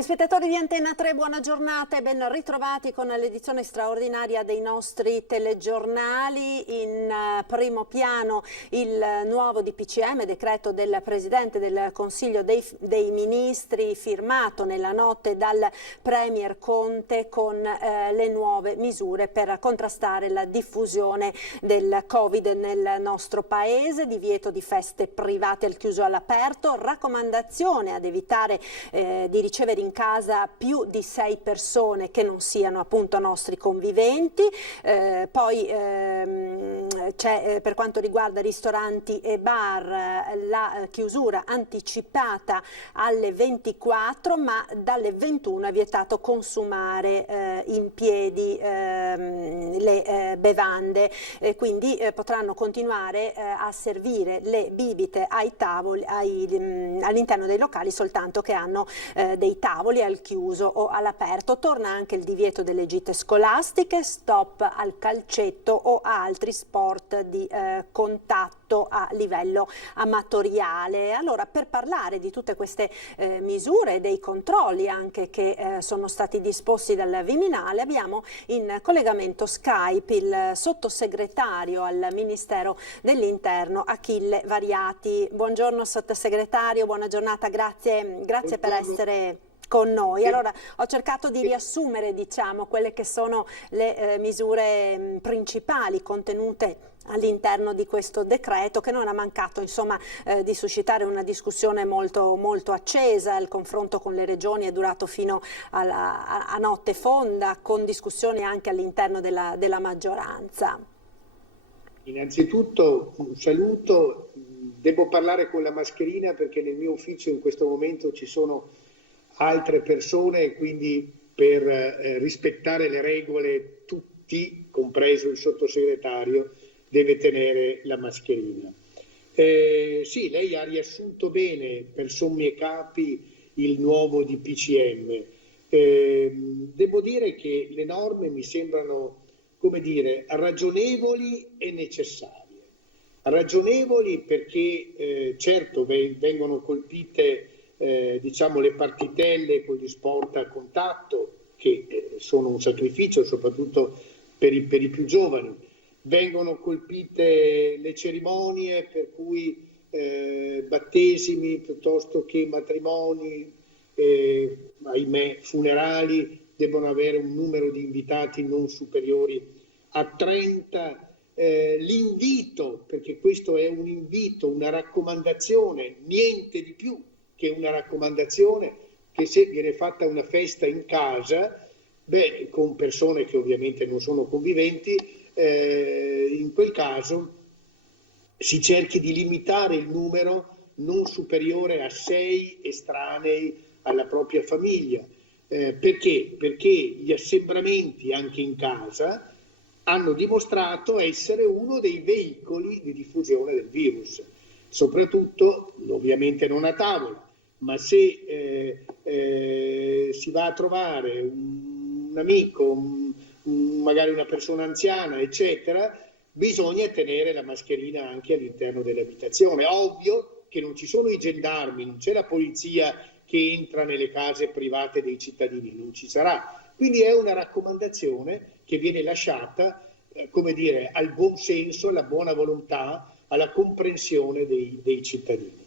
Telespettatori di Antenna 3, buona giornata e ben ritrovati con l'edizione straordinaria dei nostri telegiornali. In primo piano il nuovo DPCM, decreto del Presidente del Consiglio dei Ministri, firmato nella notte dal Premier Conte con le nuove misure per contrastare la diffusione del Covid nel nostro Paese, divieto di feste private al chiuso e all'aperto, raccomandazione ad evitare di ricevere in casa più di 6 persone che non siano appunto nostri conviventi, poi c'è per quanto riguarda ristoranti e bar la chiusura anticipata alle 24, ma dalle 21 è vietato consumare in piedi le bevande, quindi potranno continuare a servire le bibite ai tavoli all'interno dei locali soltanto che hanno dei tavoli al chiuso o all'aperto. Torna anche il divieto delle gite scolastiche, stop al calcetto o a altri sport di contatto a livello amatoriale. Allora, per parlare di tutte queste misure e dei controlli anche che sono stati disposti dal Viminale, abbiamo in collegamento Skype il sottosegretario al Ministero dell'Interno Achille Variati. Buongiorno sottosegretario, buona giornata, grazie per essere con noi. Allora, ho cercato di riassumere, diciamo, quelle che sono le misure principali contenute all'interno di questo decreto, che non ha mancato insomma di suscitare una discussione molto accesa. Il confronto con le regioni è durato fino a notte fonda, con discussioni anche all'interno della maggioranza. Innanzitutto un saluto, devo parlare con la mascherina perché nel mio ufficio in questo momento ci sono altre persone e quindi per rispettare le regole tutti, compreso il sottosegretario, deve tenere la mascherina. Sì, lei ha riassunto bene per sommi e capi il nuovo DPCM. Devo dire che le norme mi sembrano, come dire, ragionevoli e necessarie. Ragionevoli perché certo vengono colpite diciamo le partitelle con gli sport a contatto che sono un sacrificio soprattutto per i più giovani. Vengono colpite le cerimonie per cui battesimi piuttosto che matrimoni, ahimè funerali, devono avere un numero di invitati non superiori a 30. L'invito, perché questo è un invito, una raccomandazione, niente di più che una raccomandazione, che se viene fatta una festa in casa, con persone che ovviamente non sono conviventi, in quel caso si cerchi di limitare il numero non superiore a 6 estranei alla propria famiglia. Perché? Perché gli assembramenti anche in casa hanno dimostrato essere uno dei veicoli di diffusione del virus, soprattutto ovviamente non a tavola, ma se si va a trovare un amico, magari una persona anziana, eccetera, bisogna tenere la mascherina anche all'interno dell'abitazione. Ovvio che non ci sono i gendarmi, non c'è la polizia che entra nelle case private dei cittadini, non ci sarà. Quindi è una raccomandazione che viene lasciata, come dire, al buon senso, alla buona volontà, alla comprensione dei cittadini.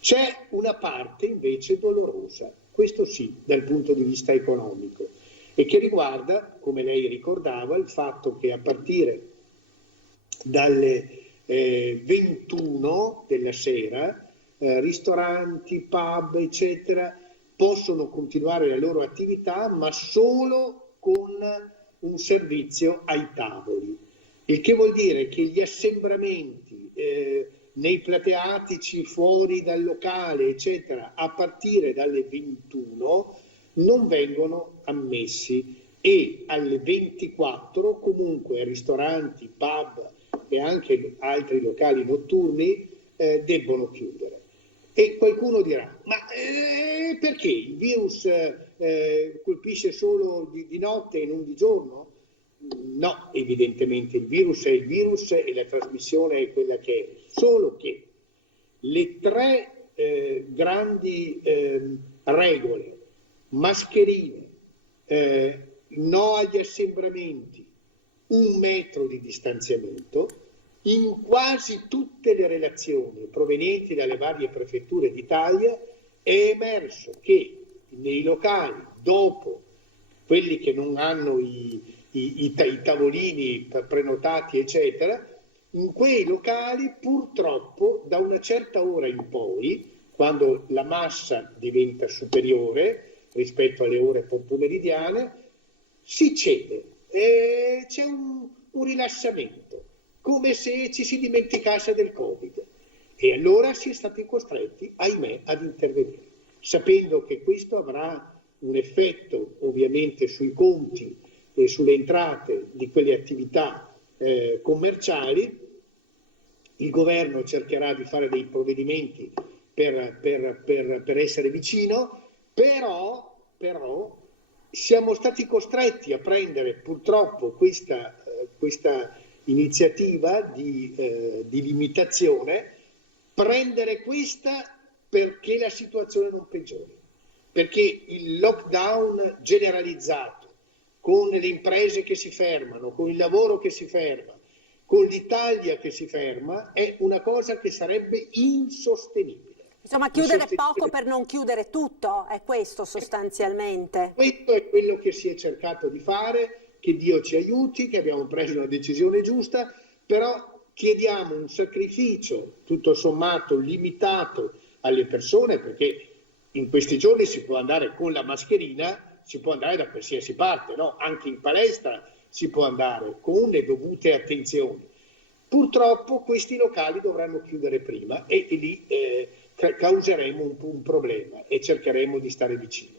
C'è una parte invece dolorosa, questo sì, dal punto di vista economico, e che riguarda, come lei ricordava, il fatto che a partire dalle 21 della sera ristoranti, pub, eccetera, possono continuare la loro attività, ma solo con un servizio ai tavoli. Il che vuol dire che gli assembramenti nei plateatici fuori dal locale, eccetera, a partire dalle 21 non vengono ammessi e alle 24 comunque ristoranti, pub e anche altri locali notturni debbono chiudere. E qualcuno dirà, ma perché il virus colpisce solo di notte e non di giorno? No, evidentemente il virus è il virus e la trasmissione è quella che è, solo che le tre grandi regole mascherine, no agli assembramenti, 1 metro di distanziamento. In quasi tutte le relazioni provenienti dalle varie prefetture d'Italia è emerso che nei locali, dopo quelli che non hanno i tavolini prenotati, eccetera, in quei locali purtroppo da una certa ora in poi, quando la massa diventa superiore rispetto alle ore pomeridiane, si cede, c'è un rilassamento, come se ci si dimenticasse del Covid. E allora si è stati costretti, ahimè, ad intervenire, sapendo che questo avrà un effetto ovviamente sui conti e sulle entrate di quelle attività commerciali. Il governo cercherà di fare dei provvedimenti per essere vicino, però siamo stati costretti a prendere purtroppo questa iniziativa di limitazione, prendere questa perché la situazione non peggiori, perché il lockdown generalizzato, con le imprese che si fermano, con il lavoro che si ferma, con l'Italia che si ferma, è una cosa che sarebbe insostenibile. Insomma, chiudere poco per non chiudere tutto, è questo sostanzialmente. Questo è quello che si è cercato di fare, che Dio ci aiuti, che abbiamo preso una decisione giusta, però chiediamo un sacrificio tutto sommato limitato alle persone, perché in questi giorni si può andare con la mascherina, si può andare da qualsiasi parte, no? Anche in palestra si può andare con le dovute attenzioni. Purtroppo questi locali dovranno chiudere prima e lì causeremo un problema e cercheremo di stare vicino.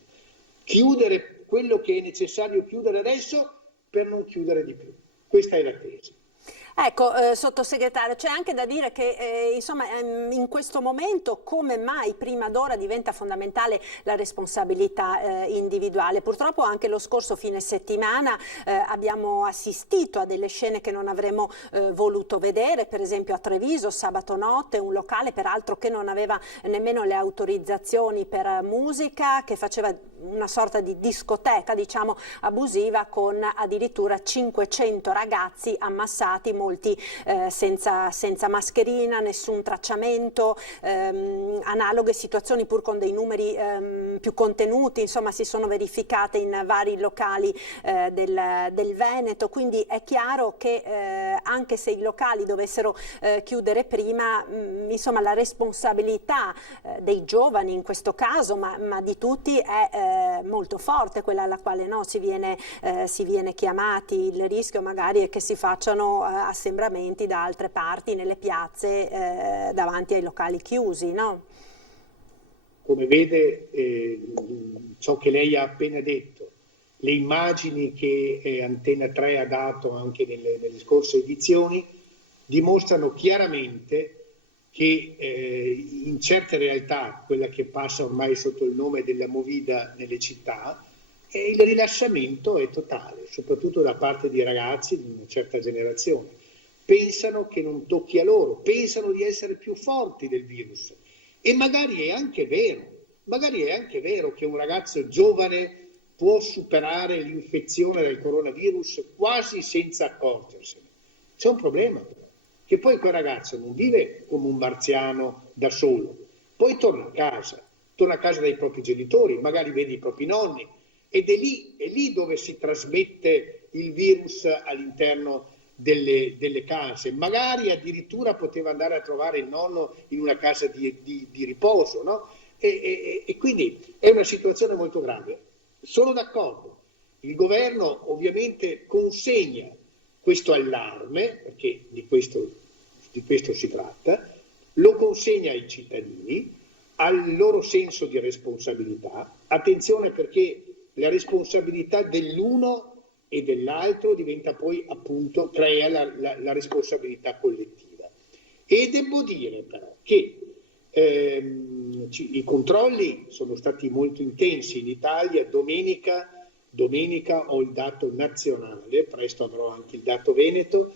Chiudere quello che è necessario chiudere adesso per non chiudere di più. Questa è la tesi. Ecco, sottosegretario, c'è anche da dire che insomma, in questo momento come mai prima d'ora diventa fondamentale la responsabilità individuale. Purtroppo anche lo scorso fine settimana abbiamo assistito a delle scene che non avremmo voluto vedere, per esempio a Treviso sabato notte, un locale peraltro che non aveva nemmeno le autorizzazioni per musica, che faceva una sorta di discoteca, diciamo, abusiva, con addirittura 500 ragazzi ammassati, molti senza mascherina, nessun tracciamento. Analoghe situazioni, pur con dei numeri più contenuti, insomma, si sono verificate in vari locali del Veneto. Quindi è chiaro che anche se i locali dovessero chiudere prima, insomma, la responsabilità dei giovani in questo caso, ma di tutti, è molto forte, quella alla quale si viene chiamati. Il rischio magari è che si facciano assembramenti da altre parti, nelle piazze, davanti ai locali chiusi, no? Come vede, ciò che lei ha appena detto, le immagini che Antena 3 ha dato anche nelle scorse edizioni, dimostrano chiaramente che in certe realtà, quella che passa ormai sotto il nome della movida nelle città, il rilassamento è totale, soprattutto da parte di ragazzi di una certa generazione. Pensano che non tocchi a loro, pensano di essere più forti del virus. E magari è anche vero che un ragazzo giovane può superare l'infezione del coronavirus quasi senza accorgersene. C'è un problema però, che poi quel ragazzo non vive come un marziano da solo, poi torna a casa dai propri genitori, magari vede i propri nonni, ed è lì dove si trasmette il virus all'interno delle case. Magari addirittura poteva andare a trovare il nonno in una casa di riposo, no? E quindi è una situazione molto grave. Sono d'accordo, il governo ovviamente consegna questo allarme, perché di questo si tratta, lo consegna ai cittadini, al loro senso di responsabilità. Attenzione, perché la responsabilità dell'uno e dell'altro diventa poi, appunto, crea la responsabilità collettiva. E devo dire però che i controlli sono stati molto intensi in Italia. Domenica ho il dato nazionale, presto avrò anche il dato veneto,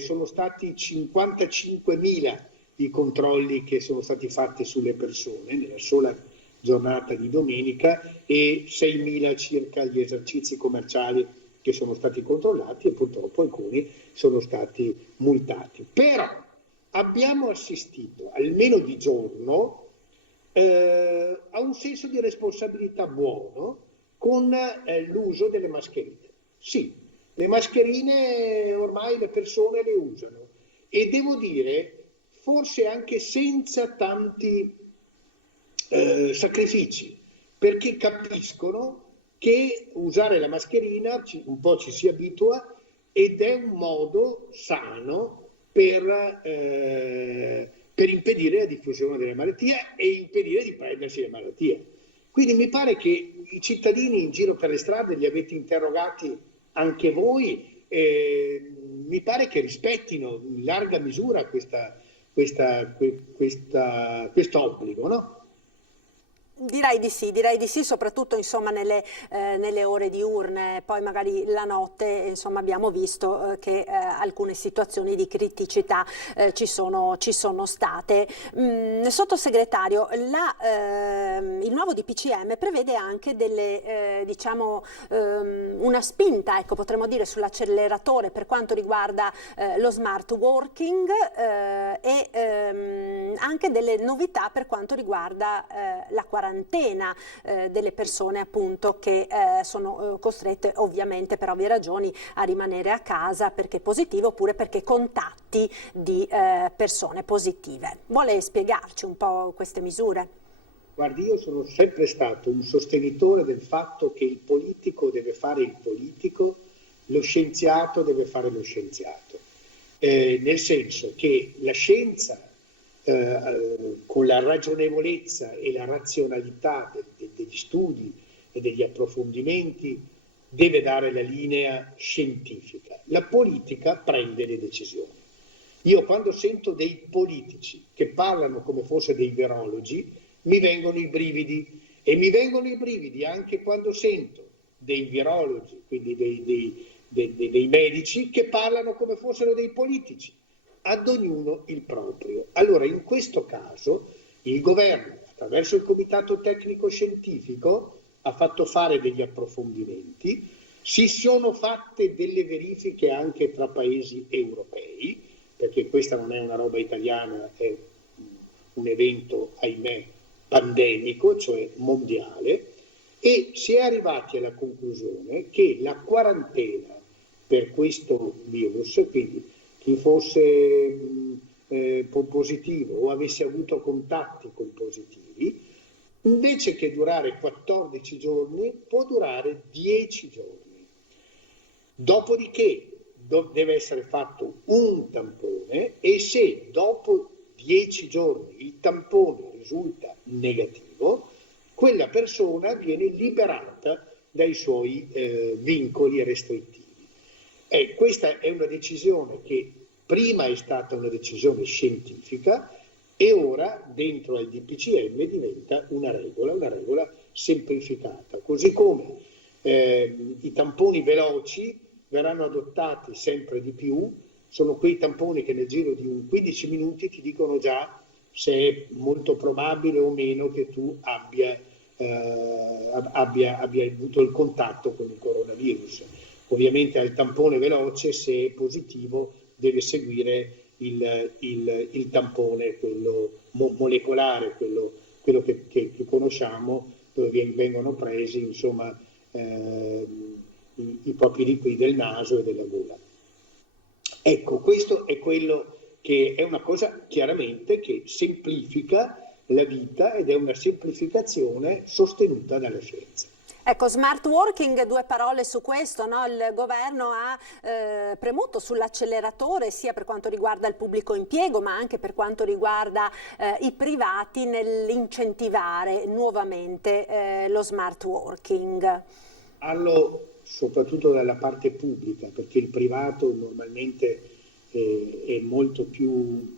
sono stati 55.000 i controlli che sono stati fatti sulle persone giornata di domenica e 6.000 circa gli esercizi commerciali che sono stati controllati e purtroppo alcuni sono stati multati. Però abbiamo assistito, almeno di giorno, a un senso di responsabilità buono con l'uso delle mascherine. Sì, le mascherine ormai le persone le usano e devo dire forse anche senza tanti sacrifici, perché capiscono che usare la mascherina un po' ci si abitua ed è un modo sano per impedire la diffusione della malattia e impedire di prendersi la malattia. Quindi mi pare che i cittadini in giro per le strade li avete interrogati anche voi, mi pare che rispettino in larga misura questo obbligo, no? Direi di sì, soprattutto insomma nelle ore diurne, poi magari la notte insomma abbiamo visto che alcune situazioni di criticità ci sono state. Sottosegretario, il nuovo DPCM prevede anche delle diciamo una spinta, ecco, potremmo dire sull'acceleratore per quanto riguarda lo smart working e anche delle novità per quanto riguarda la quarantena delle persone appunto che sono costrette ovviamente per ovvie ragioni a rimanere a casa perché positivo oppure perché contatti di persone positive. Vuole spiegarci un po' queste misure? Guardi, io sono sempre stato un sostenitore del fatto che il politico deve fare il politico, lo scienziato deve fare lo scienziato, nel senso che la scienza con la ragionevolezza e la razionalità degli studi e degli approfondimenti deve dare la linea scientifica. La politica prende le decisioni. Io quando sento dei politici che parlano come fosse dei virologi mi vengono i brividi e mi vengono i brividi anche quando sento dei virologi, quindi dei medici che parlano come fossero dei politici. Ad ognuno il proprio. Allora, in questo caso, il governo, attraverso il Comitato Tecnico Scientifico, ha fatto fare degli approfondimenti, si sono fatte delle verifiche anche tra paesi europei, perché questa non è una roba italiana, è un evento, ahimè, pandemico, cioè mondiale, e si è arrivati alla conclusione che la quarantena per questo virus, quindi chi fosse positivo o avesse avuto contatti con positivi, invece che durare 14 giorni, può durare 10 giorni. Dopodiché deve essere fatto un tampone e se dopo 10 giorni il tampone risulta negativo, quella persona viene liberata dai suoi vincoli restrittivi. Questa è una decisione che prima è stata una decisione scientifica e ora dentro al DPCM diventa una regola semplificata. Così come i tamponi veloci verranno adottati sempre di più, sono quei tamponi che nel giro di 15 minuti ti dicono già se è molto probabile o meno che tu abbia avuto il contatto con il coronavirus. Ovviamente al tampone veloce, se è positivo, deve seguire il tampone, quello molecolare, quello che conosciamo, dove vengono presi insomma, i propri liquidi del naso e della gola. Ecco, questo è quello che è una cosa chiaramente che semplifica la vita ed è una semplificazione sostenuta dalla scienza. Ecco, smart working, due parole su questo, no? Il governo ha premuto sull'acceleratore sia per quanto riguarda il pubblico impiego ma anche per quanto riguarda i privati nell'incentivare nuovamente lo smart working. Parlo soprattutto dalla parte pubblica perché il privato normalmente è molto più,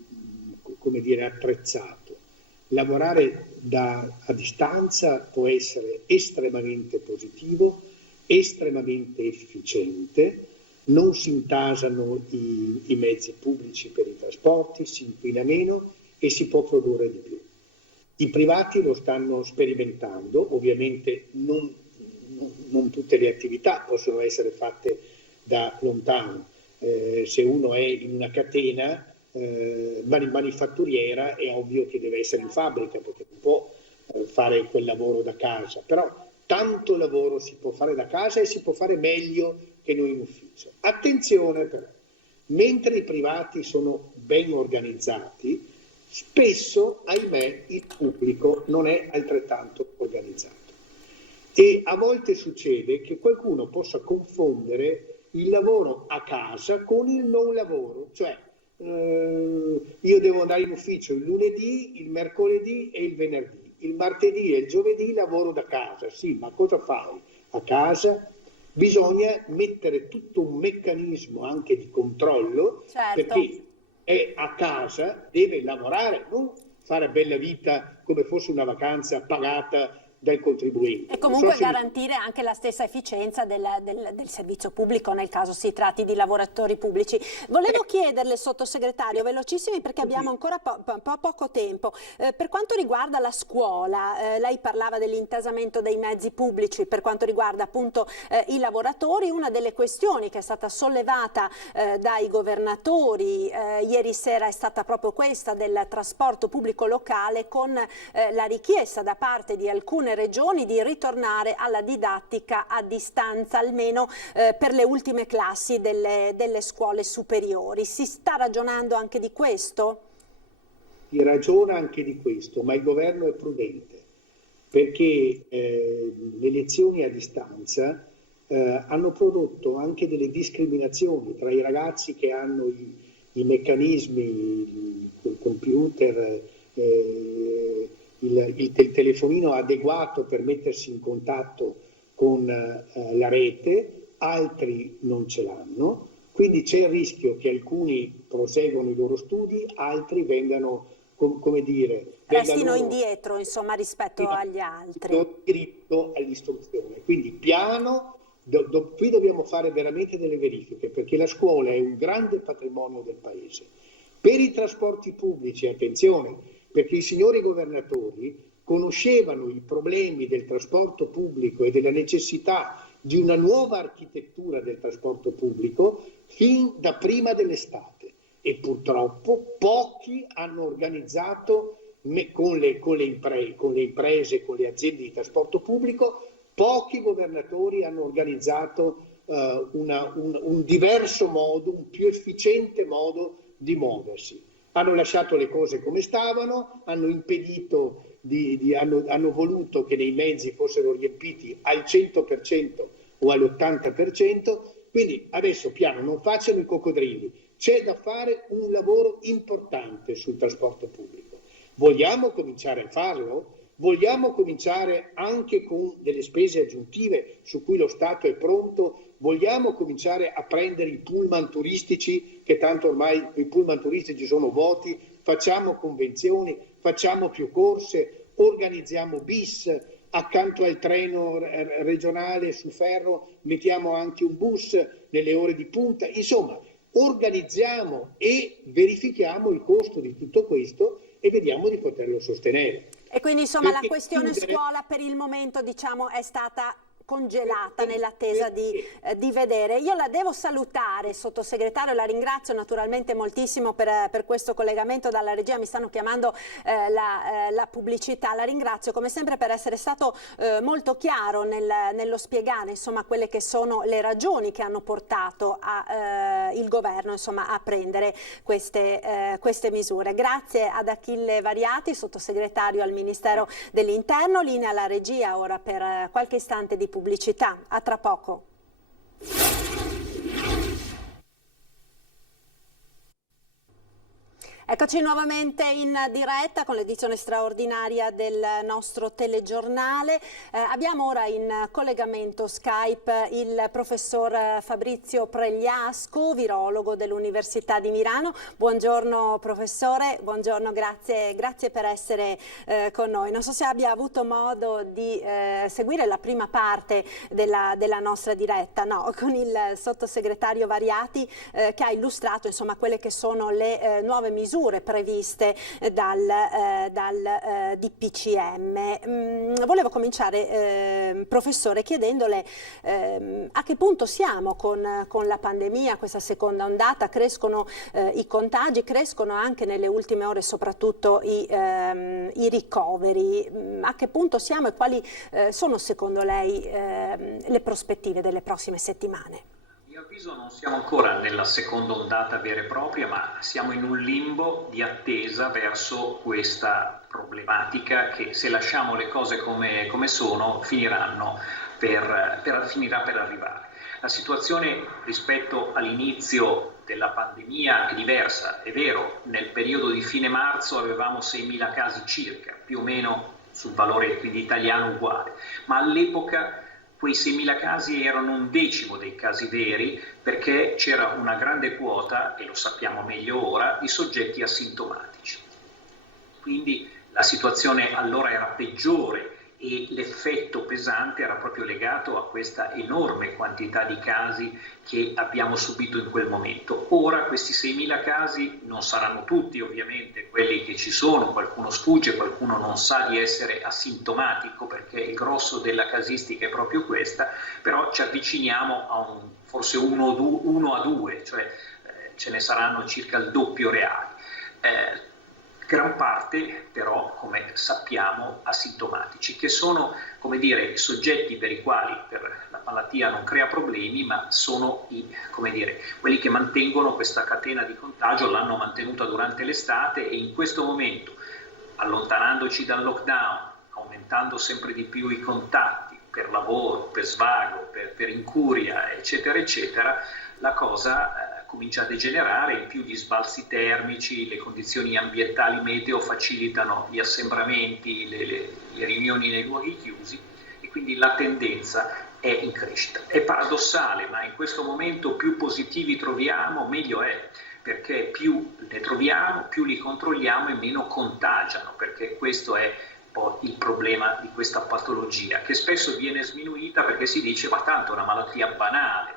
come dire, attrezzato. Lavorare a distanza può essere estremamente positivo, estremamente efficiente, non si intasano i mezzi pubblici per i trasporti, si inquina meno e si può produrre di più. I privati lo stanno sperimentando, ovviamente non tutte le attività possono essere fatte da lontano. Se uno è in una catena manifatturiera è ovvio che deve essere in fabbrica, perché non può fare quel lavoro da casa, però tanto lavoro si può fare da casa e si può fare meglio che noi in ufficio. Attenzione però, mentre i privati sono ben organizzati, spesso, ahimè, il pubblico non è altrettanto organizzato. E a volte succede che qualcuno possa confondere il lavoro a casa con il non lavoro, cioè io devo andare in ufficio il lunedì, il mercoledì e il venerdì, il martedì e il giovedì lavoro da casa. Sì, ma cosa fai a casa? Bisogna mettere tutto un meccanismo anche di controllo, perché è a casa, deve lavorare, non fare bella vita come fosse una vacanza pagata dal contribuente. E comunque garantire anche la stessa efficienza del servizio pubblico nel caso si tratti di lavoratori pubblici. Volevo chiederle, sottosegretario, velocissimi perché abbiamo ancora poco tempo, per quanto riguarda la scuola, lei parlava dell'intasamento dei mezzi pubblici per quanto riguarda appunto i lavoratori. Una delle questioni che è stata sollevata dai governatori ieri sera è stata proprio questa del trasporto pubblico locale, con la richiesta da parte di alcune regioni di ritornare alla didattica a distanza, almeno per le ultime classi delle scuole superiori. Si sta ragionando anche di questo? Si ragiona anche di questo, ma il governo è prudente, perché le lezioni a distanza hanno prodotto anche delle discriminazioni tra i ragazzi che hanno i meccanismi, il computer, il telefonino adeguato per mettersi in contatto con la rete, altri non ce l'hanno, quindi c'è il rischio che alcuni proseguano i loro studi, altri vengano, come dire, restino indietro, insomma, rispetto agli altri. Diritto all'istruzione. Quindi piano, qui dobbiamo fare veramente delle verifiche, perché la scuola è un grande patrimonio del Paese. Per i trasporti pubblici, attenzione, perché i signori governatori conoscevano i problemi del trasporto pubblico e della necessità di una nuova architettura del trasporto pubblico fin da prima dell'estate, e purtroppo pochi hanno organizzato con le imprese, con le aziende di trasporto pubblico, pochi governatori hanno organizzato un diverso modo, un più efficiente modo di muoversi. Hanno lasciato le cose come stavano, hanno impedito, hanno voluto che nei mezzi fossero riempiti al 100% o all'80%, quindi adesso piano, non facciano i coccodrilli, c'è da fare un lavoro importante sul trasporto pubblico. Vogliamo cominciare a farlo? Vogliamo cominciare anche con delle spese aggiuntive su cui lo Stato è pronto? Vogliamo cominciare a prendere i pullman turistici, che tanto ormai i pullman turistici sono vuoti, facciamo convenzioni, facciamo più corse, organizziamo bis, accanto al treno regionale su ferro mettiamo anche un bus nelle ore di punta, insomma organizziamo e verifichiamo il costo di tutto questo e vediamo di poterlo sostenere. E quindi insomma la questione scuola per il momento, diciamo, è stata congelata nell'attesa di vedere. Io la devo salutare, sottosegretario, la ringrazio naturalmente moltissimo per questo collegamento dalla regia, mi stanno chiamando la pubblicità, la ringrazio come sempre per essere stato molto chiaro nello spiegare insomma quelle che sono le ragioni che hanno portato il governo insomma a prendere queste misure. Grazie ad Achille Variati, sottosegretario al Ministero dell'Interno. Linea alla regia ora per qualche istante di pubblicità. A tra poco. Eccoci nuovamente in diretta con l'edizione straordinaria del nostro telegiornale. Abbiamo ora in collegamento Skype il professor Fabrizio Pregliasco, virologo dell'Università di Milano. Buongiorno professore, buongiorno, grazie per essere con noi. Non so se abbia avuto modo di seguire la prima parte della nostra diretta, no, con il sottosegretario Variati che ha illustrato insomma quelle che sono le nuove misure misure previste dal DPCM. Volevo cominciare, professore, chiedendole a che punto siamo con la pandemia, questa seconda ondata. Crescono i contagi, crescono anche nelle ultime ore soprattutto i ricoveri. A che punto siamo e quali sono secondo lei le prospettive delle prossime settimane? A mio avviso non siamo ancora nella seconda ondata vera e propria, ma siamo in un limbo di attesa verso questa problematica che, se lasciamo le cose come sono, finirà per arrivare. La situazione rispetto all'inizio della pandemia è diversa. È vero, nel periodo di fine marzo avevamo 6.000 casi circa, più o meno sul valore quindi italiano uguale, ma all'epoca quei 6.000 casi erano 1/10 dei casi veri, perché c'era una grande quota, e lo sappiamo meglio ora, di soggetti asintomatici. Quindi la situazione allora era peggiore e l'effetto pesante era proprio legato a questa enorme quantità di casi che abbiamo subito in quel momento. Ora questi 6.000 casi non saranno tutti ovviamente quelli che ci sono, qualcuno sfugge, qualcuno non sa di essere asintomatico, perché il grosso della casistica è proprio questa, però ci avviciniamo a forse 1 a 2, cioè ce ne saranno circa il doppio reali. Gran parte però, come sappiamo, asintomatici, che sono, come dire, i soggetti per i quali per la malattia non crea problemi, ma sono quelli che mantengono questa catena di contagio, l'hanno mantenuta durante l'estate, e in questo momento, allontanandoci dal lockdown, aumentando sempre di più i contatti per lavoro, per svago, per incuria, eccetera, eccetera, la cosa comincia a degenerare. In più gli sbalzi termici, le condizioni ambientali meteo facilitano gli assembramenti, le riunioni nei luoghi chiusi, e quindi la tendenza è in crescita. È paradossale, ma in questo momento più positivi troviamo, meglio è, perché più ne troviamo, più li controlliamo e meno contagiano, perché questo è poi il problema di questa patologia, che spesso viene sminuita perché si dice ma tanto è una malattia banale,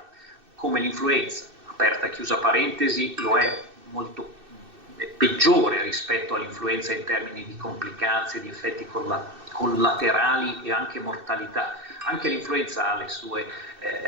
come l'influenza. Aperta e chiusa parentesi, lo è molto peggiore rispetto all'influenza in termini di complicanze, di effetti collaterali e anche mortalità. Anche l'influenza ha i suoi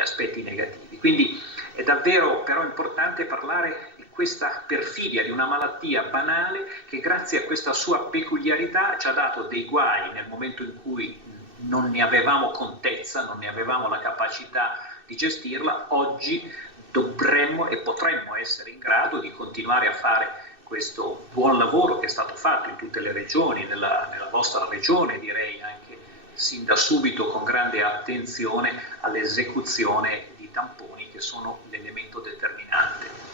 aspetti negativi. Quindi è davvero però importante parlare di questa perfidia, di una malattia banale che grazie a questa sua peculiarità ci ha dato dei guai nel momento in cui non ne avevamo contezza, non ne avevamo la capacità di gestirla. Oggi dovremmo e potremmo essere in grado di continuare a fare questo buon lavoro che è stato fatto in tutte le regioni, nella vostra regione direi anche sin da subito, con grande attenzione all'esecuzione di tamponi che sono l'elemento determinante.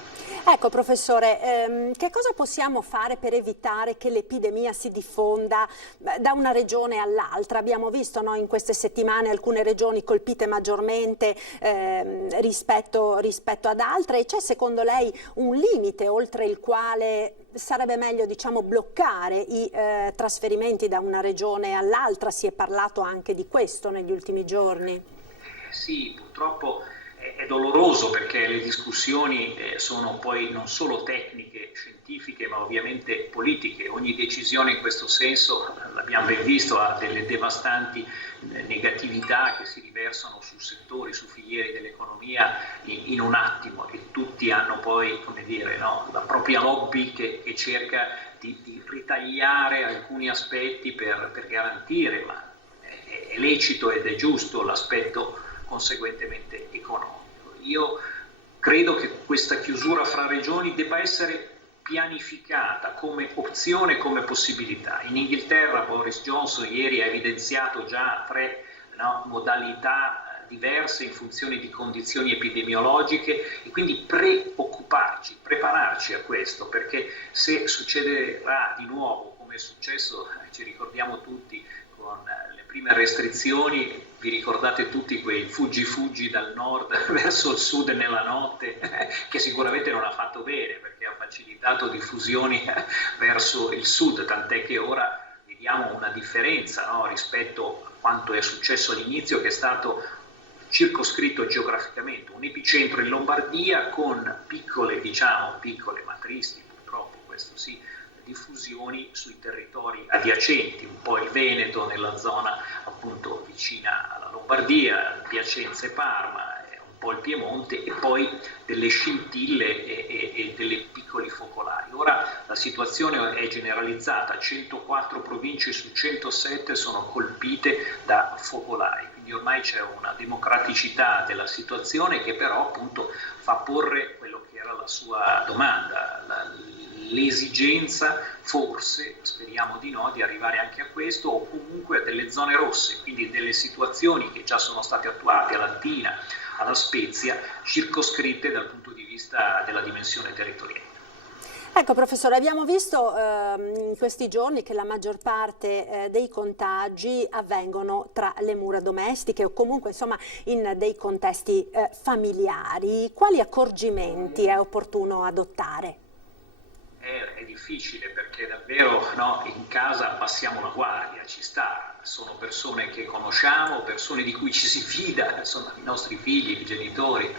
Ecco professore, che cosa possiamo fare per evitare che l'epidemia si diffonda da una regione all'altra? Abbiamo visto in queste settimane alcune regioni colpite maggiormente rispetto ad altre, e c'è secondo lei un limite oltre il quale sarebbe meglio bloccare i trasferimenti da una regione all'altra? Si è parlato anche di questo negli ultimi giorni. Sì, purtroppo è doloroso, perché le discussioni sono poi non solo tecniche, scientifiche, ma ovviamente politiche. Ogni decisione in questo senso, l'abbiamo ben visto, ha delle devastanti negatività che si riversano su settori, su filiere dell'economia in un attimo, e tutti hanno poi, la propria lobby che cerca di ritagliare alcuni aspetti per garantire, ma è lecito ed è giusto l'aspetto conseguentemente economico. Io credo che questa chiusura fra regioni debba essere pianificata come opzione, come possibilità. In Inghilterra Boris Johnson ieri ha evidenziato già 3 modalità diverse in funzione di condizioni epidemiologiche, e quindi prepararci a questo, perché se succederà di nuovo, come è successo, ci ricordiamo tutti, con le prime restrizioni, vi ricordate tutti quei fuggi dal nord verso il sud nella notte, che sicuramente non ha fatto bene, perché ha facilitato diffusioni verso il sud, tant'è che ora vediamo una differenza rispetto a quanto è successo all'inizio, che è stato circoscritto geograficamente, un epicentro in Lombardia con piccole, ma tristi purtroppo, questo sì, diffusioni sui territori adiacenti, un po' il Veneto nella zona appunto vicina alla Lombardia, Piacenza e Parma, un po' il Piemonte, e poi delle scintille e delle piccoli focolai. Ora la situazione è generalizzata, 104 province su 107 sono colpite da focolai, quindi ormai c'è una democraticità della situazione che però appunto fa porre quello che era la sua domanda, l'esigenza, forse, speriamo di no, di arrivare anche a questo, o comunque a delle zone rosse, quindi delle situazioni che già sono state attuate a Latina, alla Spezia, circoscritte dal punto di vista della dimensione territoriale. Ecco professore, abbiamo visto in questi giorni che la maggior parte dei contagi avvengono tra le mura domestiche o comunque insomma in dei contesti familiari. Quali accorgimenti è opportuno adottare? È difficile perché davvero in casa passiamo la guardia, ci sta, sono persone che conosciamo, persone di cui ci si fida, insomma i nostri figli, i genitori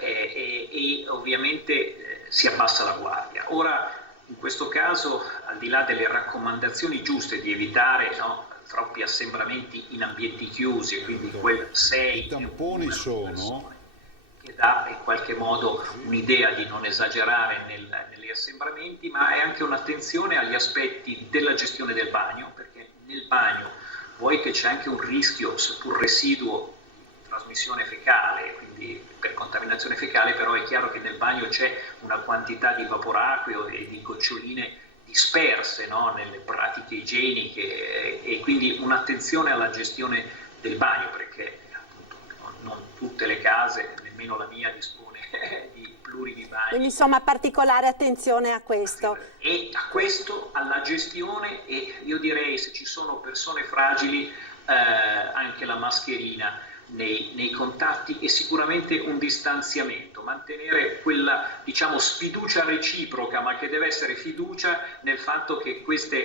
e ovviamente si abbassa la guardia. Ora in questo caso, al di là delle raccomandazioni giuste di evitare troppi assembramenti in ambienti chiusi, e quindi quel 6 tamponi sono che dà in qualche modo un'idea di non esagerare negli assembramenti, ma è anche un'attenzione agli aspetti della gestione del bagno, perché nel bagno vuoi che c'è anche un rischio, seppur residuo, di trasmissione fecale, quindi per contaminazione fecale, però è chiaro che nel bagno c'è una quantità di vaporacqueo e di goccioline disperse nelle pratiche igieniche e quindi un'attenzione alla gestione del bagno, perché appunto non tutte le case, nemmeno la mia, dispone di plurimi bagni. Quindi insomma particolare attenzione a questo. E a questo, alla gestione, e io direi se ci sono persone fragili anche la mascherina nei contatti e sicuramente un distanziamento, mantenere quella sfiducia reciproca, ma che deve essere fiducia nel fatto che questo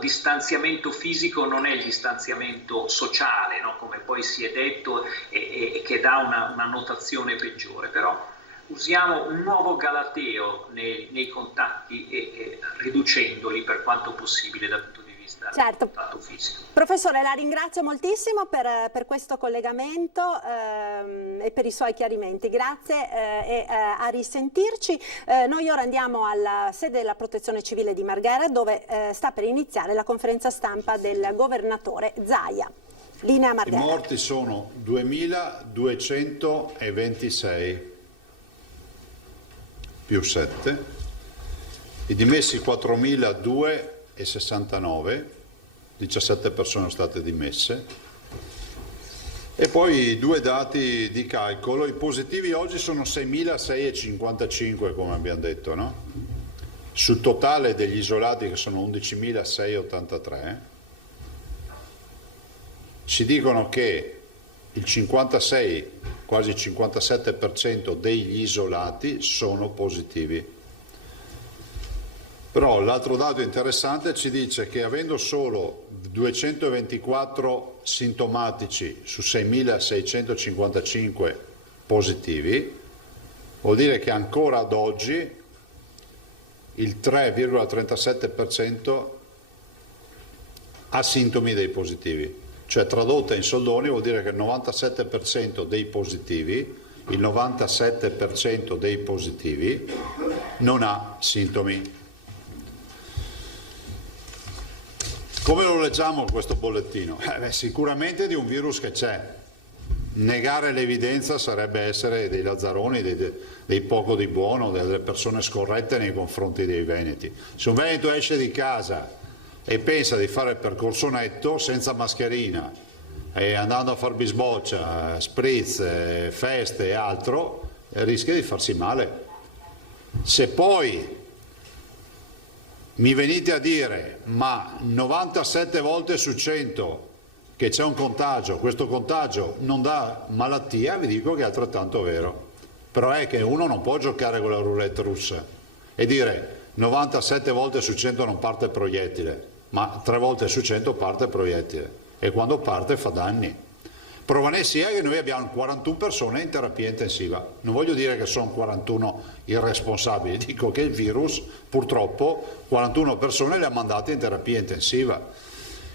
distanziamento fisico non è il distanziamento sociale, come poi si è detto e che dà una notazione peggiore, però usiamo un nuovo galateo nei contatti e riducendoli per quanto possibile dal punto di vista del contatto fisico. Professore, la ringrazio moltissimo per questo collegamento e per i suoi chiarimenti. Grazie e a risentirci. Noi ora andiamo alla sede della Protezione Civile di Marghera, dove sta per iniziare la conferenza stampa del governatore Zaia. Linea Marghera. I morti sono 2226 più 7, i dimessi 4002,69, 17 persone sono state dimesse, e poi due dati di calcolo: i positivi oggi sono 6.655 come abbiamo detto, no? Sul totale degli isolati che sono 11.683, ci dicono che il 56, quasi il 57% degli isolati sono positivi. Però l'altro dato interessante ci dice che avendo solo 224 sintomatici su 6.655 positivi, vuol dire che ancora ad oggi il 3,37% ha sintomi dei positivi. Cioè, tradotta in soldoni, vuol dire che il 97% dei positivi, il 97% dei positivi non ha sintomi. Come lo leggiamo questo bollettino? Sicuramente di un virus che c'è. Negare l'evidenza sarebbe essere dei lazzaroni, dei poco di buono, delle persone scorrette nei confronti dei veneti. Se un veneto esce di casa e pensa di fare il percorso netto senza mascherina e andando a far bisboccia, spritz, feste e altro, rischia di farsi male. Se poi mi venite a dire ma 97 volte su 100 che c'è un contagio, questo contagio non dà malattia, vi dico che è altrettanto vero. Però è che uno non può giocare con la roulette russa e dire 97 volte su 100 non parte proiettile, ma 3 volte su 100 parte proiettile, e quando parte fa danni. Prova ne sia che noi abbiamo 41 persone in terapia intensiva. Non voglio dire che sono 41 irresponsabili, dico che il virus purtroppo 41 persone le ha mandate in terapia intensiva.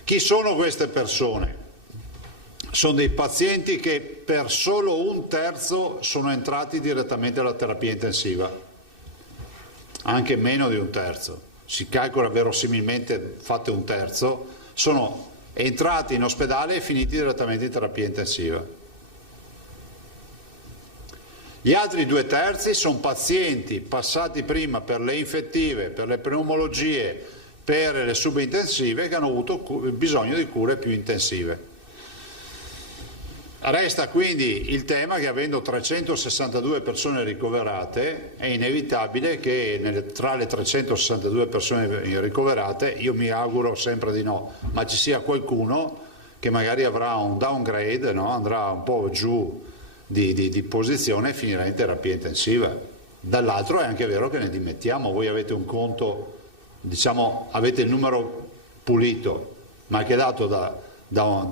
Chi sono queste persone? Sono dei pazienti che per solo un terzo sono entrati direttamente alla terapia intensiva, anche meno di un terzo, si calcola verosimilmente fate un terzo, sono entrati in ospedale e finiti direttamente in terapia intensiva. Gli altri 2 terzi sono pazienti passati prima per le infettive, per le pneumologie, per le subintensive che hanno avuto bisogno di cure più intensive. Resta quindi il tema che avendo 362 persone ricoverate è inevitabile che tra le 362 persone ricoverate, io mi auguro sempre di no, ma ci sia qualcuno che magari avrà un downgrade, no? Andrà un po' giù di posizione e finirà in terapia intensiva. Dall'altro è anche vero che ne dimettiamo, voi avete un conto, diciamo, avete il numero pulito, ma che è dato da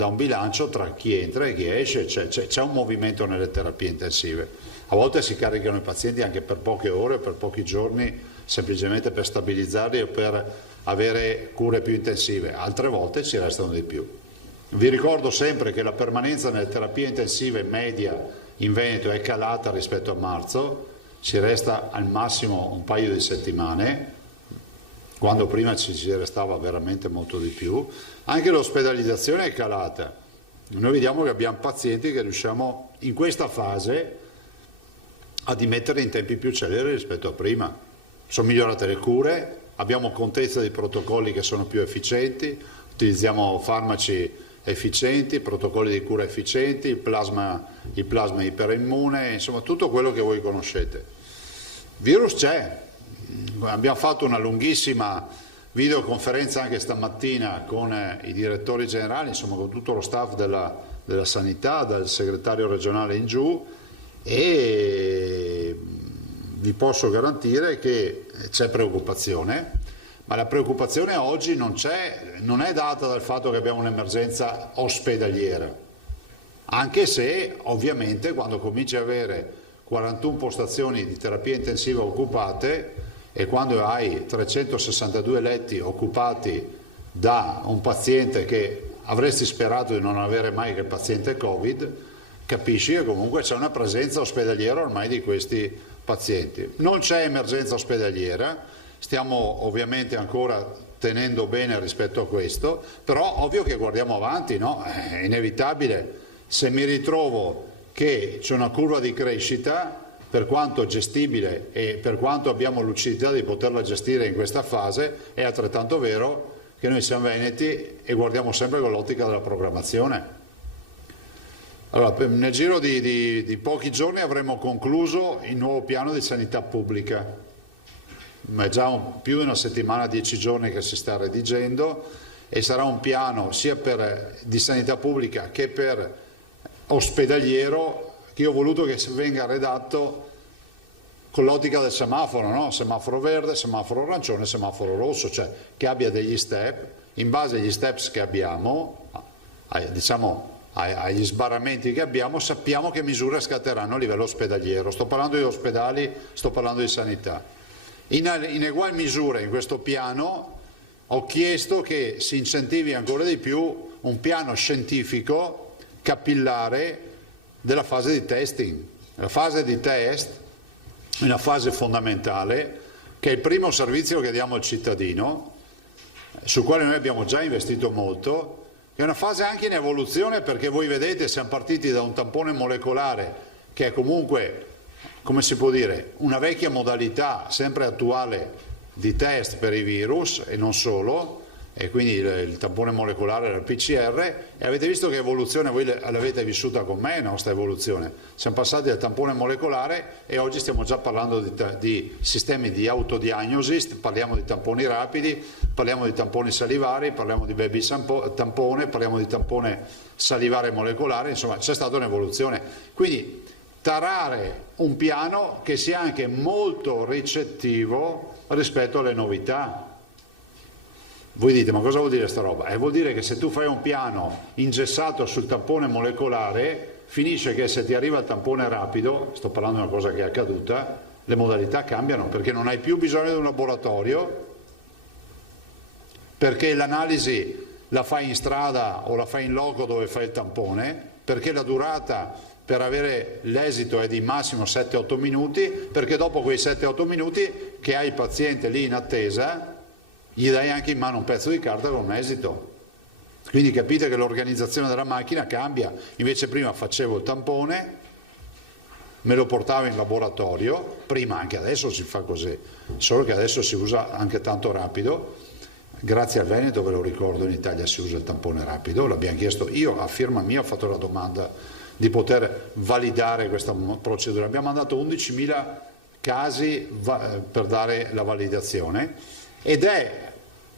un bilancio tra chi entra e chi esce, c'è un movimento nelle terapie intensive. A volte si caricano i pazienti anche per poche ore o per pochi giorni, semplicemente per stabilizzarli o per avere cure più intensive, altre volte ci restano di più. Vi ricordo sempre che la permanenza nelle terapie intensive media in Veneto è calata rispetto a marzo, ci resta al massimo un paio di settimane, quando prima ci restava veramente molto di più. Anche l'ospedalizzazione è calata. Noi vediamo che abbiamo pazienti che riusciamo in questa fase a dimettere in tempi più celeri rispetto a prima. Sono migliorate le cure, abbiamo contezza di protocolli che sono più efficienti, utilizziamo farmaci efficienti, protocolli di cura efficienti, il plasma iperimmune, insomma tutto quello che voi conoscete. Il virus c'è, abbiamo fatto una lunghissima videoconferenza anche stamattina con i direttori generali, insomma con tutto lo staff della sanità, dal segretario regionale in giù, e vi posso garantire che c'è preoccupazione, ma la preoccupazione oggi non è data dal fatto che abbiamo un'emergenza ospedaliera, anche se ovviamente quando cominci a avere 41 postazioni di terapia intensiva occupate e quando hai 362 letti occupati da un paziente che avresti sperato di non avere mai, che il paziente Covid, capisci che comunque c'è una presenza ospedaliera ormai di questi pazienti. Non c'è emergenza ospedaliera, stiamo ovviamente ancora tenendo bene rispetto a questo, però ovvio che guardiamo avanti, no? È inevitabile. Se mi ritrovo che c'è una curva di crescita, per quanto gestibile e per quanto abbiamo lucidità di poterla gestire in questa fase, è altrettanto vero che noi siamo veneti e guardiamo sempre con l'ottica della programmazione. Allora, nel giro di pochi giorni avremo concluso il nuovo piano di sanità pubblica. È già più di una settimana, 10 giorni che si sta redigendo, e sarà un piano sia di sanità pubblica che per ospedaliero, che io ho voluto che venga redatto con l'ottica del semaforo, no? Semaforo verde, semaforo arancione, semaforo rosso, cioè che abbia degli step, in base agli steps che abbiamo, diciamo agli sbarramenti che abbiamo, sappiamo che misure scatteranno a livello ospedaliero. Sto parlando di ospedali, sto parlando di sanità. In egual misura in questo piano ho chiesto che si incentivi ancora di più un piano scientifico capillare della fase di testing. La fase di test è una fase fondamentale, che è il primo servizio che diamo al cittadino, sul quale noi abbiamo già investito molto, è una fase anche in evoluzione, perché voi vedete siamo partiti da un tampone molecolare che è comunque, come si può dire, una vecchia modalità sempre attuale di test per i virus e non solo, e quindi il tampone molecolare era il PCR, e avete visto che evoluzione, voi l'avete vissuta con me, la nostra evoluzione. Siamo passati dal tampone molecolare e oggi stiamo già parlando di sistemi di autodiagnosi, parliamo di tamponi rapidi, parliamo di tamponi salivari, parliamo di baby tampone, parliamo di tampone salivare molecolare, insomma c'è stata un'evoluzione. Quindi tarare un piano che sia anche molto ricettivo rispetto alle novità. Voi dite, ma cosa vuol dire sta roba? Vuol dire che se tu fai un piano ingessato sul tampone molecolare, finisce che se ti arriva il tampone rapido, sto parlando di una cosa che è accaduta, le modalità cambiano, perché non hai più bisogno di un laboratorio, perché l'analisi la fai in strada o la fai in loco dove fai il tampone, perché la durata per avere l'esito è di massimo 7-8 minuti, perché dopo quei 7-8 minuti che hai il paziente lì in attesa, gli dai anche in mano un pezzo di carta con un esito. Quindi capite che l'organizzazione della macchina cambia, invece prima facevo il tampone, me lo portavo in laboratorio, prima anche adesso si fa così, solo che adesso si usa anche tanto rapido. Grazie al Veneto, ve lo ricordo, in Italia si usa il tampone rapido, l'abbiamo chiesto, io a firma mia ho fatto la domanda di poter validare questa procedura, abbiamo mandato 11.000 casi per dare la validazione, ed è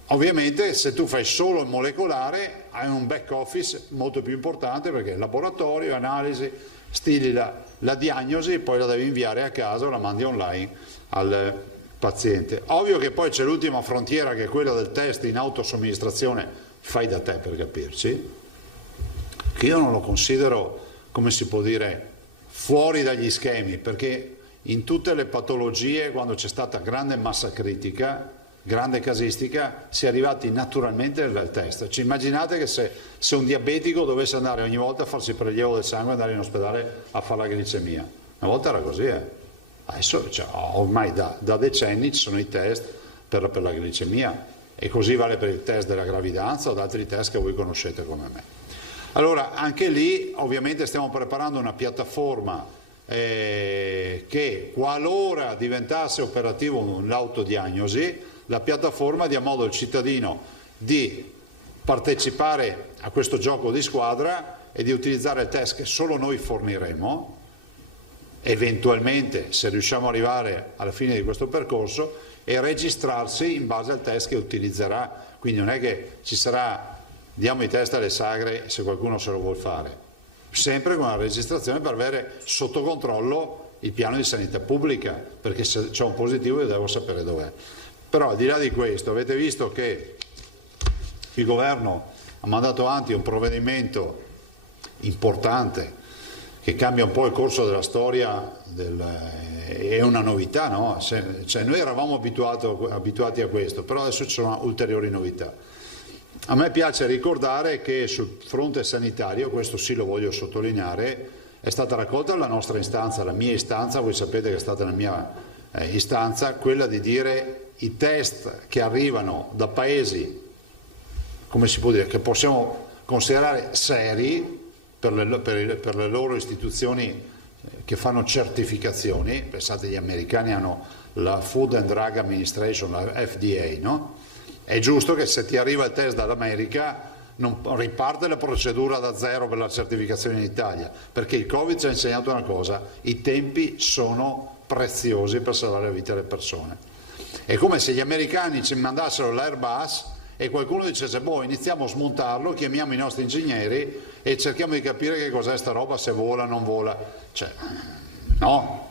ovviamente, se tu fai solo il molecolare hai un back office molto più importante, perché il laboratorio, analisi, stili la diagnosi e poi la devi inviare a casa o la mandi online al paziente. Ovvio che poi c'è l'ultima frontiera, che è quella del test in autosomministrazione fai da te, per capirci, che io non lo considero, come si può dire, fuori dagli schemi, perché in tutte le patologie, quando c'è stata grande massa critica, grande casistica, si è arrivati naturalmente al test. Ci immaginate che se un diabetico dovesse andare ogni volta a farsi il prelievo del sangue e andare in ospedale a fare la glicemia? Una volta era così, Adesso ormai da decenni ci sono i test per la glicemia, e così vale per il test della gravidanza o ad altri test che voi conoscete come me. Allora, anche lì ovviamente stiamo preparando una piattaforma che, qualora diventasse operativo l'autodiagnosi, la piattaforma dia modo al cittadino di partecipare a questo gioco di squadra e di utilizzare il test che solo noi forniremo. Eventualmente, se riusciamo ad arrivare alla fine di questo percorso, e registrarsi in base al test che utilizzerà. Quindi non è che ci sarà, diamo i test alle sagre se qualcuno se lo vuol fare, sempre con una registrazione per avere sotto controllo il piano di sanità pubblica, perché se c'è un positivo io devo sapere dov'è. Però al di là di questo, avete visto che il governo ha mandato avanti un provvedimento importante che cambia un po' il corso della storia, è una novità, no? Cioè noi eravamo abituati a questo, però adesso ci sono ulteriori novità. A me piace ricordare che sul fronte sanitario, questo sì lo voglio sottolineare, è stata raccolta la nostra istanza, la mia istanza, voi sapete che è stata la mia istanza, quella di dire i test che arrivano da paesi, come si può dire, che possiamo considerare seri, per le loro istituzioni che fanno certificazioni. Pensate, gli americani hanno la Food and Drug Administration, la FDA, no? È giusto che se ti arriva il test dall'America non riparte la procedura da zero per la certificazione in Italia, perché il Covid ci ha insegnato una cosa: i tempi sono preziosi per salvare la vita delle persone. È come se gli americani ci mandassero l'Airbus e qualcuno dicesse, boh, iniziamo a smontarlo, chiamiamo i nostri ingegneri e cerchiamo di capire che cos'è sta roba, se vola o non vola. Cioè, no.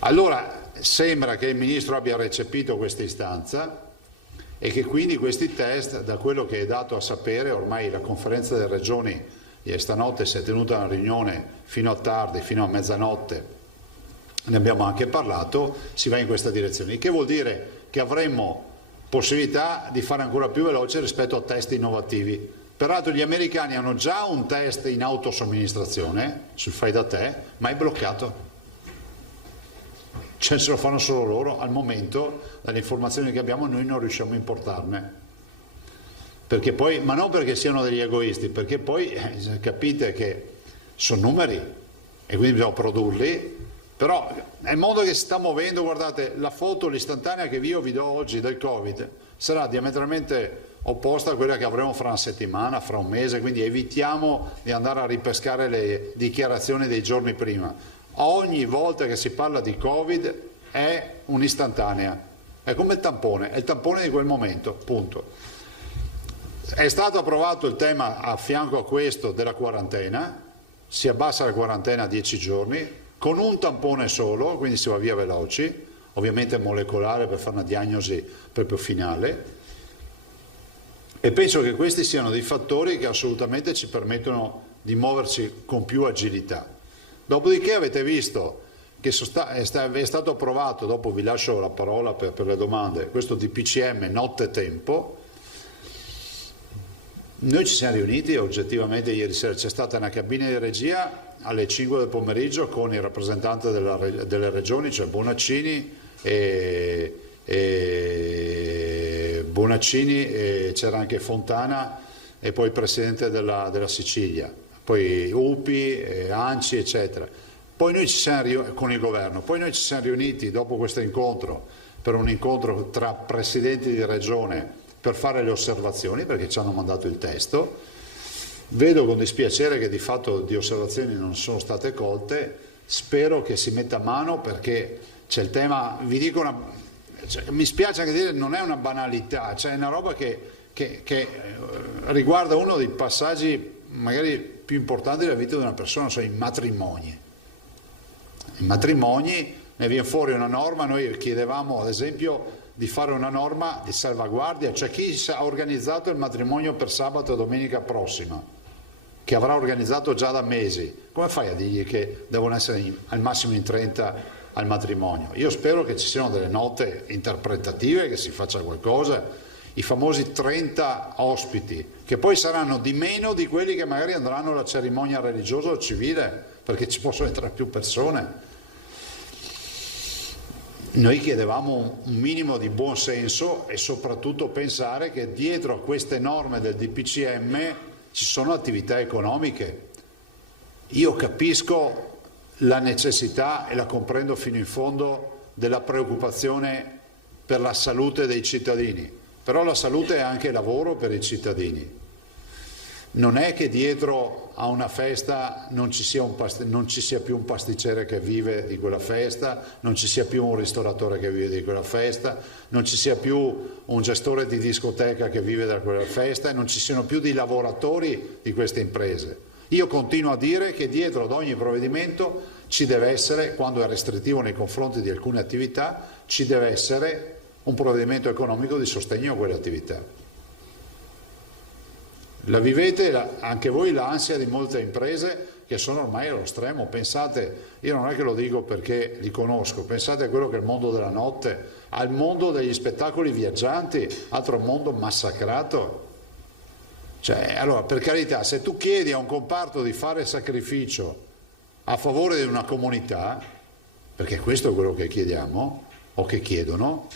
Allora sembra che il ministro abbia recepito questa istanza e che quindi questi test, da quello che è dato a sapere, ormai la conferenza delle regioni stanotte si è tenuta una riunione fino a tardi, fino a mezzanotte, ne abbiamo anche parlato, si va in questa direzione, il che vuol dire che avremmo possibilità di fare ancora più veloce rispetto a test innovativi. Peraltro gli americani hanno già un test in autosomministrazione sul fai da te, ma è bloccato, cioè se lo fanno solo loro. Al momento, dalle informazioni che abbiamo, noi non riusciamo a importarne, perché poi, ma non perché siano degli egoisti, perché poi capite che sono numeri e quindi bisogna produrli. Però è il modo che si sta muovendo. Guardate, la foto, l'istantanea che io vi do oggi del Covid sarà diametralmente opposta a quella che avremo fra una settimana, fra un mese, quindi evitiamo di andare a ripescare le dichiarazioni dei giorni prima. Ogni volta che si parla di Covid è un'istantanea, è come il tampone, è il tampone di quel momento, punto. È stato approvato il tema a fianco a questo della quarantena, si abbassa la quarantena a 10 giorni, con un tampone solo, quindi si va via veloci, ovviamente molecolare per fare una diagnosi proprio finale. E penso che questi siano dei fattori che assolutamente ci permettono di muoverci con più agilità. Dopodiché avete visto che è stato approvato, dopo vi lascio la parola per le domande, questo DPCM nottetempo. Noi ci siamo riuniti oggettivamente ieri sera, c'è stata una cabina di regia alle 5 del pomeriggio con il rappresentante delle regioni, cioè Bonaccini e c'era anche Fontana e poi il presidente della Sicilia, poi UPI, ANCI eccetera. Poi noi ci siamo con il governo, poi noi ci siamo riuniti dopo questo incontro per un incontro tra presidenti di regione per fare le osservazioni, perché ci hanno mandato il testo. Vedo con dispiacere che di fatto di osservazioni non sono state colte, spero che si metta a mano perché c'è il tema, vi dico mi spiace anche dire, non è una banalità, cioè è una roba che riguarda uno dei passaggi magari più importanti della vita di una persona, cioè i matrimoni. I matrimoni, ne viene fuori una norma, noi chiedevamo ad esempio di fare una norma di salvaguardia, cioè chi ha organizzato il matrimonio per sabato e domenica prossima, che avrà organizzato già da mesi, come fai a dirgli che devono essere al massimo in 30 al matrimonio? Io spero che ci siano delle note interpretative, che si faccia qualcosa, i famosi 30 ospiti, che poi saranno di meno di quelli che magari andranno alla cerimonia religiosa o civile, perché ci possono entrare più persone. Noi chiedevamo un minimo di buon senso e soprattutto pensare che dietro a queste norme del DPCM ci sono attività economiche. Io capisco la necessità e la comprendo fino in fondo della preoccupazione per la salute dei cittadini, però la salute è anche lavoro per i cittadini. Non è che dietro a una festa non ci sia più un pasticcere che vive di quella festa, non ci sia più un ristoratore che vive di quella festa, non ci sia più un gestore di discoteca che vive da quella festa e non ci siano più dei lavoratori di queste imprese. Io continuo a dire che dietro ad ogni provvedimento ci deve essere, quando è restrittivo nei confronti di alcune attività, ci deve essere un provvedimento economico di sostegno a quelle attività. La vivete anche voi l'ansia di molte imprese che sono ormai allo stremo. Pensate, io non è che lo dico perché li conosco, pensate a quello che è il mondo della notte, al mondo degli spettacoli viaggianti, altro mondo massacrato. Cioè, allora, per carità, se tu chiedi a un comparto di fare sacrificio a favore di una comunità, perché questo è quello che chiediamo o che chiedono,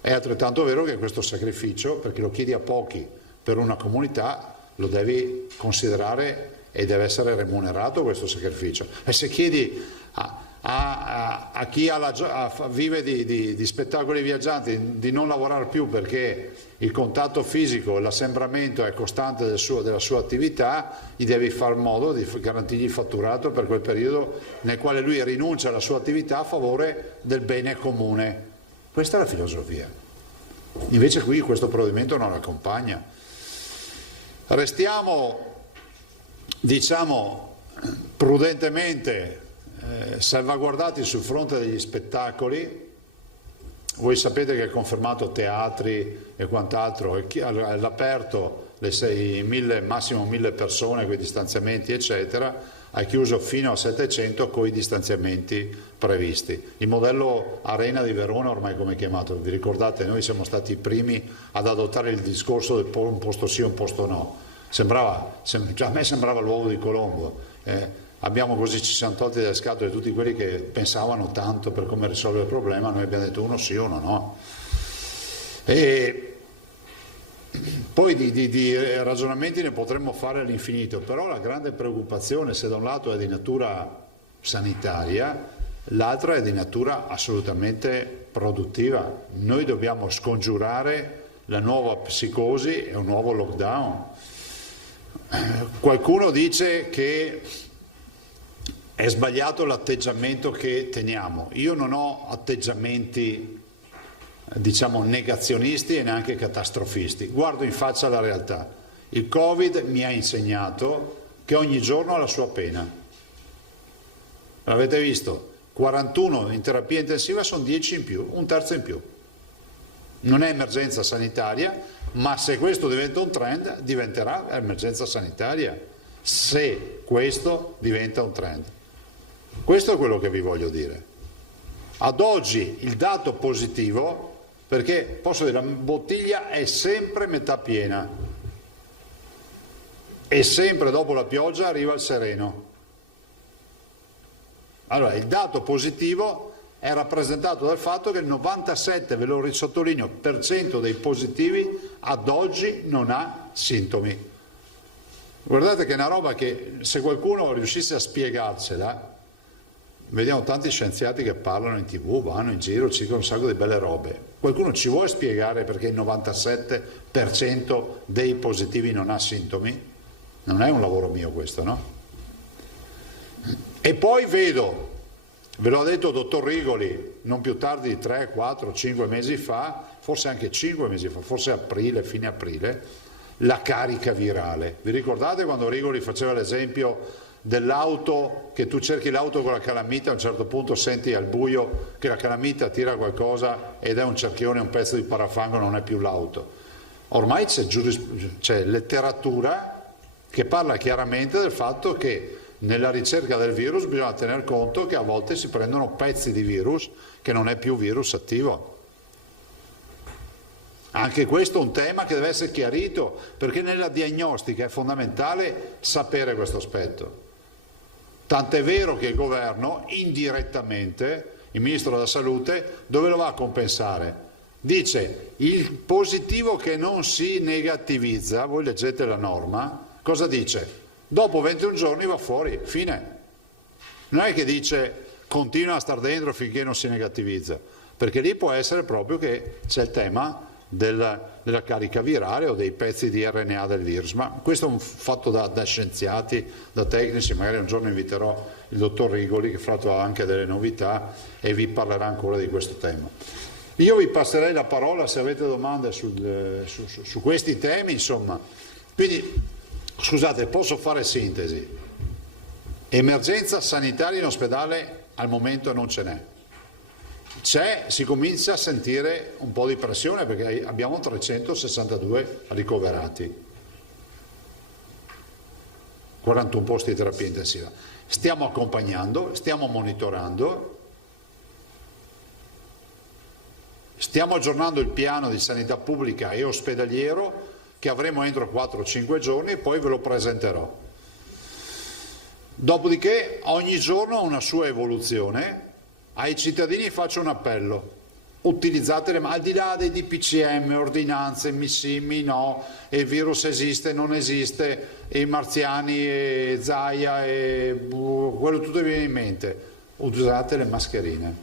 è altrettanto vero che questo sacrificio, perché lo chiedi a pochi per una comunità, lo devi considerare e deve essere remunerato questo sacrificio. E se chiedi a chi vive di spettacoli viaggianti di non lavorare più perché il contatto fisico, l'assembramento è costante della sua attività, gli devi far modo di garantirgli il fatturato per quel periodo nel quale lui rinuncia alla sua attività a favore del bene comune. Questa è la filosofia. Invece qui questo provvedimento non l'accompagna. Restiamo, diciamo, prudentemente salvaguardati sul fronte degli spettacoli. Voi sapete che è confermato teatri e quant'altro, all'aperto massimo 1000 persone con i distanziamenti eccetera, ha chiuso fino a 700 con i distanziamenti previsti. Il modello Arena di Verona ormai come è chiamato, vi ricordate, noi siamo stati i primi ad adottare il discorso del un posto sì, un posto no. A me sembrava l'uovo di Colombo. Abbiamo così, ci siamo tolti dalle scatole tutti quelli che pensavano tanto per come risolvere il problema, noi abbiamo detto uno sì, uno no. E poi di ragionamenti ne potremmo fare all'infinito, però la grande preoccupazione, se da un lato è di natura sanitaria, l'altra è di natura assolutamente produttiva. Noi dobbiamo scongiurare la nuova psicosi e un nuovo lockdown. Qualcuno dice che è sbagliato l'atteggiamento che teniamo. Io non ho atteggiamenti, diciamo, negazionisti e neanche catastrofisti. Guardo in faccia la realtà. Il Covid mi ha insegnato che ogni giorno ha la sua pena. L'avete visto? 41 in terapia intensiva sono 10 in più, un terzo in più. Non è emergenza sanitaria, ma se questo diventa un trend diventerà emergenza sanitaria, se questo diventa un trend. Questo è quello che vi voglio dire. Ad oggi il dato positivo, perché posso dire la bottiglia è sempre metà piena e sempre dopo la pioggia arriva il sereno. Allora il dato positivo è rappresentato dal fatto che il 97, ve lo risottolineo, per cento dei positivi ad oggi non ha sintomi. Guardate che è una roba che se qualcuno riuscisse a spiegarcela, vediamo tanti scienziati che parlano in TV, vanno in giro, ci dicono un sacco di belle robe. Qualcuno ci vuole spiegare perché il 97% dei positivi non ha sintomi? Non è un lavoro mio questo, no? E poi vedo, ve l'ho detto dottor Rigoli, non più tardi di 3, 4, 5 mesi fa, forse anche 5 mesi fa, forse aprile, fine aprile, la carica virale. Vi ricordate quando Rigoli faceva l'esempio dell'auto, che tu cerchi l'auto con la calamita, a un certo punto senti al buio che la calamita tira qualcosa ed è un cerchione, un pezzo di parafango, non è più l'auto. Ormai c'è letteratura che parla chiaramente del fatto che nella ricerca del virus bisogna tener conto che a volte si prendono pezzi di virus che non è più virus attivo. Anche questo è un tema che deve essere chiarito, perché nella diagnostica è fondamentale sapere questo aspetto. Tant'è vero che il governo, indirettamente, il ministro della salute, dove lo va a compensare? Dice, il positivo che non si negativizza, voi leggete la norma, cosa dice? Dopo 21 giorni va fuori, fine. Non è che dice continua a star dentro finché non si negativizza, perché lì può essere proprio che c'è il tema della carica virale o dei pezzi di RNA del virus, ma questo è un fatto da scienziati, da tecnici. Magari un giorno inviterò il dottor Rigoli, che fra l'altro ha anche delle novità e vi parlerà ancora di questo tema. Io vi passerei la parola se avete domande su questi temi, insomma. Quindi, scusate, posso fare sintesi? Emergenza sanitaria in ospedale al momento non ce n'è. Si comincia a sentire un po' di pressione perché abbiamo 362 ricoverati, 41 posti di terapia intensiva. Stiamo accompagnando, stiamo monitorando, stiamo aggiornando il piano di sanità pubblica e ospedaliero che avremo entro 4-5 giorni e poi ve lo presenterò. Dopodiché ogni giorno ha una sua evoluzione. Ai cittadini faccio un appello, utilizzate al di là dei DPCM, ordinanze, mi sì, mi no, e il virus esiste, non esiste, e i marziani, e Zaia, e quello tutto vi viene in mente, usate le mascherine.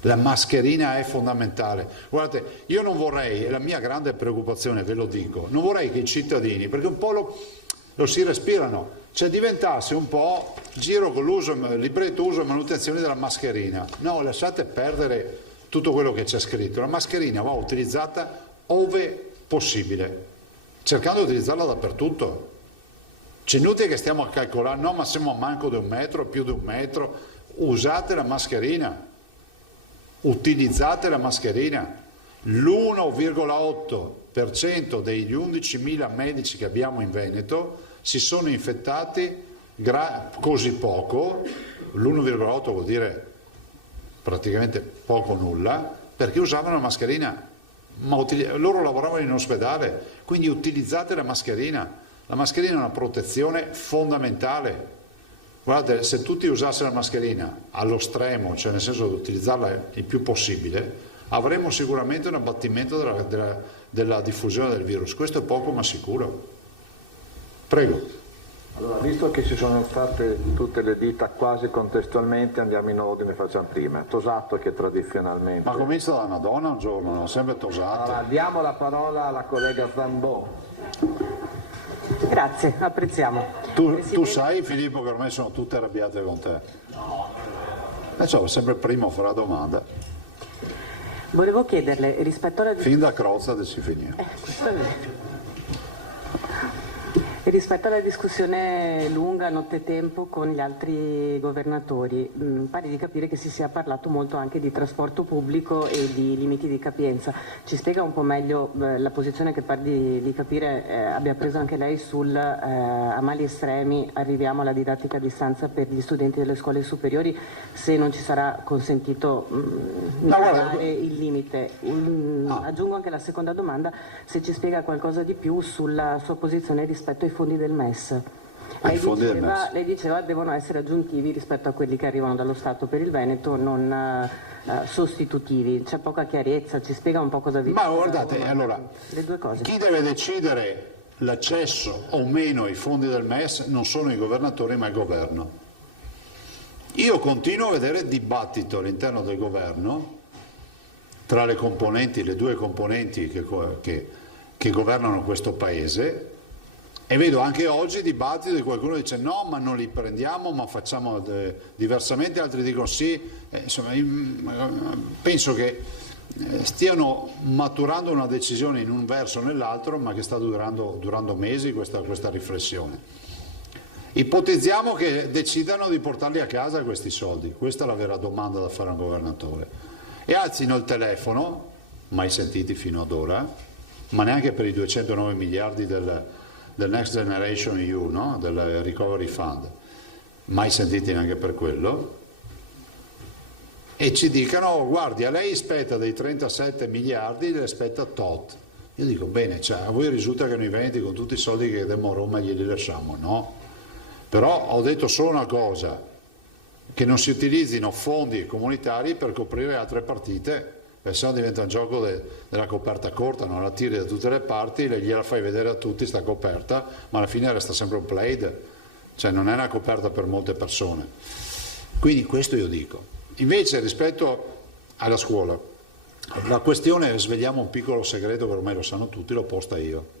La mascherina è fondamentale. Guardate, io non vorrei, è la mia grande preoccupazione, ve lo dico, non vorrei che i cittadini, perché un po' lo si respirano, cioè diventasse un po' giro con l'uso, libretto uso e manutenzione della mascherina. No, lasciate perdere tutto quello che c'è scritto. La mascherina va utilizzata ove possibile, cercando di utilizzarla dappertutto. C'è inutile che stiamo a calcolare, no ma siamo a manco di 1 metro, più di 1 metro, usate la mascherina, utilizzate la mascherina. L'1,8% degli 11.000 medici che abbiamo in Veneto si sono infettati così poco, l'1,8 vuol dire praticamente poco nulla, perché usavano la mascherina, ma loro lavoravano in ospedale, quindi utilizzate la mascherina. La mascherina è una protezione fondamentale. Guardate, se tutti usassero la mascherina allo stremo, cioè nel senso di utilizzarla il più possibile, avremo sicuramente un abbattimento della diffusione del virus. Questo è poco ma sicuro. Prego. Allora, visto che ci sono state tutte le dita quasi contestualmente, andiamo in ordine, facciamo prima. Tosato che tradizionalmente... Ma comincia da una donna un giorno, non sempre Tosato. Allora, diamo la parola alla collega Zambò. Grazie, apprezziamo. Tu sai, Filippo, che ormai sono tutte arrabbiate con te? No. Sempre il primo a fare la domanda. Volevo chiederle rispetto alla... Fin da Crozza si finisce. Questo è vero. Rispetto alla discussione lunga nottetempo con gli altri governatori, pare di capire che si sia parlato molto anche di trasporto pubblico e di limiti di capienza. Ci spiega un po' meglio la posizione che pare di capire abbia preso anche lei sul a mali estremi arriviamo alla didattica a distanza per gli studenti delle scuole superiori se non ci sarà consentito mitigare il limite. Aggiungo anche la seconda domanda, se ci spiega qualcosa di più sulla sua posizione rispetto ai fondi del MES. Lei diceva devono essere aggiuntivi rispetto a quelli che arrivano dallo Stato per il Veneto, non sostitutivi. C'è poca chiarezza, ci spiega un po' cosa vi Ma guardate, allora, le due cose. Chi deve decidere l'accesso o meno ai fondi del MES non sono i governatori ma il governo. Io continuo a vedere dibattito all'interno del governo tra le componenti, le due componenti che governano questo paese, e vedo anche oggi dibattito di qualcuno che dice no, ma non li prendiamo, ma facciamo diversamente, altri dicono sì. Insomma, penso che stiano maturando una decisione in un verso o nell'altro, ma che sta durando mesi questa riflessione. Ipotizziamo che decidano di portarli a casa questi soldi, questa è la vera domanda da fare a un governatore, e alzino il telefono, mai sentiti fino ad ora, ma neanche per i 209 miliardi del Next Generation EU, no? Del Recovery Fund, mai sentiti neanche per quello, e ci dicano guardi, a lei spetta dei 37 miliardi, le spetta tot. Io dico bene, cioè, a voi risulta che noi veneti con tutti i soldi che diamo a Roma glieli lasciamo? No, però ho detto solo una cosa, che non si utilizzino fondi comunitari per coprire altre partite, perché sennò diventa un gioco della coperta corta, non la tiri da tutte le parti, gliela fai vedere a tutti sta coperta, ma alla fine resta sempre un plaid, cioè non è una coperta per molte persone. Quindi questo io dico. Invece rispetto alla scuola, la questione, sveliamo un piccolo segreto che ormai lo sanno tutti, l'ho posta io,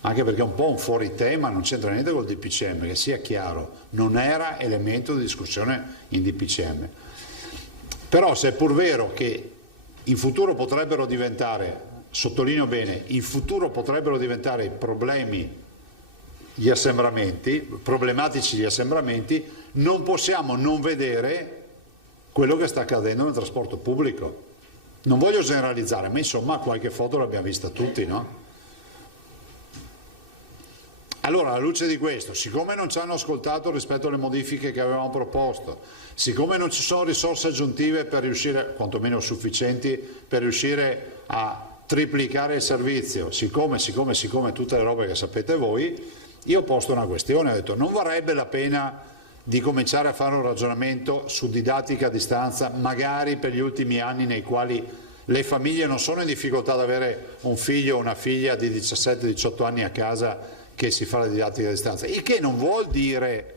anche perché è un po' un fuori tema, non c'entra niente col DPCM, che sia chiaro, non era elemento di discussione in DPCM. Però se è pur vero che in futuro potrebbero diventare, sottolineo bene, in futuro potrebbero diventare i problemi gli assembramenti, problematici gli assembramenti, non possiamo non vedere quello che sta accadendo nel trasporto pubblico. Non voglio generalizzare, ma insomma qualche foto l'abbiamo vista tutti, no? Allora, alla luce di questo, siccome non ci hanno ascoltato rispetto alle modifiche che avevamo proposto, siccome non ci sono risorse aggiuntive per riuscire, quantomeno sufficienti, per riuscire a triplicare il servizio, siccome tutte le robe che sapete voi, io ho posto una questione, ho detto non varrebbe la pena di cominciare a fare un ragionamento su didattica a distanza, magari per gli ultimi anni nei quali le famiglie non sono in difficoltà ad avere un figlio o una figlia di 17-18 anni a casa che si fa la didattica a distanza, il che non vuol dire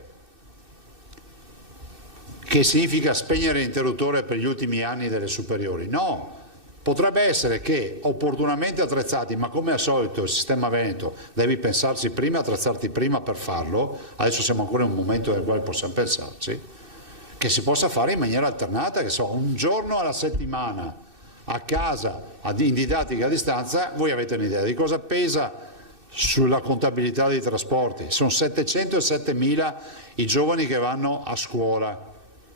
che significa spegnere l'interruttore per gli ultimi anni delle superiori, no, potrebbe essere che opportunamente attrezzati, ma come al solito il sistema Veneto devi pensarci prima, attrezzarti prima per farlo, adesso siamo ancora in un momento nel quale possiamo pensarci, che si possa fare in maniera alternata, che so, un giorno alla settimana a casa in didattica a distanza. Voi avete un'idea di cosa pesa sulla contabilità dei trasporti? Sono 707.000 i giovani che vanno a scuola.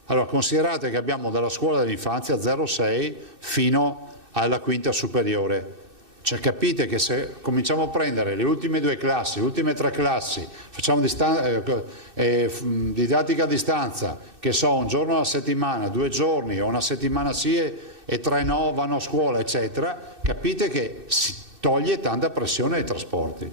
Allora considerate che abbiamo dalla scuola dell'infanzia 0,6 fino alla quinta superiore, cioè capite che se cominciamo a prendere le ultime 2 classi, le ultime 3 classi, facciamo didattica a distanza, che so, un giorno alla settimana, 2 giorni o una settimana sì e 3 no vanno a scuola eccetera, capite che si toglie tanta pressione ai trasporti.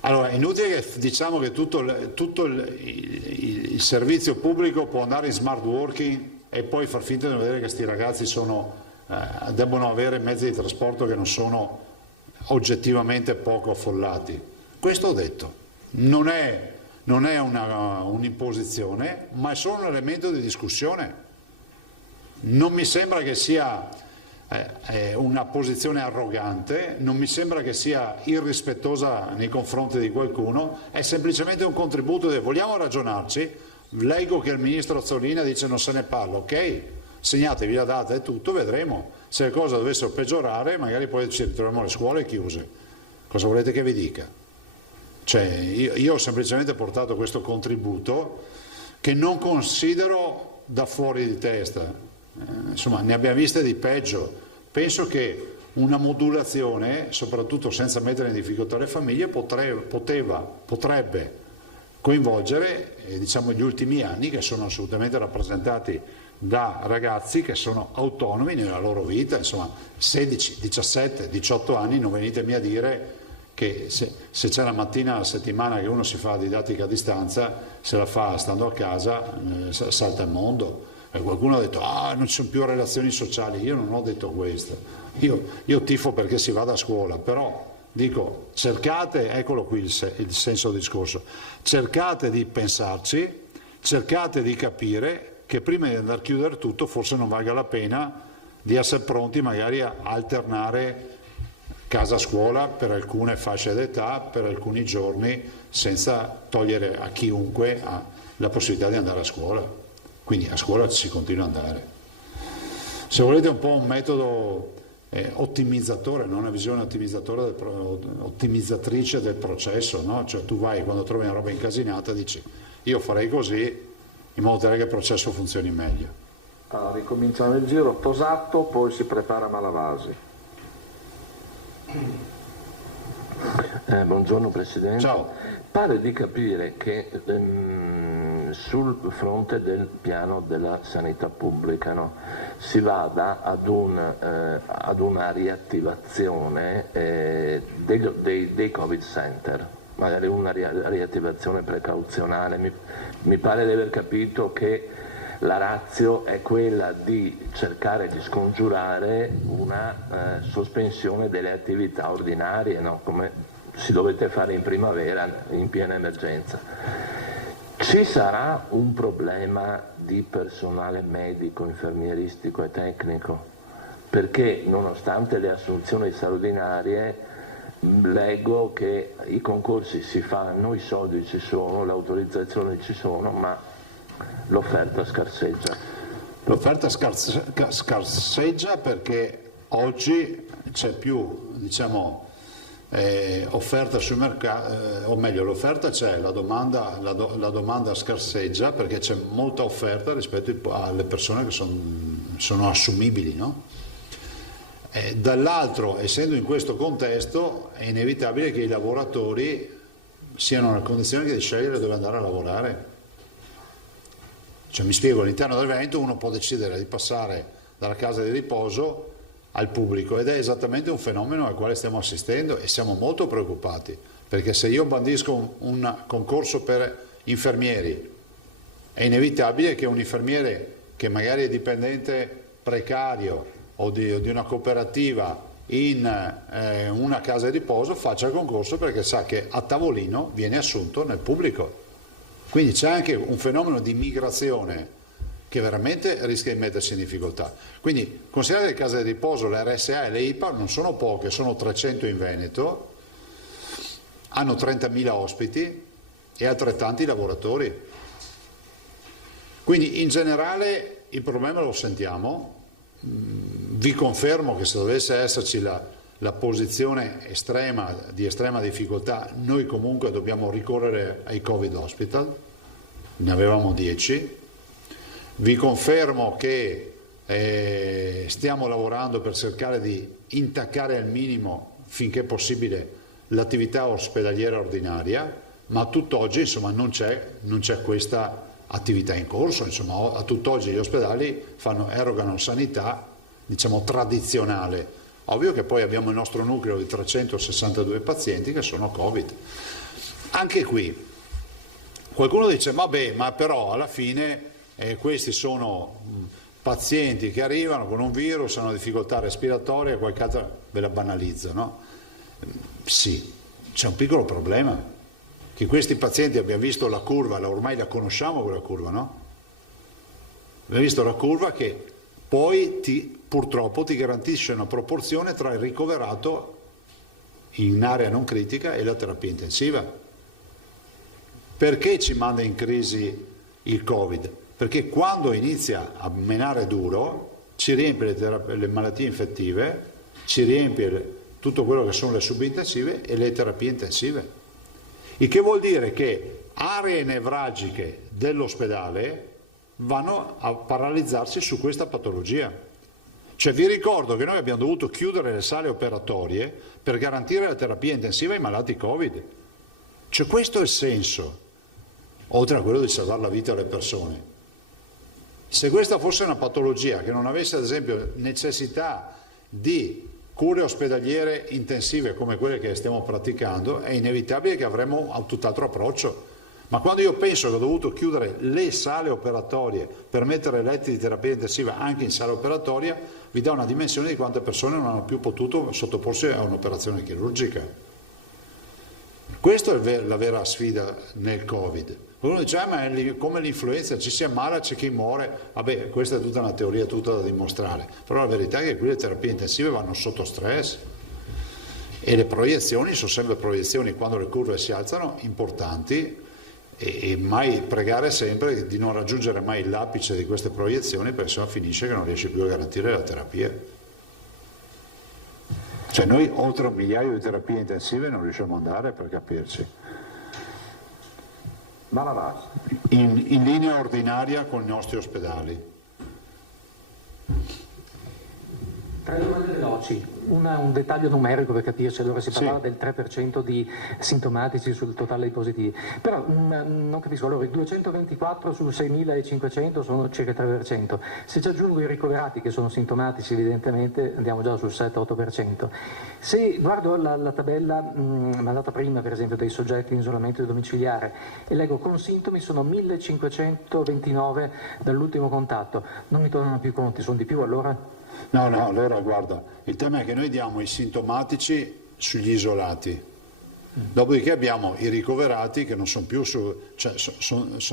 Allora, è inutile che diciamo che tutto il servizio pubblico può andare in smart working e poi far finta di non vedere che questi ragazzi debbono avere mezzi di trasporto che non sono oggettivamente poco affollati. Questo ho detto, non è un'imposizione, ma è solo un elemento di discussione. Non mi sembra che sia una posizione arrogante, non mi sembra che sia irrispettosa nei confronti di qualcuno, è semplicemente un contributo di vogliamo ragionarci. Leggo che il ministro Azzolina dice non se ne parla, ok, segnatevi la data e tutto, vedremo, se le cose dovessero peggiorare magari poi ci ritroviamo le scuole chiuse, cosa volete che vi dica? Cioè, io ho semplicemente portato questo contributo che non considero da fuori di testa, insomma ne abbiamo viste di peggio. Penso che una modulazione, soprattutto senza mettere in difficoltà le famiglie, potrebbe coinvolgere diciamo, gli ultimi anni, che sono assolutamente rappresentati da ragazzi che sono autonomi nella loro vita, insomma 16, 17, 18 anni, non venitemi a dire che se c'è la mattina alla settimana che uno si fa didattica a distanza, se la fa stando a casa, salta il mondo. E qualcuno ha detto non ci sono più relazioni sociali. Io non ho detto questo, io tifo perché si vada a scuola, però dico cercate, eccolo qui il senso del discorso, cercate di pensarci, cercate di capire che prima di andare a chiudere tutto forse non valga la pena di essere pronti magari a alternare casa-scuola per alcune fasce d'età, per alcuni giorni, senza togliere a chiunque la possibilità di andare a scuola. Quindi a scuola si continua ad andare. Se volete un po' un metodo ottimizzatore, non una visione ottimizzatrice del processo, no? Cioè tu vai, quando trovi una roba incasinata, dici io farei così in modo tale che il processo funzioni meglio. Allora, ricominciamo il giro, Tosato, poi si prepara Malavasi. Buongiorno Presidente. Ciao. Pare di capire che sul fronte del piano della sanità pubblica si vada ad una riattivazione dei Covid Center, magari una riattivazione precauzionale. Mi pare di aver capito che la ratio è quella di cercare di scongiurare una sospensione delle attività ordinarie, no? Come si dovete fare in primavera in piena emergenza. Ci sarà un problema di personale medico, infermieristico e tecnico, perché nonostante le assunzioni straordinarie leggo che i concorsi si fanno, i soldi ci sono, le autorizzazioni ci sono, ma l'offerta scarseggia. L'offerta scarseggia perché oggi c'è più, diciamo, offerta sul mercato, o meglio l'offerta c'è, la domanda scarseggia perché c'è molta offerta rispetto alle persone che sono assumibili, no? Dall'altro, essendo in questo contesto, è inevitabile che i lavoratori siano nella condizione di scegliere dove andare a lavorare. Cioè, mi spiego, all'interno del Veneto uno può decidere di passare dalla casa di riposo al pubblico ed è esattamente un fenomeno al quale stiamo assistendo e siamo molto preoccupati, perché se io bandisco un concorso per infermieri è inevitabile che un infermiere che magari è dipendente precario o di una cooperativa in una casa di riposo faccia il concorso perché sa che a tavolino viene assunto nel pubblico. Quindi c'è anche un fenomeno di migrazione che veramente rischia di mettersi in difficoltà. Quindi considerate le case di riposo, le RSA e le IPA non sono poche, sono 300 in Veneto, hanno 30.000 ospiti e altrettanti lavoratori. Quindi in generale il problema lo sentiamo. Vi confermo che se dovesse esserci la posizione di estrema difficoltà, noi comunque dobbiamo ricorrere ai Covid Hospital, ne avevamo 10. Vi confermo che stiamo lavorando per cercare di intaccare al minimo finché possibile l'attività ospedaliera ordinaria, ma a tutt'oggi insomma non c'è questa attività in corso, insomma a tutt'oggi gli ospedali erogano sanità, diciamo, tradizionale. Ovvio che poi abbiamo il nostro nucleo di 362 pazienti che sono Covid. Anche qui qualcuno dice vabbè, ma però alla fine questi sono pazienti che arrivano con un virus, hanno difficoltà respiratorie e qualche altra, ve la banalizzo, no? Sì, c'è un piccolo problema, che questi pazienti, abbiamo visto la curva, ormai la conosciamo quella curva, no? Abbiamo visto la curva che poi purtroppo ti garantisce una proporzione tra il ricoverato in area non critica e la terapia intensiva. Perché ci manda in crisi il Covid? Perché quando inizia a menare duro ci riempie le malattie infettive, ci riempie tutto quello che sono le subintensive e le terapie intensive. il che vuol dire che aree nevralgiche dell'ospedale vanno a paralizzarsi su questa patologia. Cioè vi ricordo che noi abbiamo dovuto chiudere le sale operatorie per garantire la terapia intensiva ai malati Covid. Cioè questo è il senso, oltre a quello di salvare la vita alle persone. Se questa fosse una patologia che non avesse ad esempio necessità di cure ospedaliere intensive come quelle che stiamo praticando, è inevitabile che avremo un tutt'altro approccio. Ma quando io penso che ho dovuto chiudere le sale operatorie per mettere letti di terapia intensiva anche in sala operatoria, vi dà una dimensione di quante persone non hanno più potuto sottoporsi a un'operazione chirurgica. Questa è la vera sfida nel Covid. Uno dice, ma è come l'influenza, ci si ammala, c'è chi muore. Vabbè, questa è tutta una teoria tutta da dimostrare. Però la verità è che qui le terapie intensive vanno sotto stress e le proiezioni sono sempre proiezioni, quando le curve si alzano, importanti, e mai pregare sempre di non raggiungere mai l'apice di queste proiezioni, perché sennò finisce che non riesce più a garantire la terapia. Cioè noi oltre 1 migliaio di terapie intensive non riusciamo ad andare, per capirci. Ma la va. In linea ordinaria con i nostri ospedali. 3 domande veloci. Un dettaglio numerico per capirci, allora si parlava del 3% di sintomatici sul totale dei positivi, però non capisco, allora i 224 su 6.500 sono circa il 3%, se ci aggiungo i ricoverati che sono sintomatici evidentemente andiamo già sul 7-8%. Se guardo la tabella mandata prima per esempio dei soggetti in isolamento domiciliare e leggo con sintomi sono 1.529 dall'ultimo contatto, non mi tornano più conti, sono di più allora? No, allora guarda, il tema è che noi diamo i sintomatici sugli isolati, dopodiché abbiamo i ricoverati che non sono più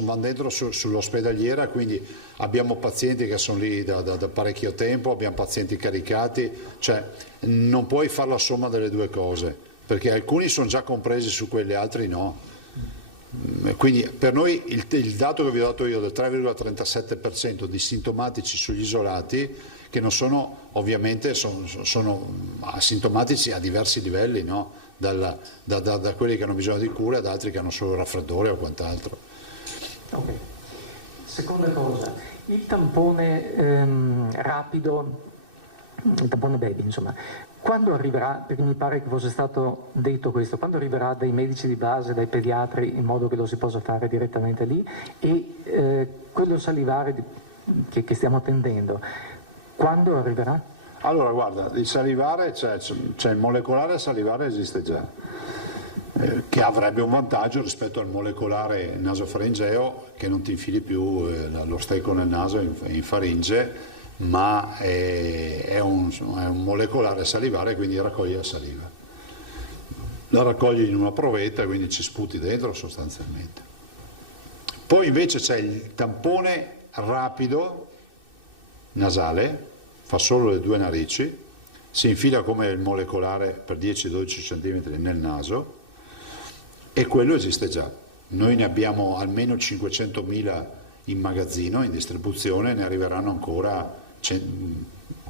vanno dentro sull'ospedaliera, quindi abbiamo pazienti che sono lì da parecchio tempo, abbiamo pazienti caricati, cioè non puoi fare la somma delle due cose, perché alcuni sono già compresi su quelli, altri no. Quindi per noi il dato che vi ho dato io del 3,37% di sintomatici sugli isolati, che non sono ovviamente sono asintomatici a diversi livelli, no? da quelli che hanno bisogno di cure ad altri che hanno solo raffreddore o quant'altro. Ok. Seconda cosa, il tampone rapido, il tampone baby insomma, quando arriverà, perché mi pare che fosse stato detto questo, quando arriverà dai medici di base, dai pediatri in modo che lo si possa fare direttamente lì, e quello salivare che stiamo attendendo, quando arriverà? Allora guarda, il salivare c'è il molecolare salivare esiste già, che avrebbe un vantaggio rispetto al molecolare nasofaringeo, che non ti infili più lo stecco nel naso in faringe, ma è un molecolare salivare, quindi raccoglie la saliva. La raccogli in una provetta, quindi ci sputi dentro sostanzialmente. Poi invece c'è il tampone rapido nasale, fa solo le 2 narici, si infila come il molecolare per 10-12 cm nel naso, e quello esiste già. Noi ne abbiamo almeno 500.000 in magazzino, in distribuzione, ne arriveranno ancora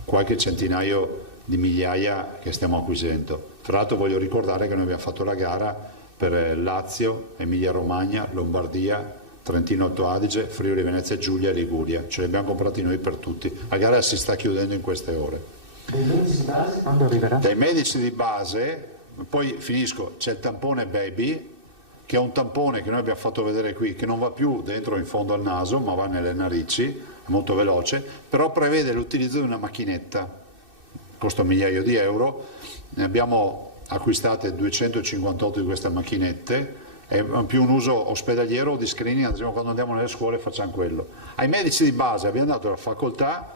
qualche centinaio di migliaia che stiamo acquisendo. Tra l'altro voglio ricordare che noi abbiamo fatto la gara per Lazio, Emilia Romagna, Lombardia, Trentino Alto Adige, Friuli Venezia Giulia e Liguria, ce li abbiamo comprati noi per tutti. La gara si sta chiudendo in queste ore. Dai medici di base quando arriverà? Dai medici di base, poi finisco, c'è il tampone baby, che è un tampone che noi abbiamo fatto vedere qui, che non va più dentro in fondo al naso, ma va nelle narici, è molto veloce, però prevede l'utilizzo di una macchinetta, costa €1 migliaio, ne abbiamo acquistate 258 di queste macchinette, è più un uso ospedaliero o di screening, quando andiamo nelle scuole facciamo quello. Ai medici di base abbiamo dato la facoltà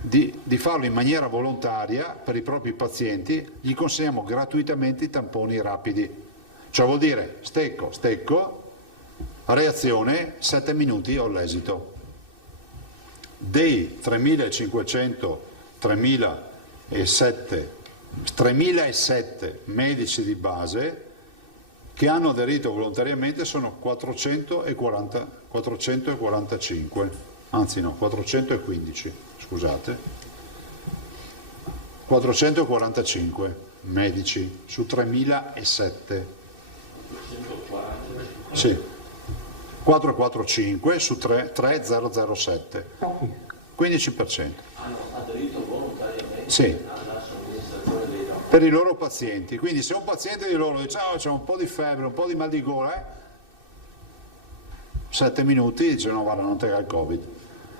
di farlo in maniera volontaria per i propri pazienti, gli consegniamo gratuitamente i tamponi rapidi, cioè vuol dire stecco, reazione, 7 minuti ho l'esito. Dei 3.007 medici di base che hanno aderito volontariamente sono 445, anzi no, 415, scusate, 445 medici su 3.007. Sì, 445 su 3007, 15%. Hanno aderito volontariamente Sì. alla somministrazione dei vaccini. Per i loro pazienti. Quindi se un paziente di loro dice c'è un po' di febbre, un po' di mal di gola, 7 minuti dice no, guarda, non te il Covid.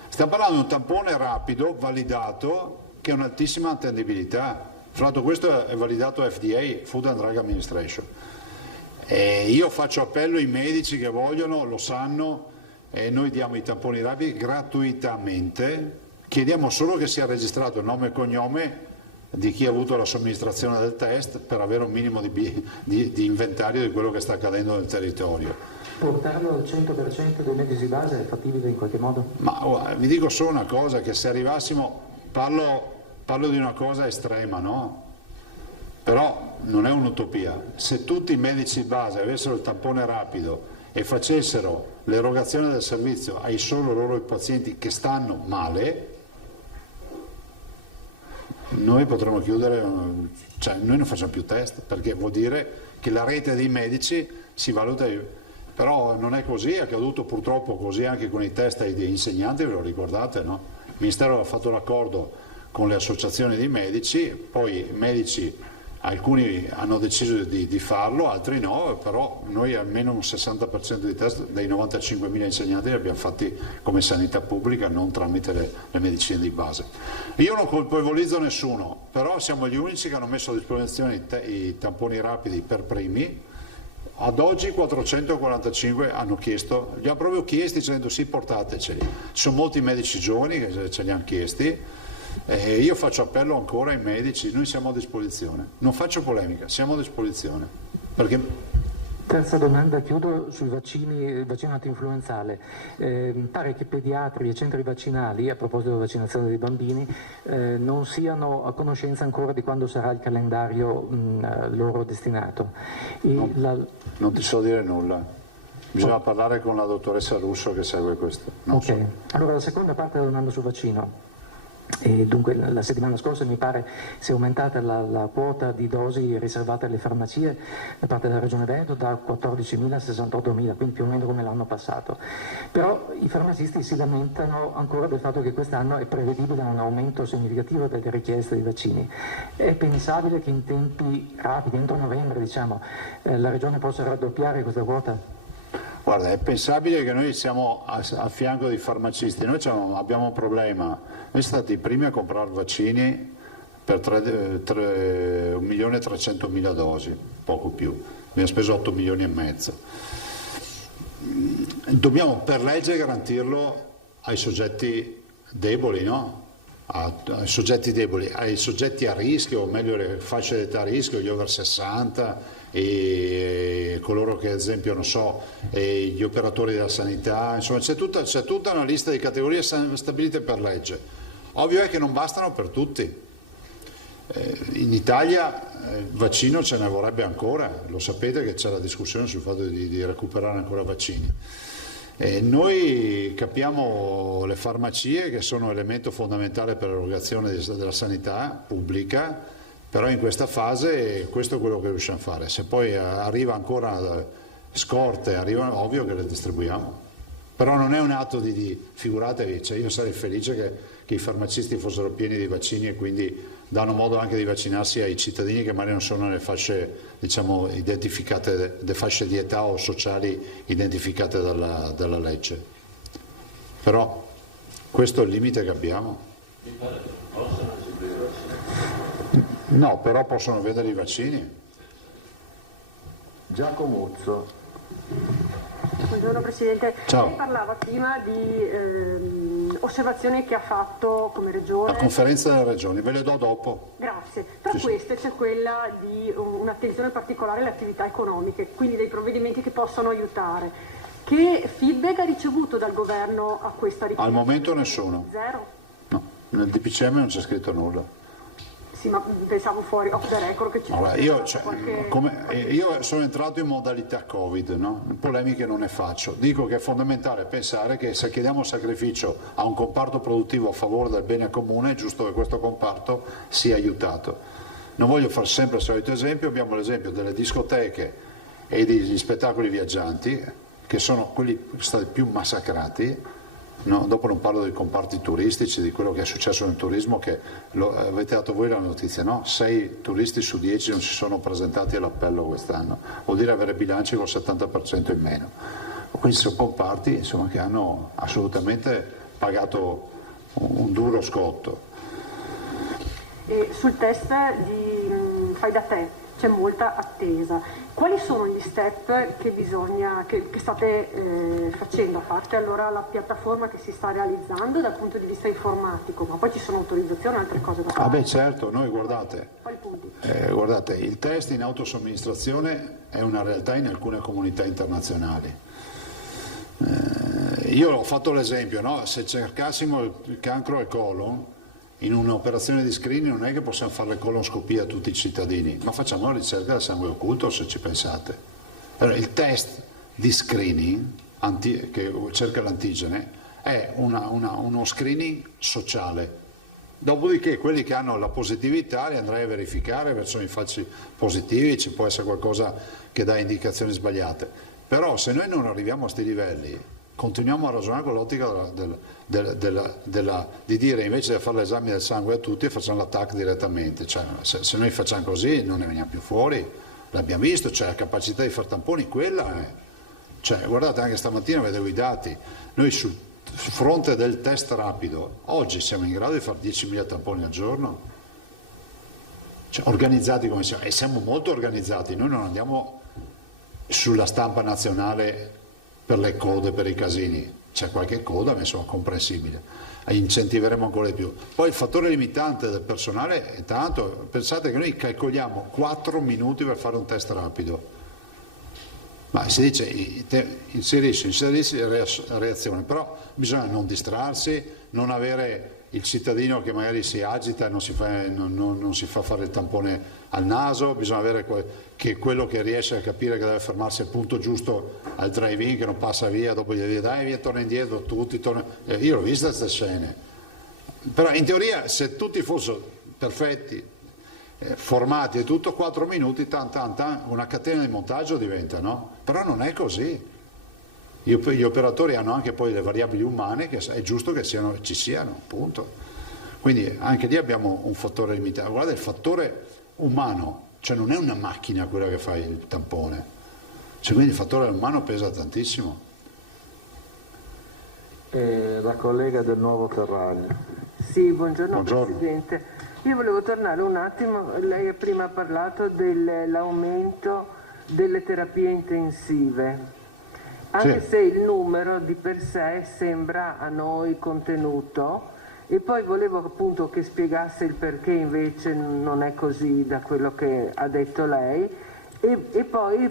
Stiamo parlando di un tampone rapido, validato, che ha un'altissima attendibilità. Fra l'altro questo è validato FDA, Food and Drug Administration. E io faccio appello ai medici che vogliono, lo sanno, e noi diamo i tamponi rapidi gratuitamente, chiediamo solo che sia registrato il nome e cognome di chi ha avuto la somministrazione del test per avere un minimo di inventario di quello che sta accadendo nel territorio. Portarlo al 100% dei medici base è fattibile in qualche modo? Ma vi dico solo una cosa, che se arrivassimo, parlo di una cosa estrema, no? Però non è un'utopia. Se tutti i medici base avessero il tampone rapido e facessero l'erogazione del servizio ai solo loro pazienti che stanno male, noi potremmo chiudere, cioè noi non facciamo più test, perché vuol dire che la rete dei medici si valuta. Però non è così, è accaduto purtroppo così anche con i test ai insegnanti, ve lo ricordate, no? Il Ministero ha fatto l'accordo con le associazioni dei medici, poi i medici, alcuni hanno deciso di farlo, altri no, però noi almeno un 60% dei test dei 95.000 insegnanti li abbiamo fatti come sanità pubblica, non tramite le medicine di base. Io non colpevolizzo nessuno, però siamo gli unici che hanno messo a disposizione i tamponi rapidi per primi. Ad oggi 445 hanno chiesto, li hanno proprio chiesti dicendo sì, portateceli. Ci sono molti medici giovani che ce li hanno chiesti e io faccio appello ancora ai medici, noi siamo a disposizione. Non faccio polemica, siamo a disposizione. Perché... Terza domanda, chiudo sui vaccini, il vaccino antinfluenzale. Pare che pediatri e centri vaccinali, a proposito della vaccinazione dei bambini, non siano a conoscenza ancora di quando sarà il calendario loro destinato. Non ti so dire nulla. Bisogna parlare con la dottoressa Russo che segue questo. Ok, allora la seconda parte della domanda sul vaccino. E dunque la settimana scorsa mi pare si è aumentata la quota di dosi riservate alle farmacie da parte della Regione Veneto da 14.000 a 68.000, quindi più o meno come l'anno passato. Però i farmacisti si lamentano ancora del fatto che quest'anno è prevedibile un aumento significativo delle richieste di vaccini. È pensabile che in tempi rapidi, entro novembre diciamo, la Regione possa raddoppiare questa quota? Guarda, è pensabile che noi siamo a fianco dei farmacisti, noi abbiamo un problema, noi siamo stati i primi a comprare vaccini per 1.300.000 dosi, poco più, abbiamo speso 8 milioni e mezzo. Dobbiamo per legge garantirlo ai soggetti deboli, no? Ai soggetti deboli, ai soggetti a rischio, o meglio le fasce d'età a rischio, gli over 60 e coloro che ad esempio non so, gli operatori della sanità, insomma c'è tutta una lista di categorie stabilite per legge. Ovvio è che non bastano per tutti. In Italia il vaccino ce ne vorrebbe ancora, lo sapete che c'è la discussione sul fatto di recuperare ancora vaccini. Noi capiamo le farmacie che sono elemento fondamentale per l'erogazione della sanità pubblica, però in questa fase questo è quello che riusciamo a fare. Se poi arriva ancora scorte, ovvio che le distribuiamo. Però non è un atto figuratevi, cioè io sarei felice che i farmacisti fossero pieni di vaccini e quindi danno modo anche di vaccinarsi ai cittadini che magari non sono nelle fasce, diciamo, identificate, le fasce di età o sociali identificate dalla legge. Però questo è il limite che abbiamo. Mi pare che possano eseguire i vaccini. No, però possono vedere i vaccini. Giacomuzzo. Buongiorno Presidente. Ciao. Lei parlava prima di osservazioni che ha fatto come Regione. La conferenza delle regioni, ve le do dopo. Grazie. Tra queste c'è quella di un'attenzione particolare alle attività economiche, quindi dei provvedimenti che possono aiutare. Che feedback ha ricevuto dal governo a questa richiesta? Al momento nessuno. Zero? No, nel DPCM non c'è scritto nulla. Sì, ma pensavo fuori off the record che ci allora, fosse qualche... io sono entrato in modalità Covid, no? Polemiche non ne faccio. Dico che è fondamentale pensare che se chiediamo sacrificio a un comparto produttivo a favore del bene comune è giusto che questo comparto sia aiutato. Non voglio fare sempre il solito esempio, abbiamo l'esempio delle discoteche e degli spettacoli viaggianti che sono quelli stati più massacrati. No, dopo non parlo dei comparti turistici, di quello che è successo nel turismo, che avete dato voi la notizia, no? 6 turisti su 10 non si sono presentati all'appello quest'anno, vuol dire avere bilanci col 70% in meno. Quindi sono comparti, insomma, che hanno assolutamente pagato un duro scotto. E sul test di Fai da te c'è molta attesa. Quali sono gli step che state facendo, a parte allora la piattaforma che si sta realizzando dal punto di vista informatico, ma poi ci sono autorizzazioni e altre cose da fare? Ah beh certo, noi guardate, Quali punti? Guardate, il test in autosomministrazione è una realtà in alcune comunità internazionali. Io ho fatto l'esempio, no? Se cercassimo il cancro al colon, in un'operazione di screening non è che possiamo fare le colonscopie a tutti i cittadini, ma facciamo la ricerca del sangue occulto, se ci pensate. Allora, il test di screening che cerca l'antigene è uno screening sociale. Dopodiché quelli che hanno la positività li andrei a verificare verso i falsi positivi, ci può essere qualcosa che dà indicazioni sbagliate. Però se noi non arriviamo a questi livelli, continuiamo a ragionare con l'ottica di dire invece di fare l'esame del sangue a tutti facciamo l'attacco direttamente, cioè, se noi facciamo così non ne veniamo più fuori, l'abbiamo visto, cioè la capacità di fare tamponi quella è. Cioè, guardate, anche stamattina vedevo i dati, noi sul fronte del test rapido oggi siamo in grado di fare 10.000 tamponi al giorno, cioè, organizzati come siamo, e siamo molto organizzati, noi non andiamo sulla stampa nazionale per le code, per i casini, c'è qualche coda, ma insomma comprensibile, incentiveremo ancora di più. Poi il fattore limitante del personale è tanto, pensate che noi calcoliamo 4 minuti per fare un test rapido, ma si dice inserisci reazione, però bisogna non distrarsi, non avere il cittadino che magari si agita e non si fa fare il tampone al naso, bisogna avere che quello che riesce a capire che deve fermarsi al punto giusto al drive-in, che non passa via, dopo gli dice dai via, torna indietro, tutti tornano. Io l'ho vista queste scene, però in teoria se tutti fossero perfetti, formati e tutto, 4 minuti, una catena di montaggio diventa, no? Però non è così. Gli operatori hanno anche poi le variabili umane che è giusto che ci siano, punto. Quindi anche lì abbiamo un fattore limitato. Guarda, il fattore umano, cioè non è una macchina quella che fa il tampone, cioè, quindi il fattore umano pesa tantissimo. La collega del Nuovo Terraglio. Sì, buongiorno. Presidente. Io volevo tornare un attimo, lei ha prima parlato dell'aumento delle terapie intensive. Anche sì, se il numero di per sé sembra a noi contenuto, e poi volevo appunto che spiegasse il perché invece non è così da quello che ha detto lei, e poi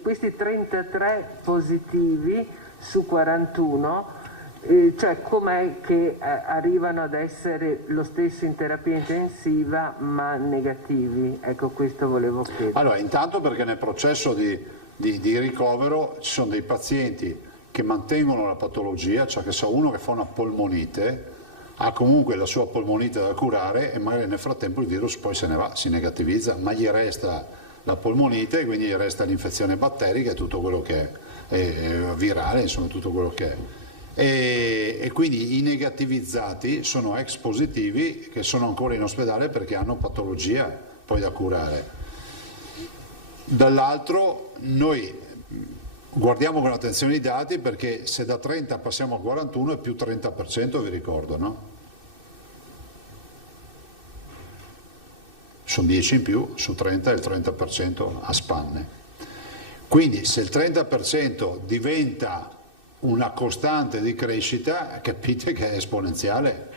questi 33 positivi su 41, cioè com'è che arrivano ad essere lo stesso in terapia intensiva ma negativi? Ecco, questo volevo chiedere. Allora, intanto perché nel processo di ricovero ci sono dei pazienti che mantengono la patologia, cioè che se uno che fa una polmonite ha comunque la sua polmonite da curare e magari nel frattempo il virus poi se ne va, si negativizza, ma gli resta la polmonite, quindi gli resta l'infezione batterica e tutto quello che è virale, insomma tutto quello che è. E quindi i negativizzati sono ex positivi che sono ancora in ospedale perché hanno patologia poi da curare. Dall'altro noi guardiamo con attenzione i dati perché se da 30 passiamo a 41 è più 30%, vi ricordo, no? Sono 10 in più, su 30 è il 30% a spanne. Quindi se il 30% diventa una costante di crescita, capite che è esponenziale.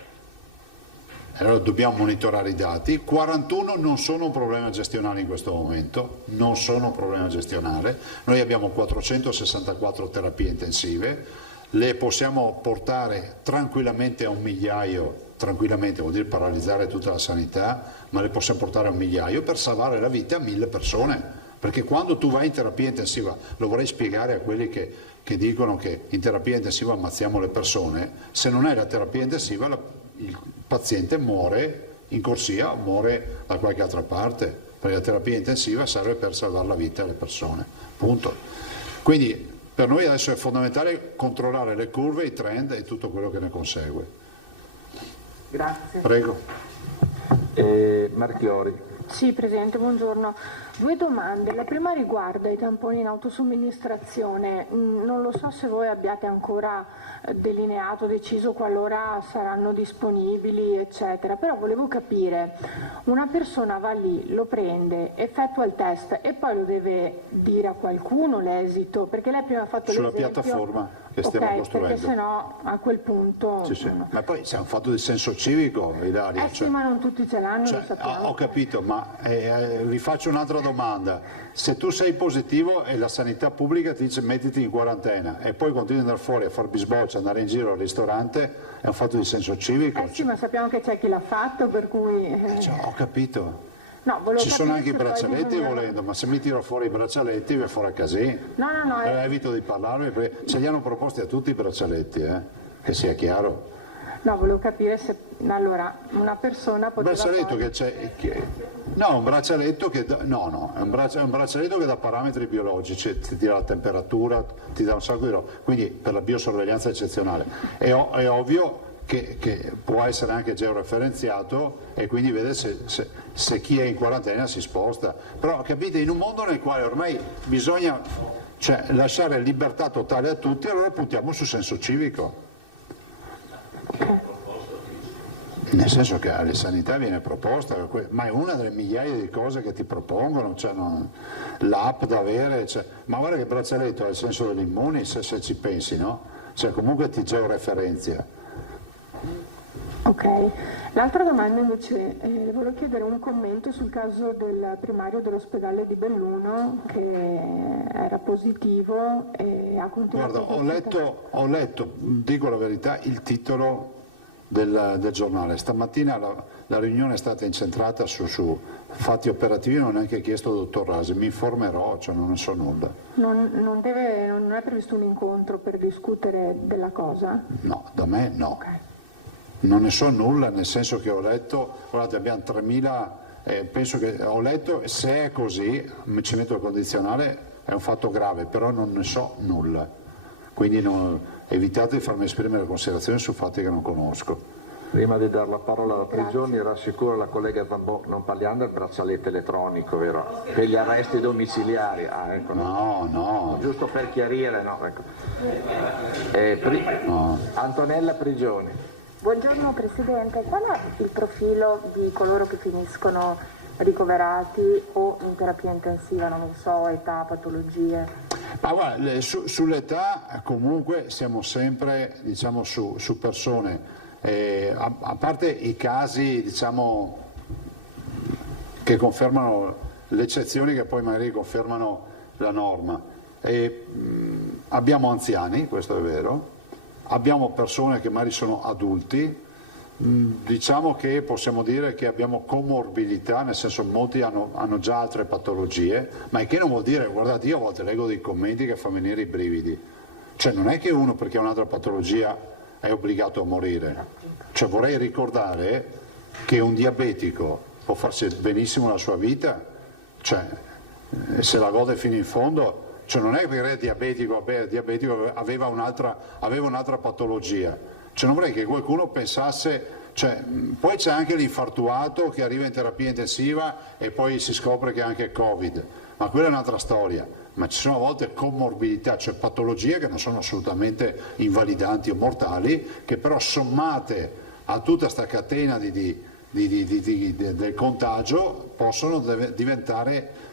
Allora dobbiamo monitorare i dati. 41 non sono un problema gestionale in questo momento, non sono un problema gestionale. Noi abbiamo 464 terapie intensive, le possiamo portare tranquillamente a 1 migliaio, tranquillamente vuol dire paralizzare tutta la sanità, ma le possiamo portare a 1 migliaio per salvare la vita a 1000 persone. Perché quando tu vai in terapia intensiva, lo vorrei spiegare a quelli che dicono che in terapia intensiva ammazziamo le persone, se non è la terapia intensiva il paziente muore in corsia o muore da qualche altra parte, perché la terapia intensiva serve per salvare la vita alle persone, punto. Quindi Per noi adesso è fondamentale controllare le curve, i trend e tutto quello che ne consegue. Grazie. Prego. Marchiori. Sì, Presidente, buongiorno. 2 domande. La prima riguarda i tamponi in autosomministrazione. Non lo so se voi abbiate ancora delineato, deciso qualora saranno disponibili, eccetera, però volevo capire, una persona va lì, lo prende, effettua il test e poi lo deve dire a qualcuno l'esito, perché lei prima ha fatto sulla l'esempio... piattaforma che stiamo costruendo. Perché sennò a quel punto... Sì, sì. Ma poi c'è un fatto di senso civico, Ilaria. Sì, ma non tutti ce l'hanno, lo sappiamo. Ho capito, ma vi faccio un'altra domanda. Se tu sei positivo e la sanità pubblica ti dice mettiti in quarantena e poi continui ad andare fuori a far bisboccia, andare in giro al ristorante, è un fatto di senso civico. Sì, ma sappiamo che c'è chi l'ha fatto, per cui... Ho capito. No, ci sono anche i braccialetti volendo, ma se mi tiro fuori i braccialetti vi fuori a casino. No. Evito di parlarmi perché ce li hanno proposti a tutti i braccialetti, che sia chiaro. No, volevo capire se allora una persona poteva... Un braccialetto che c'è... No, un braccialetto che... No, è un braccialetto che dà parametri biologici, ti dà la temperatura, ti dà un sacco di roba, quindi per la biosorveglianza eccezionale. È ovvio che può essere anche georeferenziato e quindi vede se chi è in quarantena si sposta. Però capite, in un mondo nel quale ormai bisogna lasciare libertà totale a tutti, allora puntiamo sul senso civico. Nel senso che alla sanità viene proposta, ma è una delle migliaia di cose che ti propongono, l'app da avere, ma guarda che il braccialetto ha il senso dell'immune se ci pensi, no? Comunque ti georeferenzia. Ok, l'altra domanda invece, volevo chiedere un commento sul caso del primario dell'ospedale di Belluno che era positivo e ha continuato... Guarda, ho letto, dico la verità, il titolo del giornale. Stamattina la riunione è stata incentrata su fatti operativi, non ho neanche chiesto al dottor Rasi, mi informerò, non ne so nulla. Non è previsto un incontro per discutere della cosa? No, da me no. Okay. Non ne so nulla, nel senso che ho letto, guardate, abbiamo 3.000, penso che ho letto, se è così, ci metto il condizionale, è un fatto grave, però non ne so nulla. Quindi evitate di farmi esprimere considerazioni su fatti che non conosco. Prima di dare la parola alla Prigioni, rassicuro la collega Zambò, non parliamo del braccialetto elettronico, vero? Per gli arresti domiciliari. Ecco. No. Giusto per chiarire, no. Ecco. No. Antonella Prigioni. Buongiorno Presidente, qual è il profilo di coloro che finiscono ricoverati o in terapia intensiva, non so, età, patologie? Ma guarda, sull'età comunque siamo sempre su persone, a parte i casi che confermano le eccezioni che poi magari confermano la norma. Abbiamo anziani, questo è vero. Abbiamo persone che magari sono adulti, diciamo che possiamo dire che abbiamo comorbilità, nel senso molti hanno già altre patologie, ma il che non vuol dire, guardate, io a volte leggo dei commenti che fanno venire i brividi, non è che uno perché ha un'altra patologia è obbligato a morire, vorrei ricordare che un diabetico può farsi benissimo la sua vita, se la gode fino in fondo. Non è perché è diabetico, aveva un'altra patologia. Non vorrei che qualcuno pensasse, poi c'è anche l'infartuato che arriva in terapia intensiva e poi si scopre che ha anche Covid, ma quella è un'altra storia. Ma ci sono a volte comorbidità, patologie che non sono assolutamente invalidanti o mortali, che però sommate a tutta questa catena del contagio possono diventare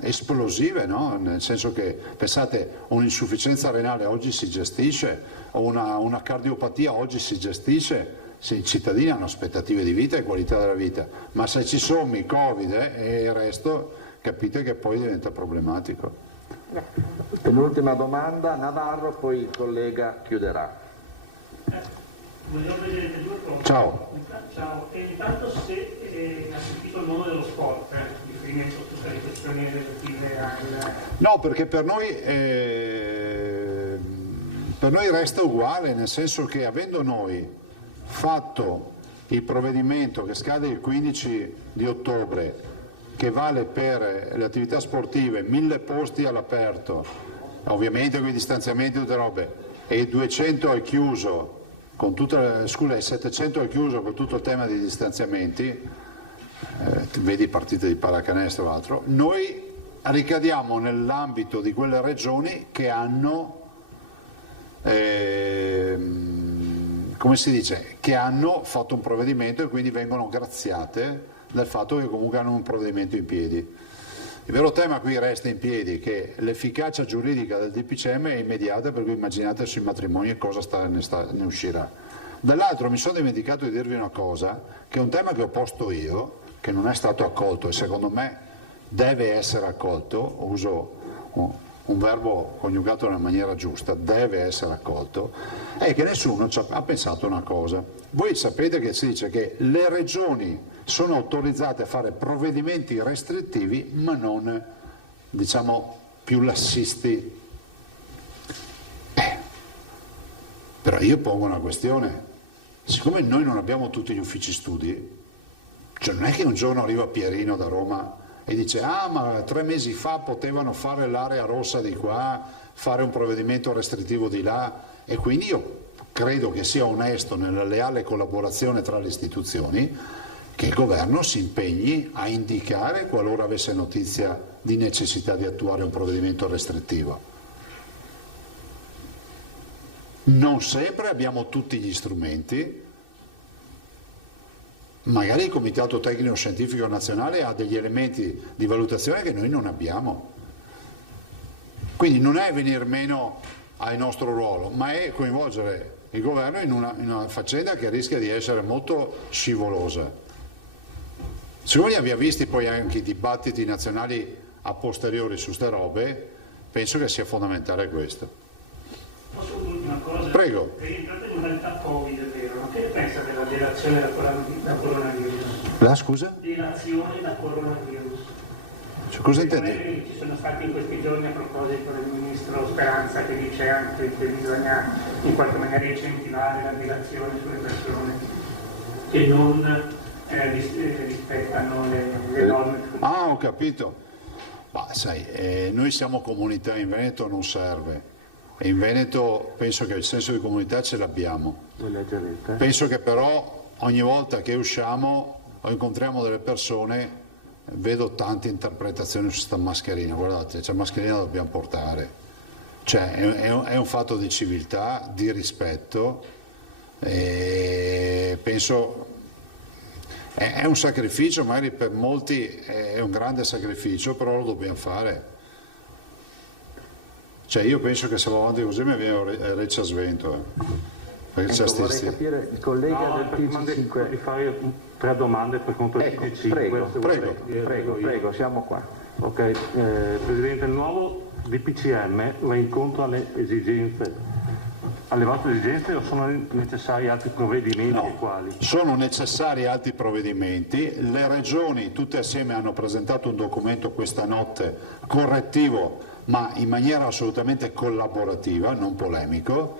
esplosive, no? Nel senso che, pensate, un'insufficienza renale oggi si gestisce, o una cardiopatia oggi si gestisce, i cittadini hanno aspettative di vita e qualità della vita, ma se ci sommi Covid e il resto, capite che poi diventa problematico. Penultima domanda, Navarro, poi il collega chiuderà. Buongiorno Presidente, due cose. Ciao. Ciao. Intanto se ha sentito il mondo dello sport, riferimento a tutte le questioni relative al... No, perché per noi resta uguale, nel senso che avendo noi fatto il provvedimento che scade il 15 di ottobre, che vale per le attività sportive 1000 posti all'aperto ovviamente con i distanziamenti e tutte robe, e il 200 è chiuso, con tutta, scusa, il 700 è chiuso con tutto il tema dei distanziamenti, vedi partite di pallacanestro o altro, noi ricadiamo nell'ambito di quelle regioni che hanno, come si dice, che hanno fatto un provvedimento e quindi vengono graziate del fatto che comunque hanno un provvedimento in piedi. Il vero tema qui resta in piedi, che l'efficacia giuridica del DPCM è immediata, per cui immaginate sui matrimoni cosa ne uscirà. Dall'altro mi sono dimenticato di dirvi una cosa, che è un tema che ho posto io, che non è stato accolto e secondo me deve essere accolto, uso un verbo coniugato nella maniera giusta, deve essere accolto, è che nessuno ha pensato una cosa. Voi sapete che si dice che le regioni sono autorizzate a fare provvedimenti restrittivi ma non, diciamo, più lassisti. Però io pongo una questione, siccome noi non abbiamo tutti gli uffici studi, cioè non è che un giorno arriva Pierino da Roma e dice ma 3 mesi fa potevano fare l'area rossa di qua, fare un provvedimento restrittivo di là, e quindi io credo che sia onesto nella leale collaborazione tra le istituzioni che il governo si impegni a indicare qualora avesse notizia di necessità di attuare un provvedimento restrittivo. Non sempre abbiamo tutti gli strumenti. Magari il Comitato Tecnico Scientifico Nazionale ha degli elementi di valutazione che noi non abbiamo. Quindi non è venir meno al nostro ruolo, ma è coinvolgere il governo in una faccenda che rischia di essere molto scivolosa. Siccome li abbiamo visti poi anche i dibattiti nazionali a posteriori su ste robe, penso che sia fondamentale questo. Posso un'ultima cosa? Prego. Rientrate in modalità Covid, è vero? Ma che pensa della delazione da coronavirus? La scusa? Delazione da coronavirus. Cioè, cosa intendi? Ci sono stati in questi giorni, a proposito del ministro Speranza, che dice anche che bisogna in qualche maniera incentivare la delazione sulle persone che non rispettano le norme. Ah, ho capito. Ma sai, noi siamo comunità, in Veneto non serve. E in Veneto penso che il senso di comunità ce l'abbiamo. Penso che però ogni volta che usciamo o incontriamo delle persone vedo tante interpretazioni su questa mascherina. Guardate, la mascherina la dobbiamo portare. Cioè è un fatto di civiltà, di rispetto, e penso è un sacrificio, magari per molti è un grande sacrificio, però lo dobbiamo fare. Cioè io penso che se va avanti così mi viene Reccia svento. Perché ecco, vorrei capire, il collega del TG5... di fare 3 domande per conto del TG5. Prego, siamo qua. Ok, Presidente, il nuovo DPCM va incontro alle esigenze, alle vostre esigenze, o sono necessari altri provvedimenti? No, quali? sono necessari altri provvedimenti. Le regioni tutte assieme hanno presentato un documento questa notte correttivo, ma in maniera assolutamente collaborativa, non polemico,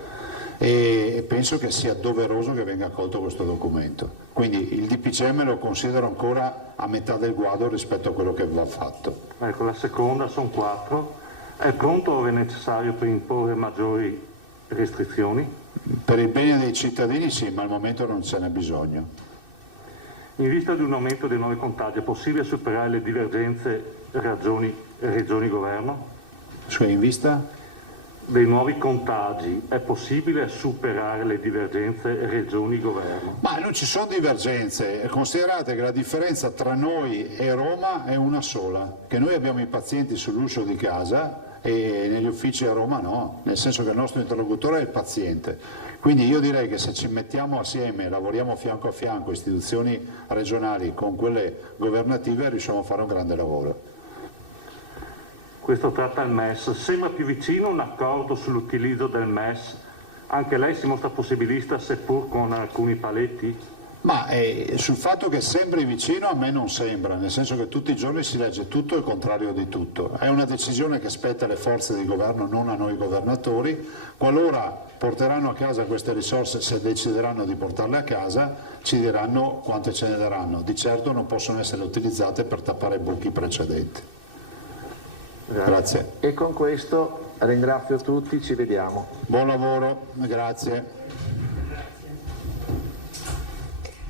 e penso che sia doveroso che venga accolto questo documento. Quindi il DPCM lo considero ancora a metà del guado rispetto a quello che va fatto. Ecco, la seconda, sono 4. È pronto o è necessario per imporre maggiori restrizioni? Per il bene dei cittadini sì, ma al momento non ce n'è bisogno. In vista di un aumento dei nuovi contagi, è possibile superare le divergenze regioni-governo? Cioè, in vista dei nuovi contagi è possibile superare le divergenze regioni-governo? Ma non ci sono divergenze, considerate che la differenza tra noi e Roma è una sola, che noi abbiamo i pazienti sull'uscio di casa e negli uffici a Roma no, nel senso che il nostro interlocutore è il paziente. Quindi io direi che se ci mettiamo assieme, lavoriamo fianco a fianco, istituzioni regionali con quelle governative, riusciamo a fare un grande lavoro. Questo tratta il MES. Sembra più vicino un accordo sull'utilizzo del MES? Anche lei si mostra possibilista, seppur con alcuni paletti? Ma sul fatto che sembri vicino a me non sembra, nel senso che tutti i giorni si legge tutto e il contrario di tutto. È una decisione che spetta alle forze di governo, non a noi governatori. Qualora porteranno a casa queste risorse, se decideranno di portarle a casa, ci diranno quante ce ne daranno. Di certo non possono essere utilizzate per tappare buchi precedenti. Grazie. E con questo ringrazio tutti, ci vediamo. Buon lavoro, grazie.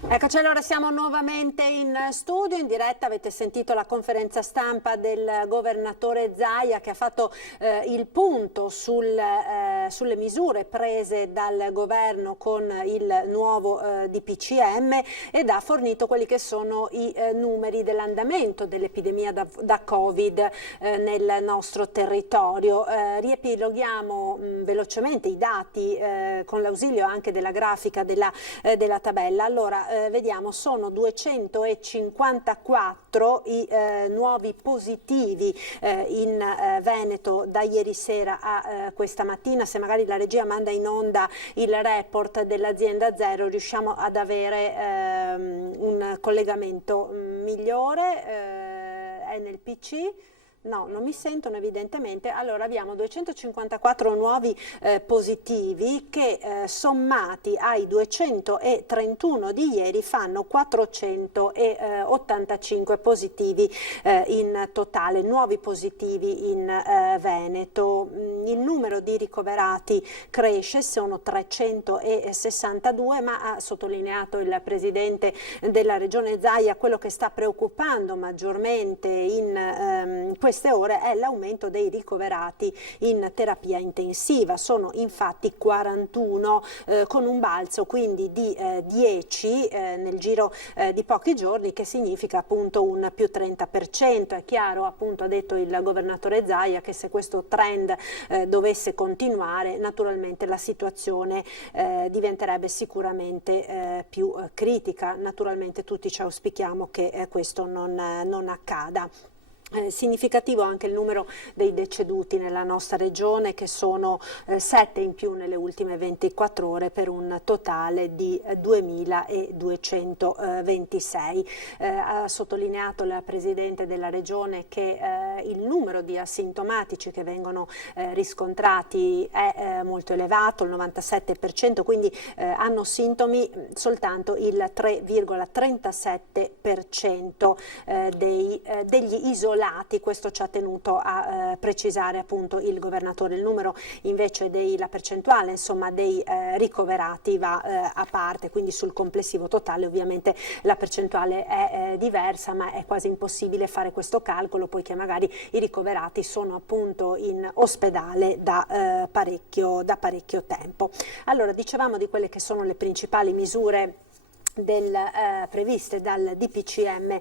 Eccoci, allora siamo nuovamente in studio, in diretta. Avete sentito la conferenza stampa del governatore Zaia che ha fatto il punto sulle misure prese dal governo con il nuovo DPCM ed ha fornito quelli che sono i numeri dell'andamento dell'epidemia da Covid nel nostro territorio. Riepiloghiamo velocemente i dati con l'ausilio anche della grafica della tabella. Allora, vediamo, sono 254 i nuovi positivi in Veneto da ieri sera a questa mattina. Se magari la regia manda in onda il report dell'azienda Zero riusciamo ad avere un collegamento migliore. È nel PC? No, non mi sentono evidentemente. Allora abbiamo 254 nuovi positivi che sommati ai 231 di ieri fanno 485 positivi in totale, nuovi positivi in Veneto. Il numero di ricoverati cresce, sono 362, ma ha sottolineato il presidente della regione Zaia quello che sta preoccupando maggiormente in queste ore è l'aumento dei ricoverati in terapia intensiva. Sono infatti 41 con un balzo quindi di 10 nel giro di pochi giorni, che significa appunto un più 30%. È chiaro, appunto, ha detto il governatore Zaia, che se questo trend dovesse continuare, naturalmente la situazione diventerebbe sicuramente più critica. Naturalmente tutti ci auspichiamo che questo non accada. Significativo anche il numero dei deceduti nella nostra regione, che sono 7 in più nelle ultime 24 ore per un totale di 2226. Ha sottolineato la Presidente della regione che il numero di asintomatici che vengono riscontrati è molto elevato, il 97%, quindi hanno sintomi soltanto il 3,37% degli isolati. Questo ci ha tenuto a precisare appunto il governatore. Il numero invece la percentuale insomma dei ricoverati va a parte, quindi sul complessivo totale ovviamente la percentuale è diversa, ma è quasi impossibile fare questo calcolo poiché magari i ricoverati sono appunto in ospedale da parecchio tempo. Allora, dicevamo di quelle che sono le principali misure previste dal DPCM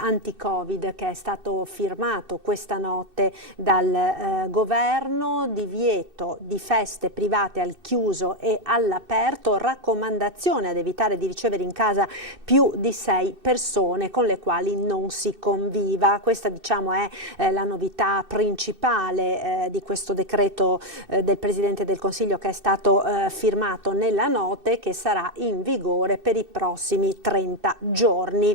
anti-Covid che è stato firmato questa notte dal governo. Divieto di feste private al chiuso e all'aperto, raccomandazione ad evitare di ricevere in casa più di 6 persone con le quali non si conviva. Questa, diciamo, è la novità principale di questo decreto del Presidente del Consiglio che è stato firmato nella notte, che sarà in vigore per i prossimi 30 giorni.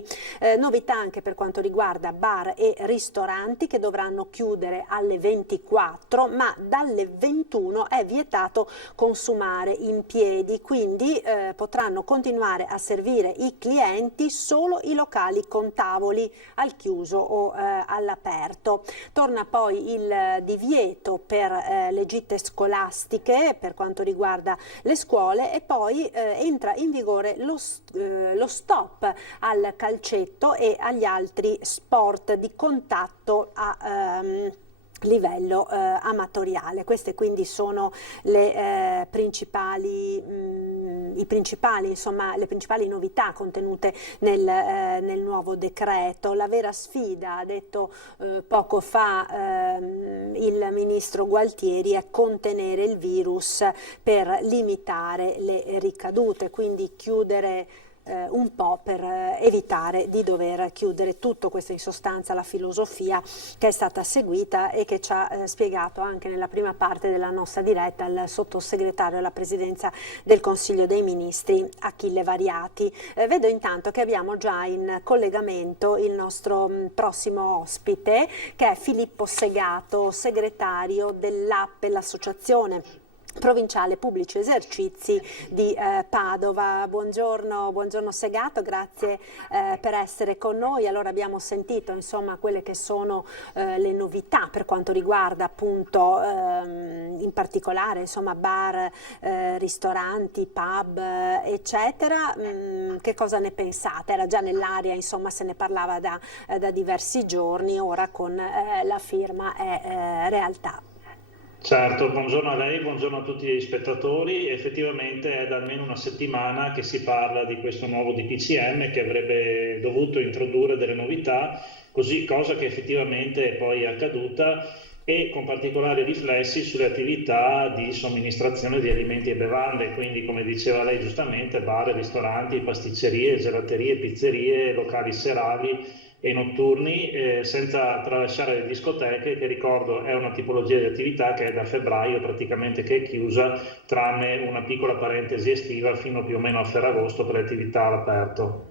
Novità anche per quanto riguarda bar e ristoranti, che dovranno chiudere alle 24, ma dalle 21 è vietato consumare in piedi, quindi potranno continuare a servire i clienti solo i locali con tavoli al chiuso o all'aperto. Torna poi il divieto per le gite scolastiche per quanto riguarda le scuole, e poi entra in vigore lo stop al calcetto e agli altri sport di contatto a livello amatoriale. Queste quindi sono le le principali novità contenute nel nuovo decreto. La vera sfida, ha detto poco fa il ministro Gualtieri, è contenere il virus per limitare le ricadute, quindi chiudere un po' per evitare di dover chiudere tutto. Questa in sostanza la filosofia che è stata seguita e che ci ha spiegato anche nella prima parte della nostra diretta il sottosegretario alla Presidenza del Consiglio dei Ministri Achille Variati. Vedo intanto che abbiamo già in collegamento il nostro prossimo ospite, che è Filippo Segato, segretario dell'APPE, l'associazione provinciale pubblici esercizi di Padova. Buongiorno Segato, grazie per essere con noi. Allora abbiamo sentito insomma quelle che sono le novità per quanto riguarda appunto in particolare insomma bar, ristoranti, pub eccetera. Che cosa ne pensate? Era già nell'aria, insomma se ne parlava da diversi giorni, ora con la firma è realtà. Certo, buongiorno a lei, buongiorno a tutti gli spettatori. Effettivamente è da almeno una settimana che si parla di questo nuovo DPCM che avrebbe dovuto introdurre delle novità, così cosa che effettivamente è poi accaduta, e con particolari riflessi sulle attività di somministrazione di alimenti e bevande, quindi come diceva lei giustamente, bar, ristoranti, pasticcerie, gelaterie, pizzerie, locali serali e notturni, senza tralasciare le discoteche, che ricordo è una tipologia di attività che è da febbraio praticamente che è chiusa, tranne una piccola parentesi estiva fino più o meno a Ferragosto per le attività all'aperto.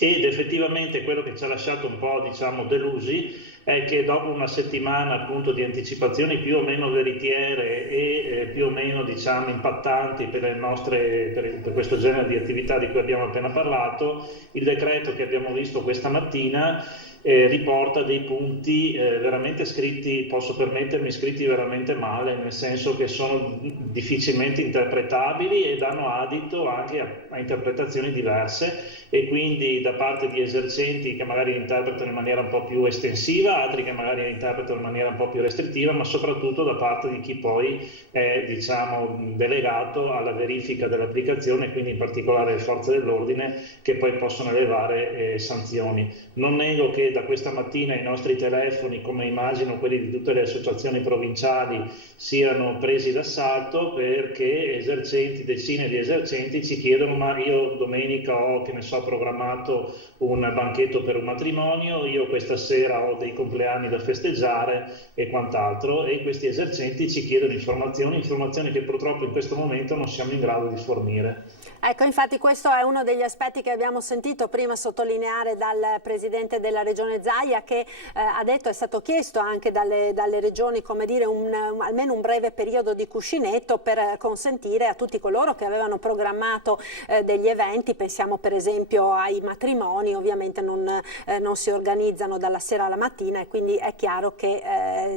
Ed effettivamente quello che ci ha lasciato un po' diciamo delusi è che dopo una settimana appunto di anticipazioni più o meno veritiere e più o meno diciamo impattanti per le nostre, per questo genere di attività di cui abbiamo appena parlato, il decreto che abbiamo visto questa mattina riporta dei punti veramente scritti, posso permettermi, scritti veramente male, nel senso che sono difficilmente interpretabili e danno adito anche a interpretazioni diverse, e quindi da parte di esercenti che magari interpretano in maniera un po' più estensiva, altri che magari interpretano in maniera un po' più restrittiva, ma soprattutto da parte di chi poi è diciamo delegato alla verifica dell'applicazione, quindi in particolare le forze dell'ordine che poi possono elevare sanzioni. Non nego che da questa mattina i nostri telefoni, come immagino quelli di tutte le associazioni provinciali, siano presi d'assalto perché esercenti, decine di esercenti ci chiedono: ma io domenica ho, che ne so, programmato un banchetto per un matrimonio, io questa sera ho dei compleanni da festeggiare e quant'altro, e questi esercenti ci chiedono informazioni che purtroppo in questo momento non siamo in grado di fornire. Ecco, infatti questo è uno degli aspetti che abbiamo sentito prima sottolineare dal Presidente della Regione Zaia, che ha detto, è stato chiesto anche dalle regioni, come dire, almeno un breve periodo di cuscinetto per consentire a tutti coloro che avevano programmato degli eventi, pensiamo per esempio ai matrimoni, ovviamente non si organizzano dalla sera alla mattina, e quindi è chiaro che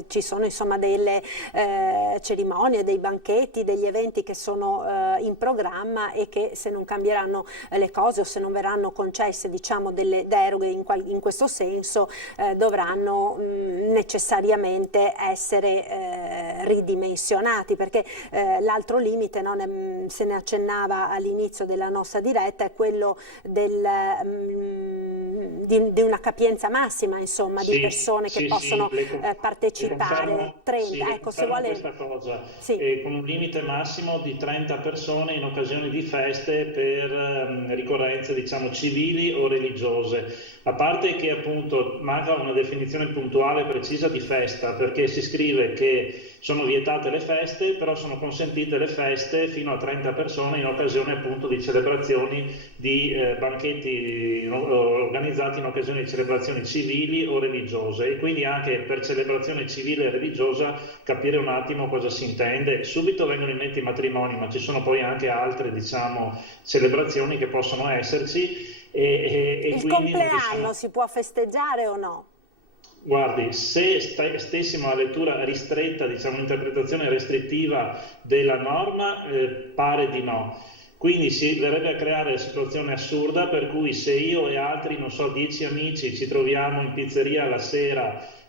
ci sono insomma delle cerimonie, dei banchetti, degli eventi che sono in programma, e che se non cambieranno le cose o se non verranno concesse diciamo delle deroghe in questo senso dovranno necessariamente essere ridimensionati, perché l'altro limite, no, se ne accennava all'inizio della nostra diretta, è quello di una capienza massima insomma di persone che possono partecipare. 30, ecco, se vuole questa cosa, con un limite massimo di 30 persone in occasione di feste per ricorrenze diciamo civili o religiose. A parte che appunto manca una definizione puntuale e precisa di festa, perché si scrive che sono vietate le feste, però sono consentite le feste fino a 30 persone in occasione appunto di celebrazioni di banchetti organizzati in occasione di celebrazioni civili o religiose, e quindi anche per celebrazione civile e religiosa capire un attimo cosa si intende. Subito vengono in mente i matrimoni, ma ci sono poi anche altre diciamo celebrazioni che possono esserci. Il compleanno si può festeggiare o no? Guardi, se stessimo alla lettura ristretta, diciamo un'interpretazione restrittiva della norma, pare di no. Quindi si verrebbe a creare la situazione assurda per cui se io e altri, non so, 10 amici ci troviamo in pizzeria la sera,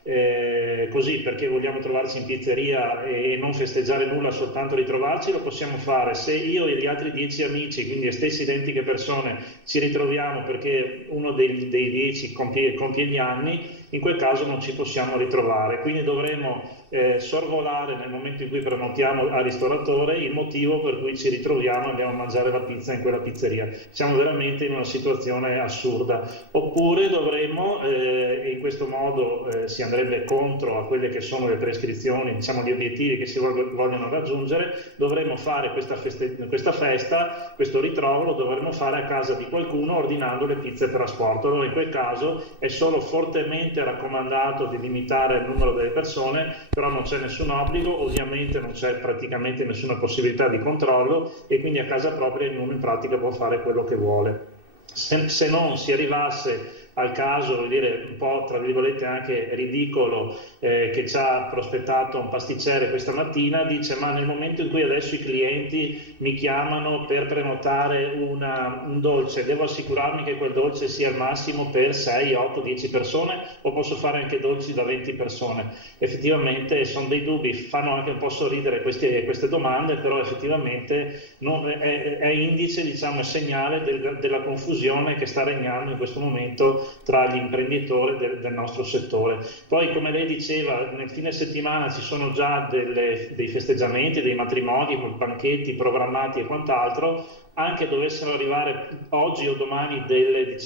così perché vogliamo trovarci in pizzeria e non festeggiare nulla, soltanto ritrovarci, lo possiamo fare. Se io e gli altri 10 amici, quindi le stesse identiche persone, ci ritroviamo perché uno dei 10 compie gli anni, in quel caso non ci possiamo ritrovare. Quindi dovremo sorvolare nel momento in cui prenotiamo al ristoratore il motivo per cui ci ritroviamo e andiamo a mangiare la pizza in quella pizzeria. Siamo veramente in una situazione assurda. Oppure dovremmo, in questo modo si andrebbe contro a quelle che sono le prescrizioni, diciamo gli obiettivi che si vogliono raggiungere, dovremmo fare questa festa, questo ritrovo lo dovremmo fare a casa di qualcuno ordinando le pizze per asporto. Allora in quel caso è solo fortemente raccomandato di limitare il numero delle persone, però però non c'è nessun obbligo, ovviamente non c'è praticamente nessuna possibilità di controllo e quindi a casa propria ognuno in pratica può fare quello che vuole. Se non si arrivasse al caso, voglio dire, un po' tra virgolette anche ridicolo, che ci ha prospettato un pasticcere questa mattina, dice: ma nel momento in cui adesso i clienti mi chiamano per prenotare un dolce, devo assicurarmi che quel dolce sia al massimo per 6, 8, 10 persone o posso fare anche dolci da 20 persone? Effettivamente sono dei dubbi, fanno anche un po' sorridere queste domande, però effettivamente è indice, diciamo, è segnale della confusione che sta regnando in questo momento tra gli imprenditori del nostro settore. Poi, come lei diceva, nel fine settimana ci sono già dei festeggiamenti, dei matrimoni, banchetti programmati e quant'altro. Anche dovessero arrivare oggi o domani delle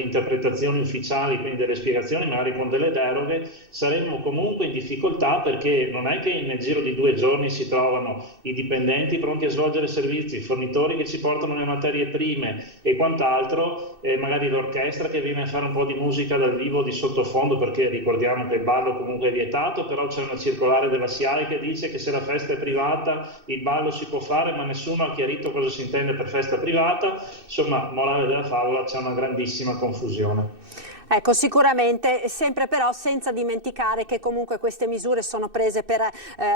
interpretazioni ufficiali, quindi delle spiegazioni, magari con delle deroghe, saremmo comunque in difficoltà, perché non è che nel giro di 2 giorni si trovano i dipendenti pronti a svolgere servizi, i fornitori che ci portano le materie prime e quant'altro, magari l'orchestra che viene a fare un po' di musica dal vivo di sottofondo, perché ricordiamo che il ballo comunque è vietato, però c'è una circolare della SIAE che dice che se la festa è privata il ballo si può fare, ma nessuno ha chiarito cosa si intende per festa privata. Insomma, morale della favola, c'è una grandissima confusione. Ecco, sicuramente, sempre però senza dimenticare che comunque queste misure sono prese per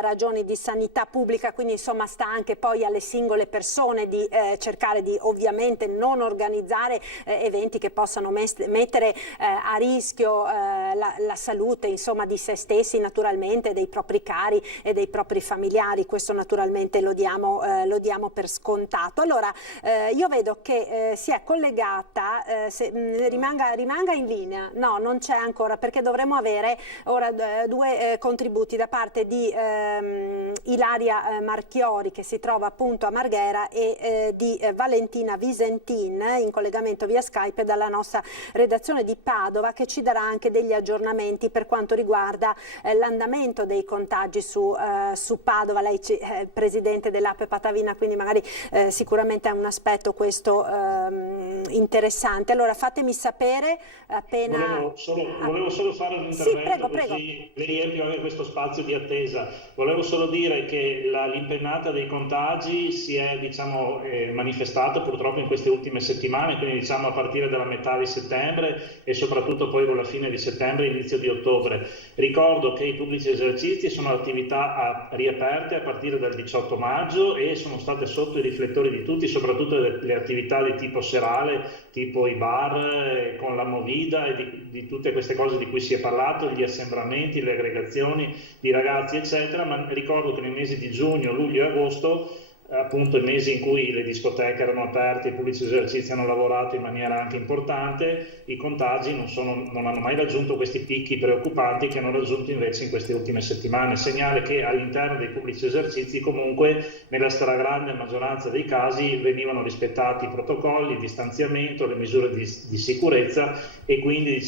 ragioni di sanità pubblica, quindi insomma sta anche poi alle singole persone di cercare di ovviamente non organizzare eventi che possano mettere a rischio la salute, insomma, di se stessi, naturalmente, dei propri cari e dei propri familiari. Questo naturalmente lo diamo per scontato. Allora, io vedo che si è collegata, rimanga in linea. No, non c'è ancora, perché dovremmo avere ora 2 contributi da parte di Ilaria Marchiori, che si trova appunto a Marghera, e di Valentina Visentin, in collegamento via Skype dalla nostra redazione di Padova, che ci darà anche degli aggiornamenti per quanto riguarda l'andamento dei contagi su Padova. Lei è presidente dell'Ape Patavina, quindi magari sicuramente è un aspetto questo interessante. Allora fatemi sapere appena... Volevo solo fare un intervento, così le riempio anche questo spazio di attesa. Volevo solo dire che l'impennata dei contagi si è manifestata purtroppo in queste ultime settimane, quindi a partire dalla metà di settembre e soprattutto poi con la fine di settembre e inizio di ottobre. Ricordo che i pubblici esercizi sono attività riaperte a partire dal 18 maggio e sono state sotto i riflettori di tutti, soprattutto le attività di tipo serale, tipo i bar con la movida e di tutte queste cose di cui si è parlato, gli assembramenti, le aggregazioni di ragazzi eccetera, ma ricordo che nei mesi di giugno, luglio e agosto, appunto i mesi in cui le discoteche erano aperte, i pubblici esercizi hanno lavorato in maniera anche importante, i contagi non hanno mai raggiunto questi picchi preoccupanti che hanno raggiunto invece in queste ultime settimane, segnale che all'interno dei pubblici esercizi comunque nella stragrande maggioranza dei casi venivano rispettati i protocolli, il distanziamento, le misure di sicurezza e quindi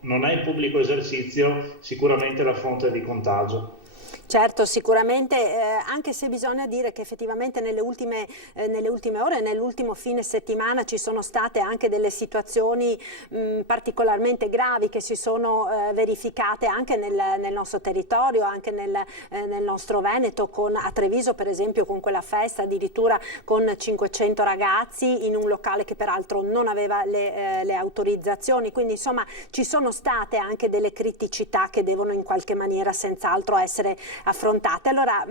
non è il pubblico esercizio sicuramente la fonte di contagio. Certo, sicuramente, anche se bisogna dire che effettivamente nelle ultime ore, nell'ultimo fine settimana ci sono state anche delle situazioni particolarmente gravi che si sono verificate anche nel nostro territorio, anche nel nostro Veneto, a Treviso per esempio, con quella festa addirittura con 500 ragazzi in un locale che peraltro non aveva le autorizzazioni, quindi insomma ci sono state anche delle criticità che devono in qualche maniera senz'altro essere affrontate. Allora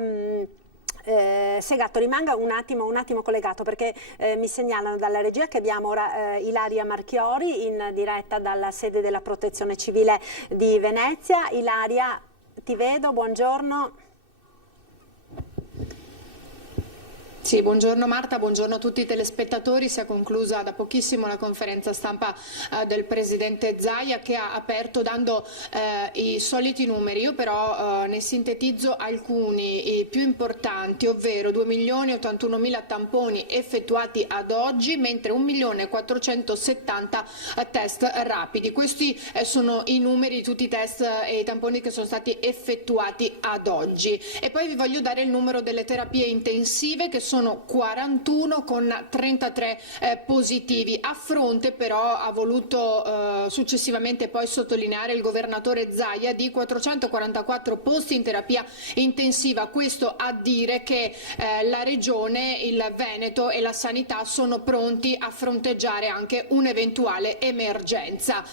Segatto, rimanga un attimo collegato, perché mi segnalano dalla regia che abbiamo ora Ilaria Marchiori in diretta dalla sede della Protezione Civile di Venezia. Ilaria, ti vedo, buongiorno. Sì, buongiorno Marta, buongiorno a tutti i telespettatori. Si è conclusa da pochissimo la conferenza stampa del Presidente Zaia, che ha aperto dando i soliti numeri. Io però ne sintetizzo alcuni, i più importanti, ovvero 2.081.000 tamponi effettuati ad oggi, mentre 1.470.000 test rapidi. Questi sono i numeri di tutti i test e i tamponi che sono stati effettuati ad oggi. E poi vi voglio dare il numero delle terapie intensive, che sono sono 41 con 33 positivi. A fronte però ha voluto successivamente poi sottolineare il governatore Zaia di 444 posti in terapia intensiva. Questo a dire che la Regione, il Veneto e la sanità sono pronti a fronteggiare anche un'eventuale emergenza.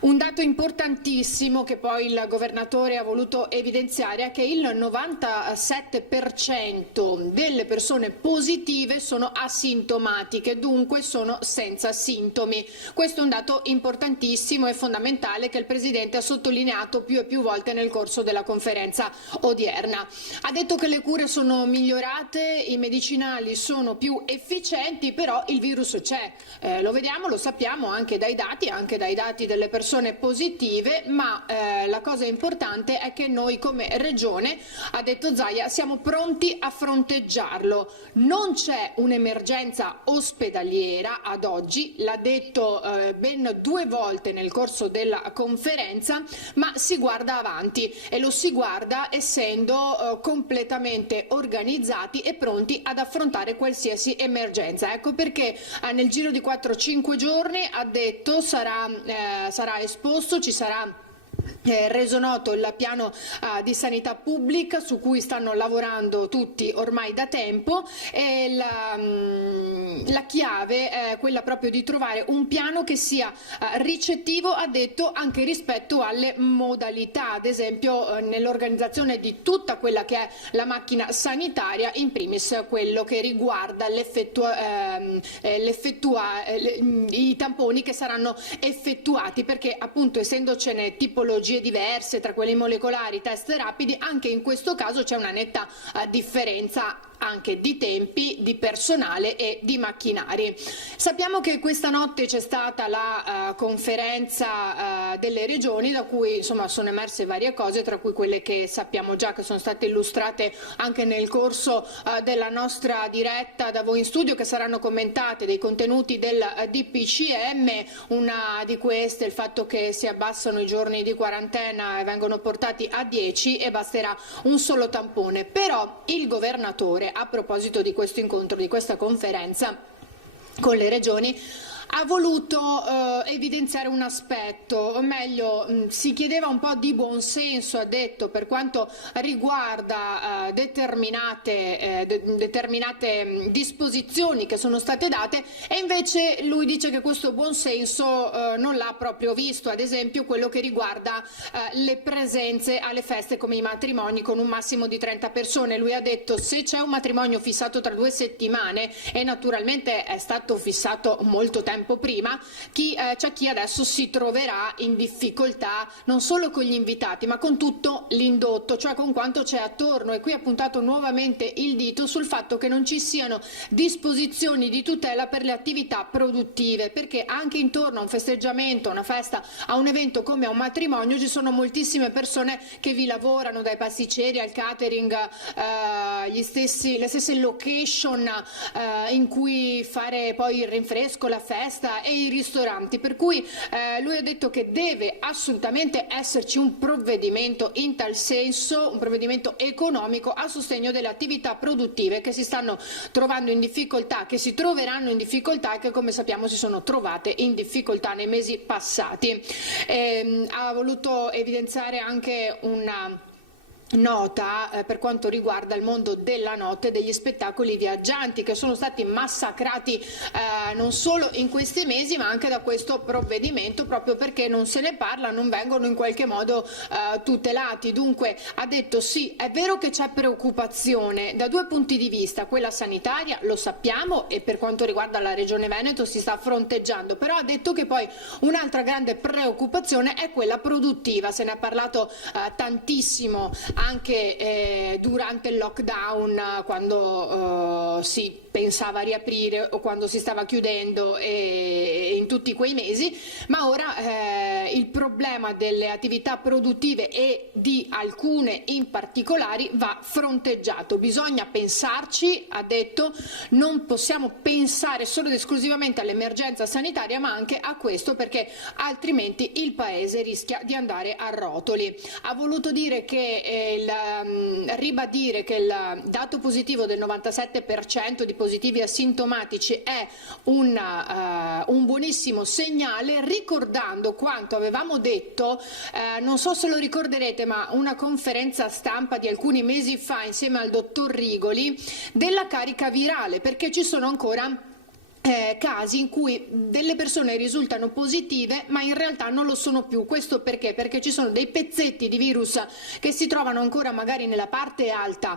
Un dato importantissimo che poi il governatore ha voluto evidenziare è che il 97% delle persone positive sono asintomatiche, dunque sono senza sintomi. Questo è un dato importantissimo e fondamentale che il Presidente ha sottolineato più e più volte nel corso della conferenza odierna. Ha detto che le cure sono migliorate, i medicinali sono più efficienti, però il virus c'è. Lo vediamo, lo sappiamo anche dai dati delle persone positive, ma la cosa importante è che noi come Regione, ha detto Zaia, siamo pronti a fronteggiarlo. Non c'è un'emergenza ospedaliera ad oggi, l'ha detto ben 2 volte nel corso della conferenza, ma si guarda avanti e lo si guarda essendo completamente organizzati e pronti ad affrontare qualsiasi emergenza. Ecco perché nel giro di 4-5 giorni, ha detto, sarà esposto, ci sarà reso noto il piano di sanità pubblica su cui stanno lavorando tutti ormai da tempo, e la chiave è quella proprio di trovare un piano che sia ricettivo, ha detto, anche rispetto alle modalità, ad esempio nell'organizzazione di tutta quella che è la macchina sanitaria, in primis quello che riguarda i tamponi che saranno effettuati, perché appunto essendocene tipologie diverse tra quelli molecolari, test rapidi, anche in questo caso c'è una netta differenza anche di tempi, di personale e di macchinari. Sappiamo che questa notte c'è stata la conferenza delle regioni, da cui insomma sono emerse varie cose, tra cui quelle che sappiamo già, che sono state illustrate anche nel corso della nostra diretta da voi in studio, che saranno commentate, dei contenuti del DPCM. Una di queste è il fatto che si abbassano i giorni di quarantena e vengono portati a 10 e basterà un solo tampone. Però il governatore, a proposito di questo incontro, di questa conferenza con le regioni, ha voluto evidenziare un aspetto, o meglio si chiedeva un po' di buonsenso, ha detto, per quanto riguarda determinate disposizioni che sono state date, e invece lui dice che questo buonsenso non l'ha proprio visto, ad esempio quello che riguarda le presenze alle feste come i matrimoni con un massimo di 30 persone. Lui ha detto: se c'è un matrimonio fissato tra 2 settimane, e naturalmente è stato fissato molto tempo prima, c'è chi adesso si troverà in difficoltà non solo con gli invitati ma con tutto l'indotto, cioè con quanto c'è attorno, e qui ha puntato nuovamente il dito sul fatto che non ci siano disposizioni di tutela per le attività produttive, perché anche intorno a un festeggiamento, a una festa, a un evento come a un matrimonio ci sono moltissime persone che vi lavorano, dai pasticceri al catering, le stesse location in cui fare poi il rinfresco, la festa e i ristoranti, per cui lui ha detto che deve assolutamente esserci un provvedimento in tal senso, un provvedimento economico a sostegno delle attività produttive che si stanno trovando in difficoltà, che si troveranno in difficoltà e che, come sappiamo, si sono trovate in difficoltà nei mesi passati. Ha voluto evidenziare anche una nota per quanto riguarda il mondo della notte, degli spettacoli viaggianti, che sono stati massacrati non solo in questi mesi ma anche da questo provvedimento, proprio perché non se ne parla, non vengono in qualche modo tutelati. Dunque ha detto: sì, è vero che c'è preoccupazione da 2 punti di vista, quella sanitaria lo sappiamo e per quanto riguarda la Regione Veneto si sta fronteggiando, però ha detto che poi un'altra grande preoccupazione è quella produttiva. Se ne è parlato tantissimo anche durante il lockdown, quando si pensava a riaprire o quando si stava chiudendo, e in tutti quei mesi, ma ora il problema delle attività produttive e di alcune in particolari va fronteggiato. Bisogna pensarci, ha detto, non possiamo pensare solo ed esclusivamente all'emergenza sanitaria, ma anche a questo, perché altrimenti il Paese rischia di andare a rotoli. Ha voluto dire che ribadire che il dato positivo del 97% di positivi asintomatici è un buonissimo segnale, ricordando quanto avevamo detto, non so se lo ricorderete, ma una conferenza stampa di alcuni mesi fa insieme al dottor Rigoli della carica virale, perché ci sono ancora casi in cui delle persone risultano positive ma in realtà non lo sono più. Questo perché? Perché ci sono dei pezzetti di virus che si trovano ancora magari nella parte alta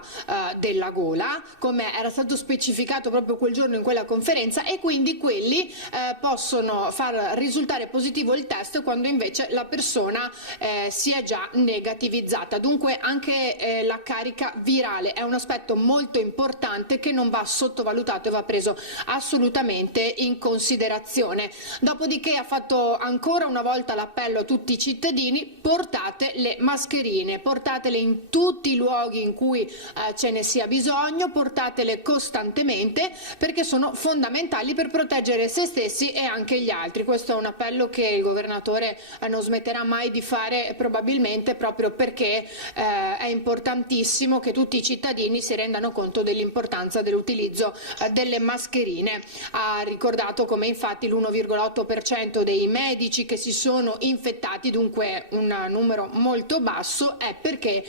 della gola, come era stato specificato proprio quel giorno in quella conferenza, e quindi quelli possono far risultare positivo il test quando invece la persona si è già negativizzata. Dunque anche la carica virale è un aspetto molto importante che non va sottovalutato e va preso assolutamente in considerazione. Dopodiché ha fatto ancora una volta l'appello a tutti i cittadini: portate le mascherine, portatele in tutti i luoghi in cui ce ne sia bisogno, portatele costantemente, perché sono fondamentali per proteggere se stessi e anche gli altri. Questo è un appello che il governatore non smetterà mai di fare, probabilmente proprio perché è importantissimo che tutti i cittadini si rendano conto dell'importanza dell'utilizzo delle mascherine. Ha ricordato come infatti l'1,8% dei medici che si sono infettati, dunque un numero molto basso, è perché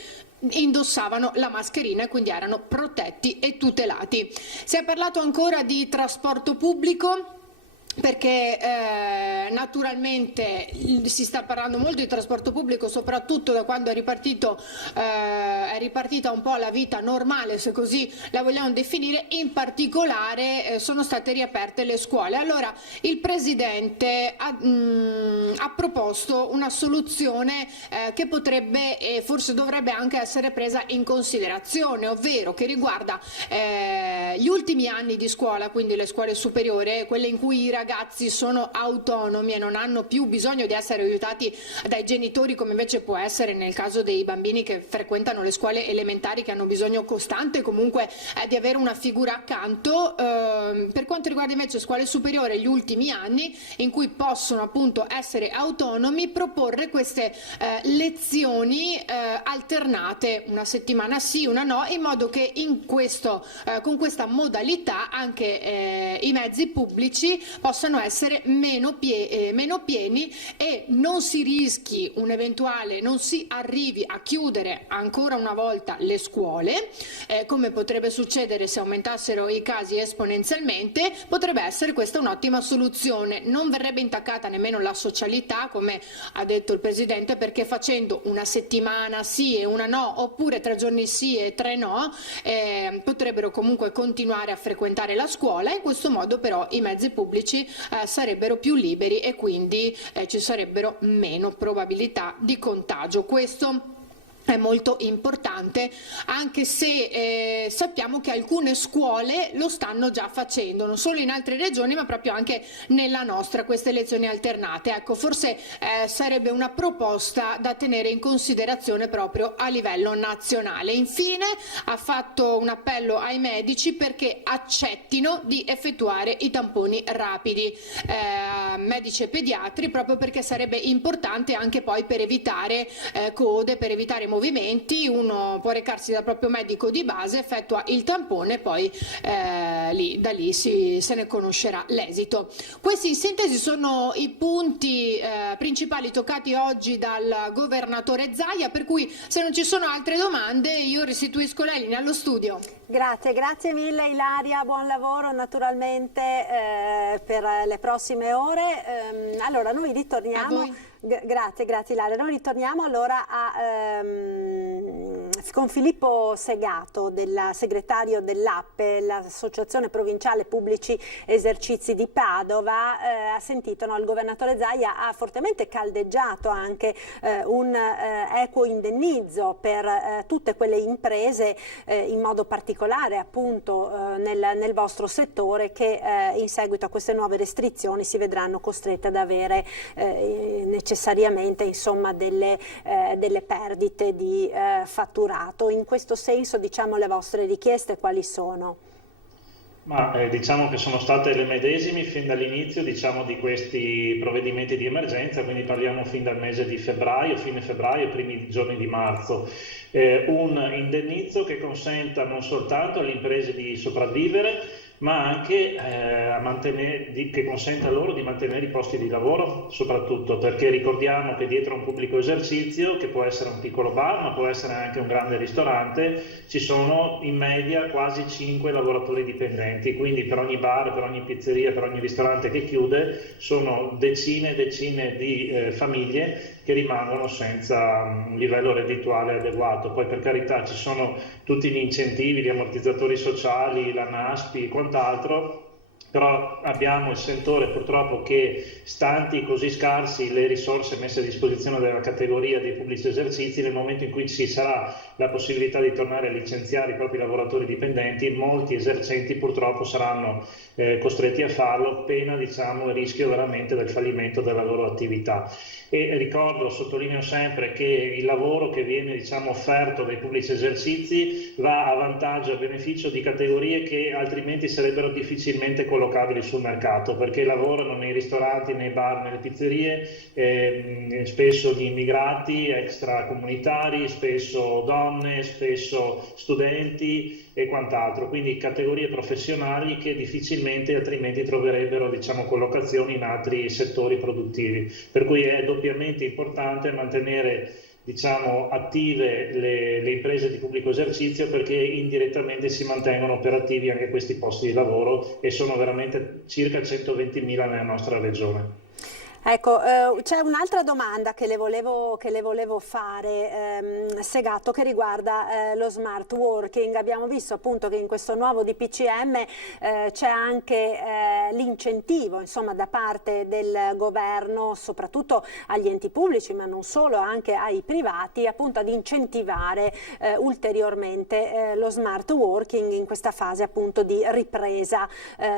indossavano la mascherina e quindi erano protetti e tutelati. Si è parlato ancora di trasporto pubblico, perché naturalmente si sta parlando molto di trasporto pubblico, soprattutto da quando è ripartita un po' la vita normale, se così la vogliamo definire. In particolare sono state riaperte le scuole. Allora il Presidente ha proposto una soluzione che potrebbe e forse dovrebbe anche essere presa in considerazione, ovvero che riguarda gli ultimi anni di scuola, quindi le scuole superiori, quelle in cui i ragazzi sono autonomi e non hanno più bisogno di essere aiutati dai genitori, come invece può essere nel caso dei bambini che frequentano le scuole elementari, che hanno bisogno costante comunque di avere una figura accanto. Per quanto riguarda invece scuole superiori, gli ultimi anni in cui possono appunto essere autonomi, proporre queste lezioni alternate, una settimana sì, una no, in modo che con questa modalità anche i mezzi pubblici possano essere meno pieni e non si rischi non si arrivi a chiudere ancora una volta le scuole, come potrebbe succedere se aumentassero i casi esponenzialmente. Potrebbe essere questa un'ottima soluzione. Non verrebbe intaccata nemmeno la socialità, come ha detto il Presidente, perché facendo una settimana sì e una no, oppure 3 giorni sì e 3 no, potrebbero comunque continuare a frequentare la scuola. In questo modo però i mezzi pubblici sarebbero più liberi e quindi ci sarebbero meno probabilità di contagio. Questo è molto importante, anche se sappiamo che alcune scuole lo stanno già facendo, non solo in altre regioni ma proprio anche nella nostra, queste lezioni alternate. Ecco, forse sarebbe una proposta da tenere in considerazione proprio a livello nazionale. Infine ha fatto un appello ai medici perché accettino di effettuare i tamponi rapidi, medici e pediatri, proprio perché sarebbe importante anche poi per evitare code, per evitare movimenti. Uno può recarsi dal proprio medico di base, effettua il tampone e poi da lì se ne conoscerà l'esito. Questi in sintesi sono i punti principali toccati oggi dal governatore Zaia, per cui se non ci sono altre domande io restituisco la linea allo studio. Grazie mille Ilaria, buon lavoro naturalmente per le prossime ore. Allora noi ritorniamo. Grazie Ilaria, noi ritorniamo allora a con Filippo Segato, segretario dell'APPE, l'Associazione Provinciale Pubblici Esercizi di Padova. Ha sentito, no, il governatore Zaia ha fortemente caldeggiato anche un equo indennizzo per tutte quelle imprese, in modo particolare appunto nel vostro settore, che in seguito a queste nuove restrizioni si vedranno costrette ad avere necessariamente, insomma, delle perdite di fatturato. In questo senso, diciamo, le vostre richieste quali sono? Ma diciamo che sono state le medesime fin dall'inizio, diciamo, di questi provvedimenti di emergenza, quindi parliamo fin dal mese di febbraio, fine febbraio, primi giorni di marzo. Un indennizzo che consenta non soltanto alle imprese di sopravvivere, ma anche che consenta loro di mantenere i posti di lavoro, soprattutto perché ricordiamo che dietro a un pubblico esercizio, che può essere un piccolo bar, ma può essere anche un grande ristorante, ci sono in media quasi 5 lavoratori dipendenti, quindi per ogni bar, per ogni pizzeria, per ogni ristorante che chiude, sono decine e decine di famiglie che rimangono senza un livello reddituale adeguato. Poi, per carità, ci sono tutti gli incentivi, gli ammortizzatori sociali, la NASPI, quant'altro, però abbiamo il sentore purtroppo che, stanti così scarsi le risorse messe a disposizione della categoria dei pubblici esercizi, nel momento in cui ci sarà la possibilità di tornare a licenziare i propri lavoratori dipendenti, molti esercenti purtroppo saranno costretti a farlo, pena, diciamo, il rischio veramente del fallimento della loro attività. E ricordo, sottolineo sempre che il lavoro che viene, diciamo, offerto dai pubblici esercizi va a vantaggio e a beneficio di categorie che altrimenti sarebbero difficilmente collocabili sul mercato, perché lavorano nei ristoranti, nei bar, nelle pizzerie, spesso gli immigrati extracomunitari, spesso donne, spesso studenti e quant'altro, quindi categorie professionali che difficilmente altrimenti troverebbero, diciamo, collocazioni in altri settori produttivi, per cui è doppiamente importante mantenere, diciamo, attive le imprese di pubblico esercizio, perché indirettamente si mantengono operativi anche questi posti di lavoro, e sono veramente circa 120.000 nella nostra regione. Ecco, c'è un'altra domanda che le volevo fare, Segato, che riguarda lo smart working. Abbiamo visto appunto che in questo nuovo DPCM c'è anche l'incentivo, insomma, da parte del governo, soprattutto agli enti pubblici, ma non solo, anche ai privati, appunto ad incentivare ulteriormente lo smart working in questa fase appunto di ripresa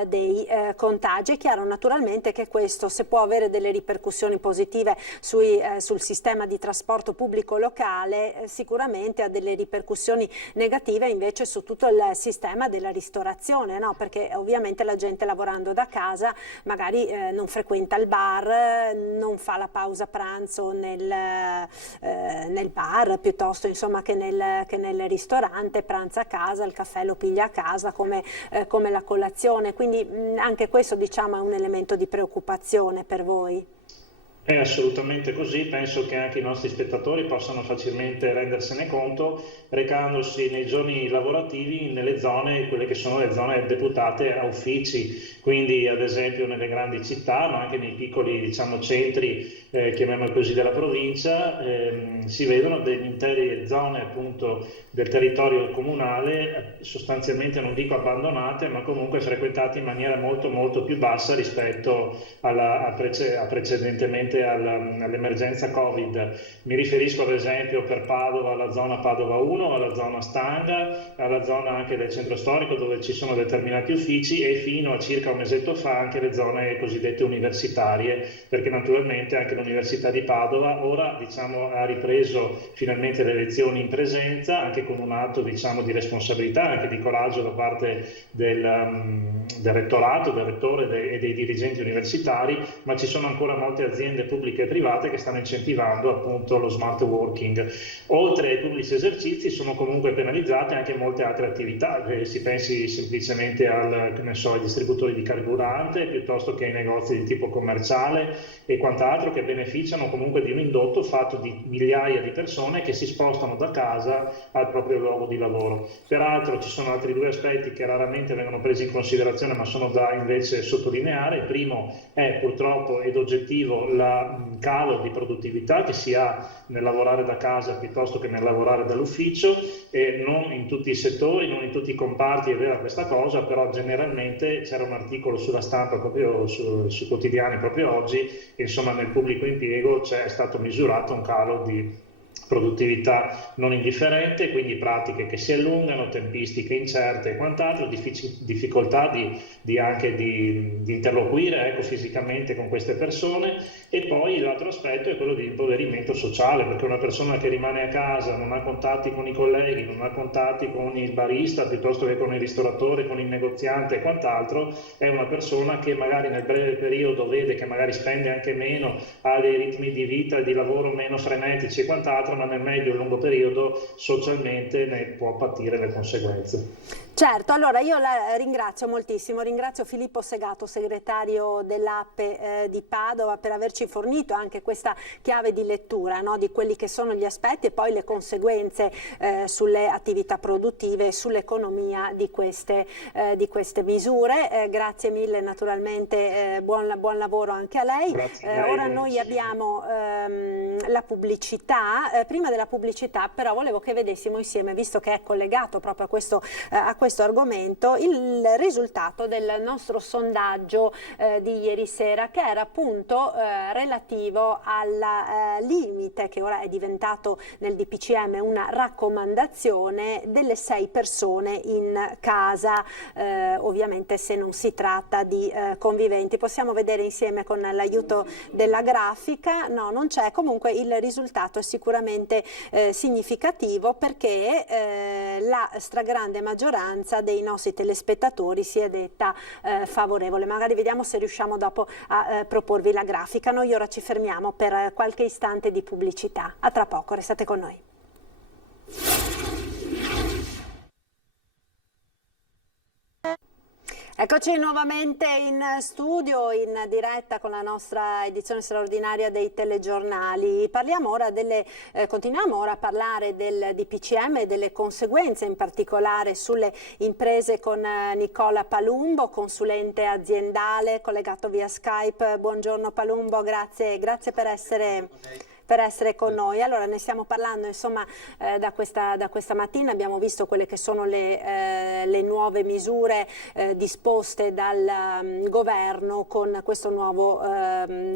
dei contagi. È chiaro naturalmente che questo, se può avere delle ripercussioni positive sul sistema di trasporto pubblico locale, sicuramente ha delle ripercussioni negative invece su tutto il sistema della ristorazione, no? Perché ovviamente la gente, lavorando da casa, magari non frequenta il bar, non fa la pausa pranzo nel bar, piuttosto, insomma, che nel ristorante, pranza a casa, il caffè lo piglia a casa come la colazione. Quindi anche questo, diciamo, è un elemento di preoccupazione per voi. È assolutamente così, penso che anche i nostri spettatori possano facilmente rendersene conto recandosi nei giorni lavorativi nelle zone, quelle che sono le zone deputate a uffici, quindi ad esempio nelle grandi città, ma anche nei piccoli, diciamo, centri, chiamiamoli così, della provincia, si vedono delle intere zone appunto del territorio comunale, sostanzialmente non dico abbandonate, ma comunque frequentate in maniera molto molto più bassa rispetto a precedentemente all'emergenza Covid. Mi riferisco ad esempio per Padova alla zona Padova 1, alla zona Stanga, alla zona anche del centro storico dove ci sono determinati uffici, e fino a circa un mesetto fa anche le zone cosiddette universitarie, perché naturalmente anche l'Università di Padova ora, diciamo, ha ripreso finalmente le lezioni in presenza, anche con un atto, diciamo, di responsabilità, anche di coraggio da parte del rettorato, del rettore e dei dirigenti universitari, ma ci sono ancora molte aziende pubbliche e private che stanno incentivando appunto lo smart working. Oltre ai pubblici esercizi sono comunque penalizzate anche molte altre attività, si pensi semplicemente ai distributori di carburante, piuttosto che ai negozi di tipo commerciale e quant'altro, che beneficiano comunque di un indotto fatto di migliaia di persone che si spostano da casa al proprio luogo di lavoro. Peraltro ci sono altri due aspetti che raramente vengono presi in considerazione, ma sono da invece sottolineare. Il primo è purtroppo ed oggettivo la calo di produttività che si ha nel lavorare da casa piuttosto che nel lavorare dall'ufficio, e non in tutti i settori, non in tutti i comparti è vera questa cosa, però generalmente c'era un articolo sulla stampa proprio sui quotidiani proprio oggi, che insomma nel pubblico impiego c'è stato misurato un calo di produttività non indifferente, quindi pratiche che si allungano, tempistiche incerte e quant'altro, difficoltà anche di interloquire fisicamente con queste persone. E poi l'altro aspetto è quello di impoverimento sociale, perché una persona che rimane a casa, non ha contatti con i colleghi, non ha contatti con il barista piuttosto che con il ristoratore, con il negoziante e quant'altro, è una persona che magari nel breve periodo vede che magari spende anche meno, ha dei ritmi di vita e di lavoro meno frenetici e quant'altro, ma nel medio e lungo periodo socialmente ne può patire le conseguenze. Certo, allora io la ringrazio moltissimo, ringrazio Filippo Segato, segretario dell'APPE di Padova, per averci fornito anche questa chiave di lettura, no, di quelli che sono gli aspetti e poi le conseguenze sulle attività produttive e sull'economia di queste misure. Grazie mille, naturalmente buon lavoro anche a lei. Ora noi abbiamo la pubblicità. Prima della pubblicità però volevo che vedessimo insieme, visto che è collegato proprio a questo argomento, il risultato del nostro sondaggio di ieri sera, che era appunto relativo al limite che ora è diventato nel DPCM una raccomandazione delle 6 persone in casa, ovviamente se non si tratta di conviventi. Possiamo vedere insieme con l'aiuto della grafica, no, non c'è, comunque il risultato è sicuramente significativo, perché la stragrande maggioranza dei nostri telespettatori si è detta favorevole. Magari vediamo se riusciamo dopo a proporvi la grafica. Noi ora ci fermiamo per qualche istante di pubblicità. A tra poco, restate con noi. Eccoci nuovamente in studio, in diretta con la nostra edizione straordinaria dei telegiornali. Parliamo ora continuiamo ora a parlare del DPCM e delle conseguenze, in particolare sulle imprese, con Nicola Palumbo, consulente aziendale, collegato via Skype. Buongiorno Palumbo, grazie per essere con noi. Allora, ne stiamo parlando insomma da questa mattina. Abbiamo visto quelle che sono le nuove misure disposte dal governo con questo nuovo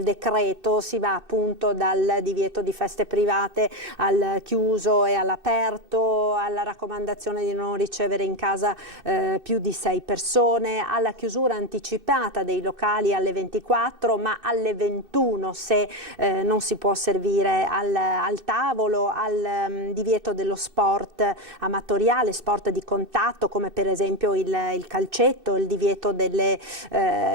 decreto. Si va appunto dal divieto di feste private al chiuso e all'aperto, alla raccomandazione di non ricevere in casa più di 6 persone, alla chiusura anticipata dei locali alle 24, ma alle 21 se non si può servire al tavolo, al divieto dello sport amatoriale, sport di contatto come per esempio il calcetto, il divieto delle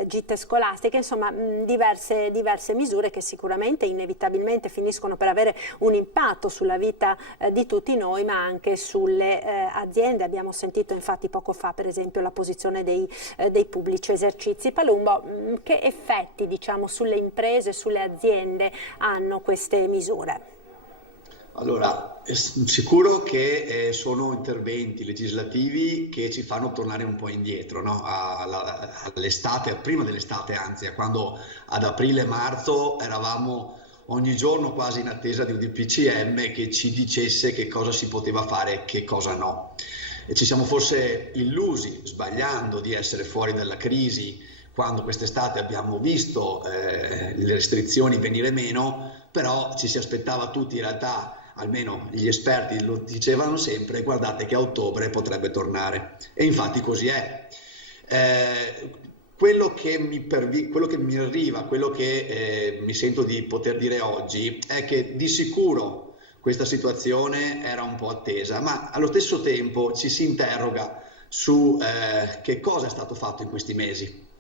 gite scolastiche, insomma diverse misure che sicuramente inevitabilmente finiscono per avere un impatto sulla vita di tutti noi, ma anche sulle aziende. Abbiamo sentito infatti poco fa per esempio la posizione dei pubblici esercizi. Palumbo, che effetti diciamo sulle imprese, sulle aziende hanno queste misure? Allora, è sicuro che sono interventi legislativi che ci fanno tornare un po' indietro, no? All'estate, prima dell'estate anzi, a quando ad aprile-marzo eravamo ogni giorno quasi in attesa di un DPCM che ci dicesse che cosa si poteva fare e che cosa no. E ci siamo forse illusi, sbagliando, di essere fuori dalla crisi, quando quest'estate abbiamo visto le restrizioni venire meno, però ci si aspettava tutti, in realtà almeno gli esperti lo dicevano sempre, guardate che a ottobre potrebbe tornare, e infatti così è. Quello che mi arriva, quello che mi sento di poter dire oggi è che di sicuro questa situazione era un po' attesa, ma allo stesso tempo ci si interroga su che cosa è stato fatto in questi mesi.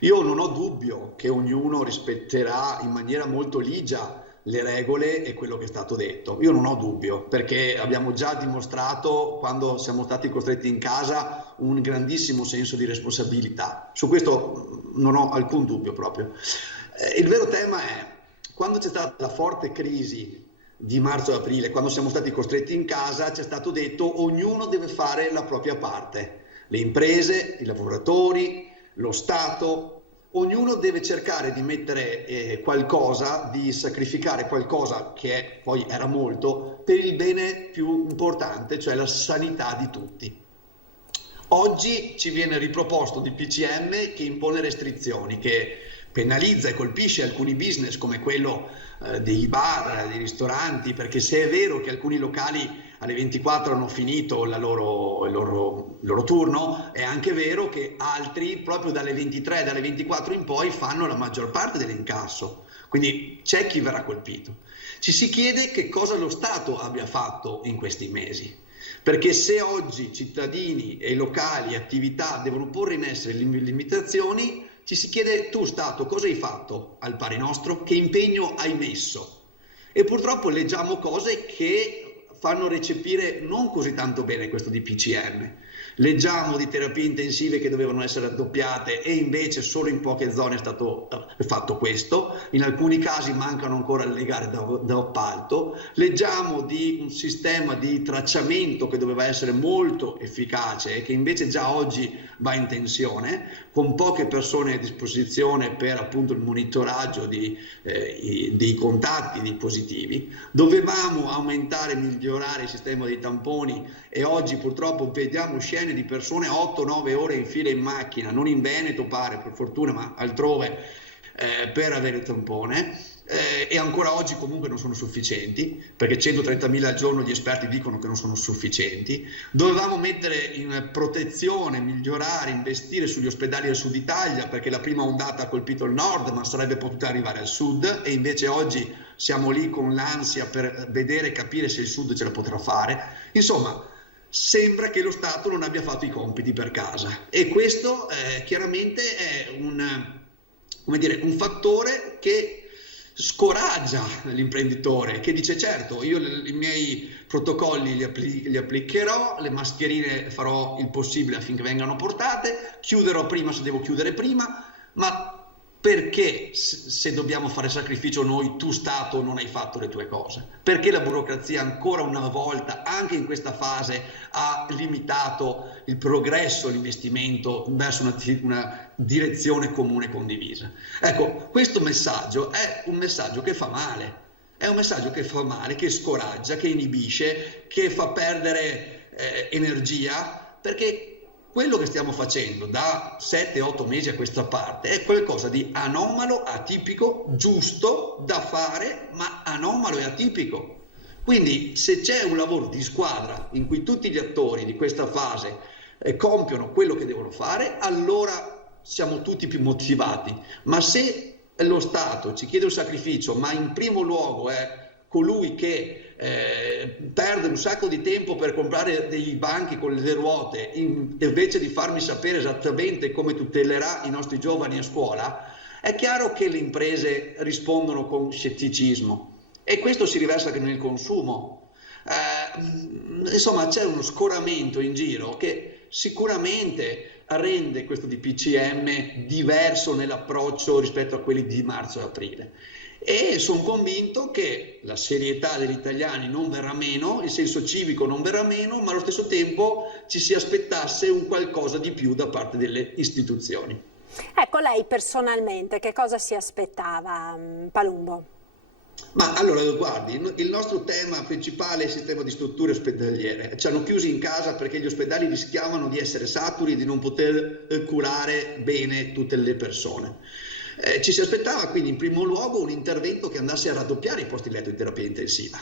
Io non ho dubbio che ognuno rispetterà in maniera molto ligia le regole e quello che è stato detto. Io non ho dubbio, perché abbiamo già dimostrato, quando siamo stati costretti in casa, un grandissimo senso di responsabilità. Su questo non ho alcun dubbio proprio. Il vero tema è, quando c'è stata la forte crisi di marzo e aprile, quando siamo stati costretti in casa, c'è stato detto ognuno deve fare la propria parte. Le imprese, i lavoratori, lo Stato, ognuno deve cercare di mettere qualcosa, di sacrificare qualcosa che poi era molto, per il bene più importante, cioè la sanità di tutti. Oggi ci viene riproposto di PCM che impone restrizioni, che penalizza e colpisce alcuni business come quello dei bar, dei ristoranti, perché se è vero che alcuni locali alle 24 hanno finito il loro turno, è anche vero che altri proprio dalle 23, dalle 24 in poi fanno la maggior parte dell'incasso, quindi c'è chi verrà colpito. Ci si chiede che cosa lo Stato abbia fatto in questi mesi, perché se oggi cittadini e locali, attività devono porre in essere limitazioni, ci si chiede: tu Stato cosa hai fatto al pari nostro? Che impegno hai messo? E purtroppo leggiamo cose che fanno recepire non così tanto bene questo di PCM. Leggiamo di terapie intensive che dovevano essere raddoppiate e invece solo in poche zone è stato fatto questo. In alcuni casi mancano ancora le gare da appalto. Leggiamo di un sistema di tracciamento che doveva essere molto efficace e che invece già oggi va in tensione, con poche persone a disposizione per appunto il monitoraggio dei contatti, dei positivi. Dovevamo aumentare e migliorare il sistema dei tamponi e oggi purtroppo vediamo scene di persone 8-9 ore in fila in macchina, non in Veneto pare per fortuna, ma altrove, per avere il tampone. E ancora oggi comunque non sono sufficienti, perché 130.000 al giorno gli esperti dicono che non sono sufficienti. Dovevamo mettere in protezione, migliorare, investire sugli ospedali del sud Italia, perché la prima ondata ha colpito il nord ma sarebbe potuta arrivare al sud, e invece oggi siamo lì con l'ansia per vedere e capire se il sud ce la potrà fare. Insomma, sembra che lo Stato non abbia fatto i compiti per casa, e questo chiaramente è un fattore che scoraggia l'imprenditore, che dice: certo, io i miei protocolli li applicherò, le mascherine farò il possibile affinché vengano portate, chiuderò prima se devo chiudere prima, ma perché se dobbiamo fare sacrificio noi, tu Stato non hai fatto le tue cose? Perché la burocrazia ancora una volta, anche in questa fase, ha limitato il progresso, l'investimento verso una direzione comune condivisa? Ecco, questo messaggio è un messaggio che fa male, è un messaggio che fa male, che scoraggia, che inibisce, che fa perdere energia, perché quello che stiamo facendo da 7-8 mesi a questa parte è qualcosa di anomalo, atipico, giusto da fare, ma anomalo e atipico. Quindi se c'è un lavoro di squadra in cui tutti gli attori di questa fase compiono quello che devono fare, allora siamo tutti più motivati. Ma se lo Stato ci chiede un sacrificio, ma in primo luogo è colui che perde un sacco di tempo per comprare dei banchi con le ruote, invece di farmi sapere esattamente come tutelerà i nostri giovani a scuola, è chiaro che le imprese rispondono con scetticismo, e questo si riversa anche nel consumo. Insomma, c'è uno scoramento in giro che sicuramente rende questo di PCM diverso nell'approccio rispetto a quelli di marzo e aprile. E sono convinto che la serietà degli italiani non verrà meno, il senso civico non verrà meno, ma allo stesso tempo ci si aspettasse un qualcosa di più da parte delle istituzioni. Ecco, lei personalmente che cosa si aspettava, Palumbo? Ma allora, guardi, il nostro tema principale è il sistema di strutture ospedaliere. Ci hanno chiusi in casa perché gli ospedali rischiavano di essere saturi e di non poter curare bene tutte le persone. Ci si aspettava quindi in primo luogo un intervento che andasse a raddoppiare i posti letto di terapia intensiva.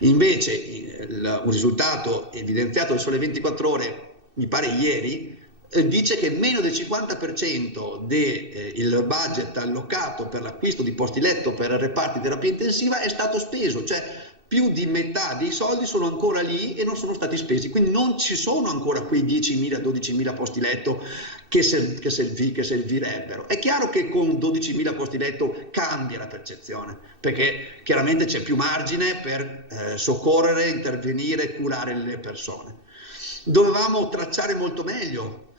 Invece un risultato evidenziato da Sole 24 Ore, mi pare ieri, dice che meno del 50% del budget allocato per l'acquisto di posti letto per reparti di terapia intensiva è stato speso, cioè più di metà dei soldi sono ancora lì e non sono stati spesi, quindi non ci sono ancora quei 10.000-12.000 posti letto che servirebbero. È chiaro che con 12.000 posti letto cambia la percezione, perché chiaramente c'è più margine per soccorrere, intervenire, curare le persone. Dovevamo tracciare molto meglio,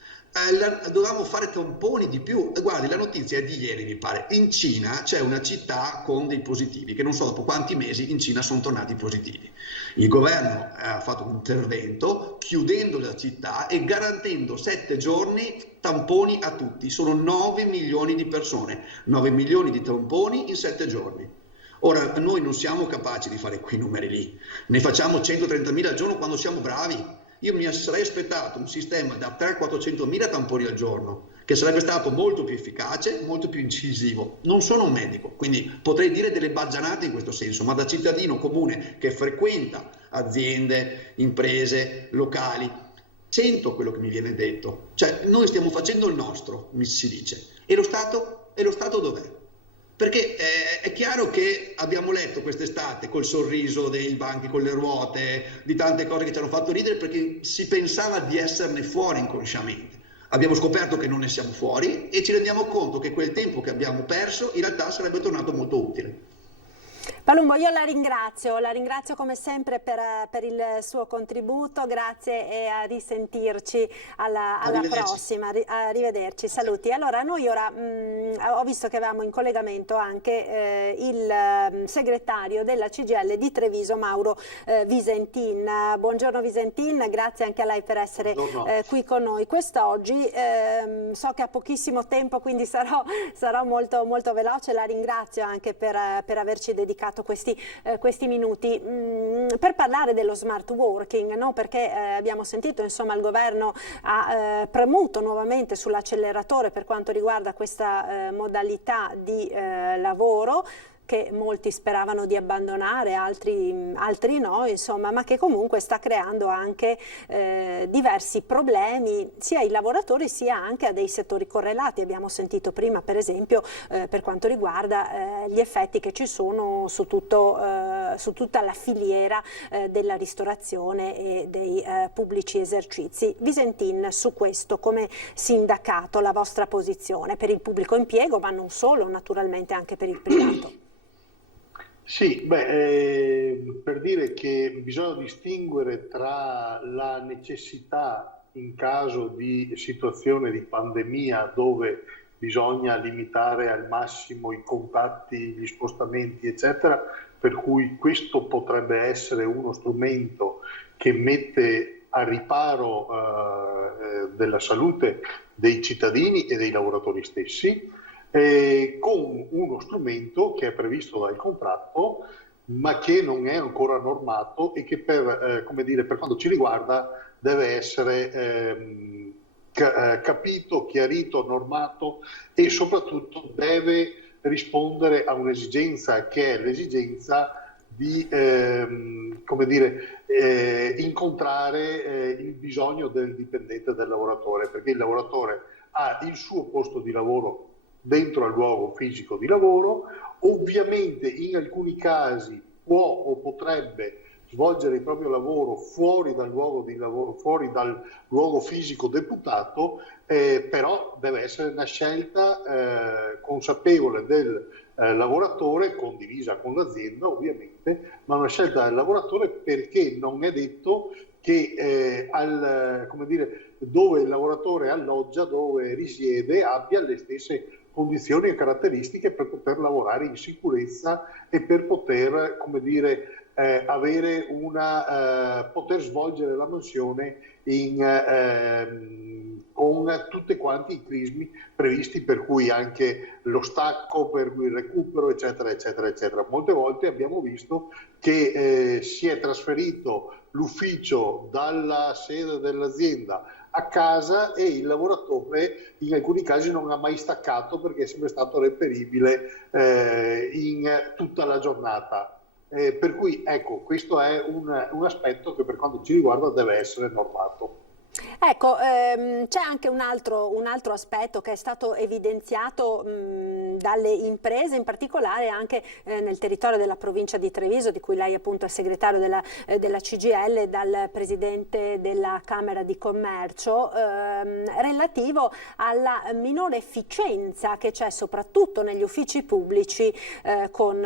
dovevamo fare tamponi di più. Guardi, la notizia è di ieri, mi pare. In Cina c'è una città con dei positivi, che non so dopo quanti mesi in Cina sono tornati positivi. Il governo ha fatto un intervento chiudendo la città e garantendo 7 giorni tamponi a tutti. Sono 9 milioni di persone, 9 milioni di tamponi in 7 giorni. Ora, noi non siamo capaci di fare quei numeri lì. Ne facciamo 130.000 al giorno quando siamo bravi. Io mi sarei aspettato un sistema da 300.000-400.000 tamponi al giorno, che sarebbe stato molto più efficace, molto più incisivo. Non sono un medico, quindi potrei dire delle baggianate in questo senso, ma da cittadino comune che frequenta aziende, imprese, locali, sento quello che mi viene detto. Cioè, noi stiamo facendo il nostro, mi si dice. E lo Stato dov'è? Perché è chiaro che abbiamo letto quest'estate col sorriso dei banchi con le ruote, di tante cose che ci hanno fatto ridere perché si pensava di esserne fuori inconsciamente. Abbiamo scoperto che non ne siamo fuori e ci rendiamo conto che quel tempo che abbiamo perso in realtà sarebbe tornato molto utile. Palumbo, io la ringrazio come sempre per il suo contributo, grazie e a risentirci alla prossima, arrivederci, saluti. Allora noi ora ho visto che avevamo in collegamento anche il segretario della CGIL di Treviso, Mauro Visentin. Buongiorno Visentin, grazie anche a lei per essere qui con noi quest'oggi. So che ha pochissimo tempo, quindi sarò molto, molto veloce, la ringrazio anche per averci dedicato questi minuti per parlare dello smart working, no? Perché abbiamo sentito insomma il governo ha premuto nuovamente sull'acceleratore per quanto riguarda questa modalità di lavoro che molti speravano di abbandonare, altri no, insomma, ma che comunque sta creando anche diversi problemi sia ai lavoratori sia anche a dei settori correlati. Abbiamo sentito prima per esempio per quanto riguarda gli effetti che ci sono su tutta la filiera della ristorazione e dei pubblici esercizi. Visentin, su questo come sindacato la vostra posizione per il pubblico impiego, ma non solo, naturalmente anche per il privato? Sì, per dire che bisogna distinguere tra la necessità in caso di situazione di pandemia dove bisogna limitare al massimo i contatti, gli spostamenti, eccetera, per cui questo potrebbe essere uno strumento che mette a riparo della salute dei cittadini e dei lavoratori stessi, con uno strumento che è previsto dal contratto ma che non è ancora normato e che per quanto ci riguarda deve essere capito, chiarito, normato e soprattutto deve rispondere a un'esigenza che è l'esigenza di incontrare il bisogno del dipendente, del lavoratore, perché il lavoratore ha il suo posto di lavoro dentro al luogo fisico di lavoro, ovviamente in alcuni casi può o potrebbe svolgere il proprio lavoro fuori dal luogo di lavoro, fuori dal luogo fisico deputato, però deve essere una scelta consapevole del lavoratore, condivisa con l'azienda ovviamente, ma una scelta del lavoratore perché non è detto che dove il lavoratore alloggia, dove risiede, abbia le stesse condizioni e caratteristiche per poter lavorare in sicurezza e per poter, poter svolgere la mansione con tutti quanti i crismi previsti, per cui anche lo stacco, per cui il recupero, eccetera, eccetera, eccetera. Molte volte abbiamo visto che si è trasferito l'ufficio dalla sede dell'azienda a casa e il lavoratore in alcuni casi non ha mai staccato perché è sempre stato reperibile in tutta la giornata. Per cui ecco, questo è un aspetto che per quanto ci riguarda deve essere normato. Ecco, c'è anche un altro aspetto che è stato evidenziato dalle imprese, in particolare anche nel territorio della provincia di Treviso, di cui lei appunto è segretario della CGIL, dal presidente della Camera di Commercio, relativo alla minore efficienza che c'è soprattutto negli uffici pubblici con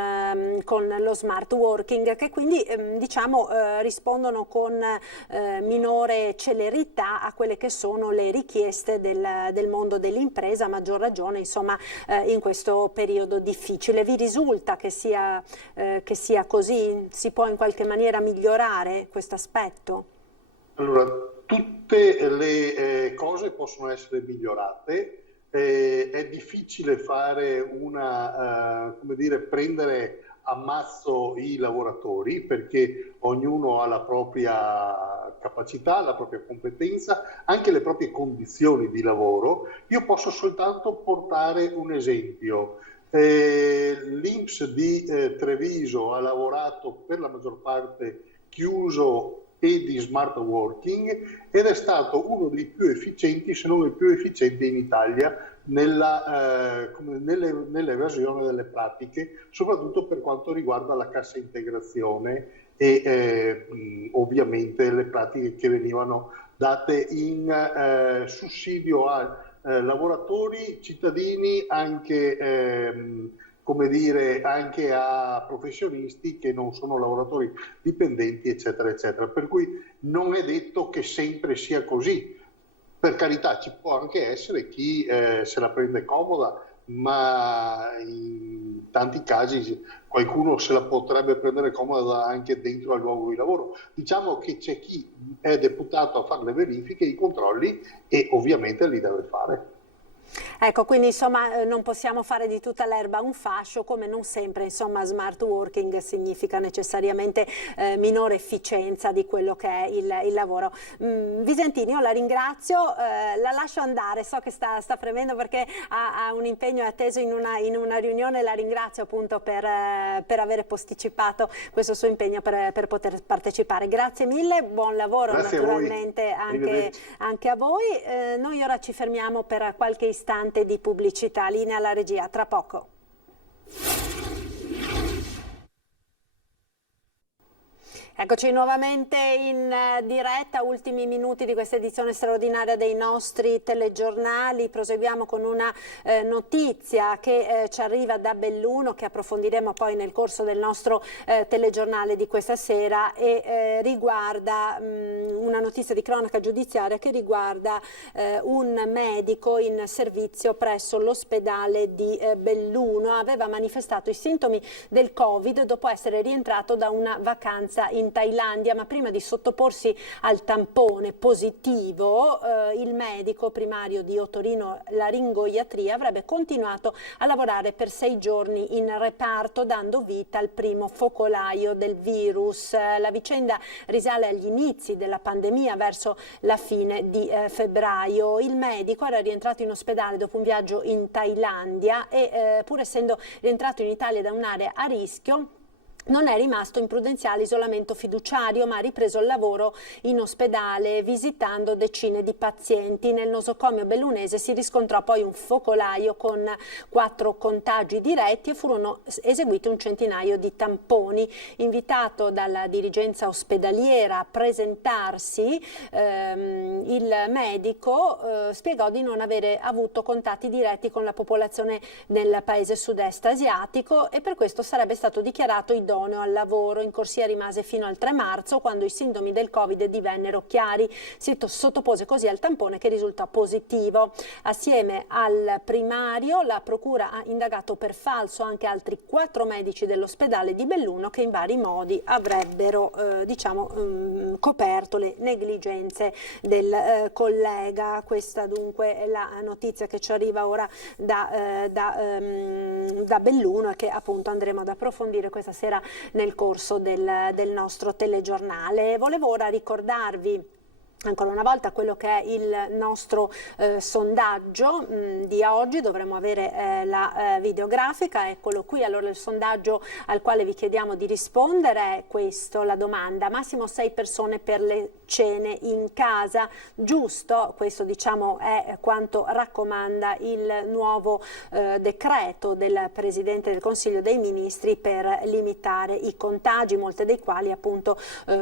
lo smart working, che quindi diciamo rispondono con minore celerità a quelle che sono le richieste del mondo dell'impresa, a maggior ragione insomma in questo periodo difficile. Vi risulta che sia così? Si può in qualche maniera migliorare questo aspetto? Allora, tutte le cose possono essere migliorate. È difficile fare prendere a mazzo i lavoratori, perché ognuno ha la propria capacità, la propria competenza, anche le proprie condizioni di lavoro. Io posso soltanto portare un esempio. L'INPS di Treviso ha lavorato per la maggior parte chiuso e di smart working, ed è stato uno dei più efficienti, se non il più efficiente in Italia nell'evasione delle pratiche, soprattutto per quanto riguarda la cassa integrazione e ovviamente le pratiche che venivano date in sussidio a lavoratori, cittadini, anche anche a professionisti che non sono lavoratori dipendenti, eccetera, eccetera. Per cui non è detto che sempre sia così. Per carità, ci può anche essere chi se la prende comoda, ma in tanti casi qualcuno se la potrebbe prendere comoda anche dentro al luogo di lavoro. Diciamo che c'è chi è deputato a fare le verifiche, i controlli, e ovviamente li deve fare. Ecco, quindi insomma non possiamo fare di tutta l'erba un fascio, come non sempre insomma smart working significa necessariamente minore efficienza di quello che è il lavoro. Visentini, io la ringrazio, la lascio andare, so che sta premendo perché ha un impegno atteso in una riunione, la ringrazio appunto per aver posticipato questo suo impegno per poter partecipare. Grazie mille, buon lavoro. Grazie naturalmente anche a voi. Noi ora ci fermiamo per qualche istante di pubblicità. Linea alla regia, tra poco. Eccoci nuovamente in diretta, ultimi minuti di questa edizione straordinaria dei nostri telegiornali. Proseguiamo con una notizia che ci arriva da Belluno, che approfondiremo poi nel corso del nostro telegiornale di questa sera, e riguarda una notizia di cronaca giudiziaria che riguarda un medico in servizio presso l'ospedale di Belluno. Aveva manifestato i sintomi del Covid dopo essere rientrato da una vacanza in Thailandia, ma prima di sottoporsi al tampone positivo il medico primario di otorinolaringoiatria avrebbe continuato a lavorare per 6 giorni in reparto, dando vita al primo focolaio del virus. La vicenda risale agli inizi della pandemia, verso la fine di febbraio. Il medico era rientrato in ospedale dopo un viaggio in Thailandia e pur essendo rientrato in Italia da un'area a rischio, non è rimasto in prudenziale isolamento fiduciario, ma ha ripreso il lavoro in ospedale visitando decine di pazienti. Nel nosocomio bellunese si riscontrò poi un focolaio con 4 contagi diretti e furono eseguiti un centinaio di tamponi. Invitato dalla dirigenza ospedaliera a presentarsi, il medico spiegò di non avere avuto contatti diretti con la popolazione del paese sud-est asiatico e per questo sarebbe stato dichiarato idoneo al lavoro. In corsia rimase fino al 3 marzo, quando i sintomi del Covid divennero chiari. Si sottopose così al tampone che risultò positivo. Assieme al primario, la procura ha indagato per falso anche altri 4 medici dell'ospedale di Belluno che in vari modi avrebbero coperto le negligenze del collega. Questa dunque è la notizia che ci arriva ora da Belluno e che appunto andremo ad approfondire questa sera nel corso del nostro telegiornale. Volevo ora ricordarvi Ancora una volta quello che è il nostro sondaggio di oggi, dovremo avere la videografica, eccolo qui. Allora il sondaggio al quale vi chiediamo di rispondere è questo, la domanda: massimo 6 persone per le cene in casa, giusto? Questo diciamo è quanto raccomanda il nuovo decreto del Presidente del Consiglio dei Ministri per limitare i contagi, molte dei quali appunto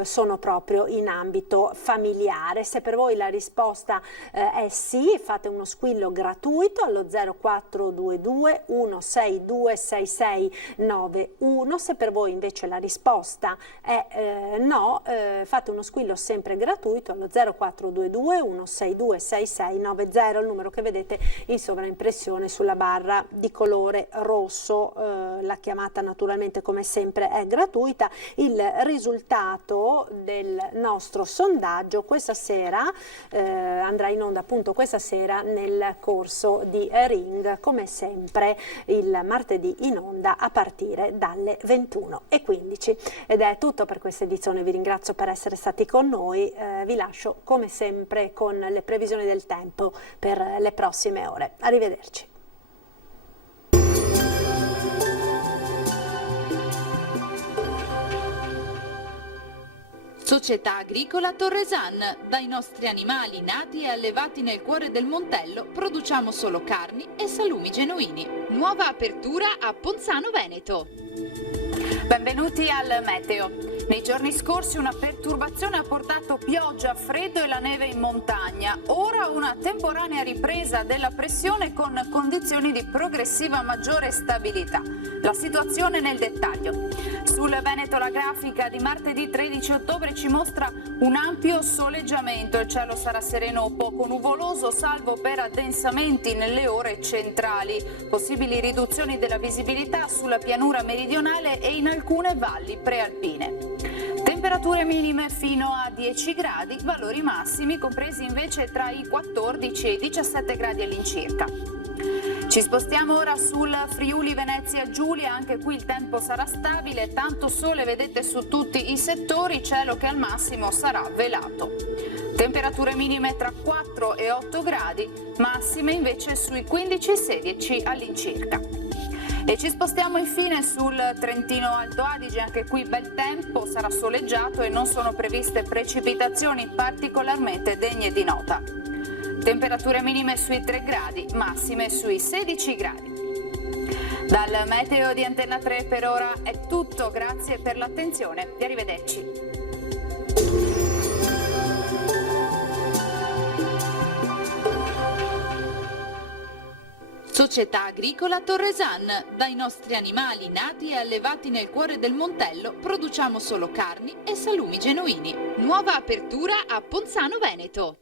sono proprio in ambito familiare. Se per voi la risposta è sì, fate uno squillo gratuito allo 0422 162 6691. Se per voi invece la risposta è no, fate uno squillo sempre gratuito allo 0422 162 6690, il numero che vedete in sovraimpressione sulla barra di colore rosso. La chiamata naturalmente come sempre è gratuita. Il risultato del nostro sondaggio questa sera andrà in onda appunto questa sera nel corso di Ring, come sempre il martedì in onda a partire dalle 21:15. Ed è tutto per questa edizione, vi ringrazio per essere stati con noi, vi lascio come sempre con le previsioni del tempo per le prossime ore. Arrivederci. Società Agricola Torresan. Dai nostri animali nati e allevati nel cuore del Montello produciamo solo carni e salumi genuini. Nuova apertura a Ponzano Veneto. Benvenuti al meteo. Nei giorni scorsi una perturbazione ha portato pioggia, freddo e la neve in montagna. Ora una temporanea ripresa della pressione con condizioni di progressiva maggiore stabilità. La situazione nel dettaglio. Sul Veneto la grafica di martedì 13 ottobre ci mostra un ampio soleggiamento. Il cielo sarà sereno o poco nuvoloso, salvo per addensamenti nelle ore centrali. Possibili riduzioni della visibilità sulla pianura meridionale e in alcune valli prealpine. Temperature minime fino a 10 gradi, valori massimi compresi invece tra i 14 e i 17 gradi all'incirca. Ci spostiamo ora sul Friuli Venezia Giulia, anche qui il tempo sarà stabile, tanto sole vedete su tutti i settori, cielo che al massimo sarà velato. Temperature minime tra 4 e 8 gradi, massime invece sui 15-16 all'incirca. E ci spostiamo infine sul Trentino Alto Adige, anche qui bel tempo, sarà soleggiato e non sono previste precipitazioni particolarmente degne di nota. Temperature minime sui 3 gradi, massime sui 16 gradi. Dal meteo di Antenna 3 per ora è tutto, grazie per l'attenzione e arrivederci. Società Agricola Torresan. Dai nostri animali nati e allevati nel cuore del Montello produciamo solo carni e salumi genuini. Nuova apertura a Ponzano Veneto.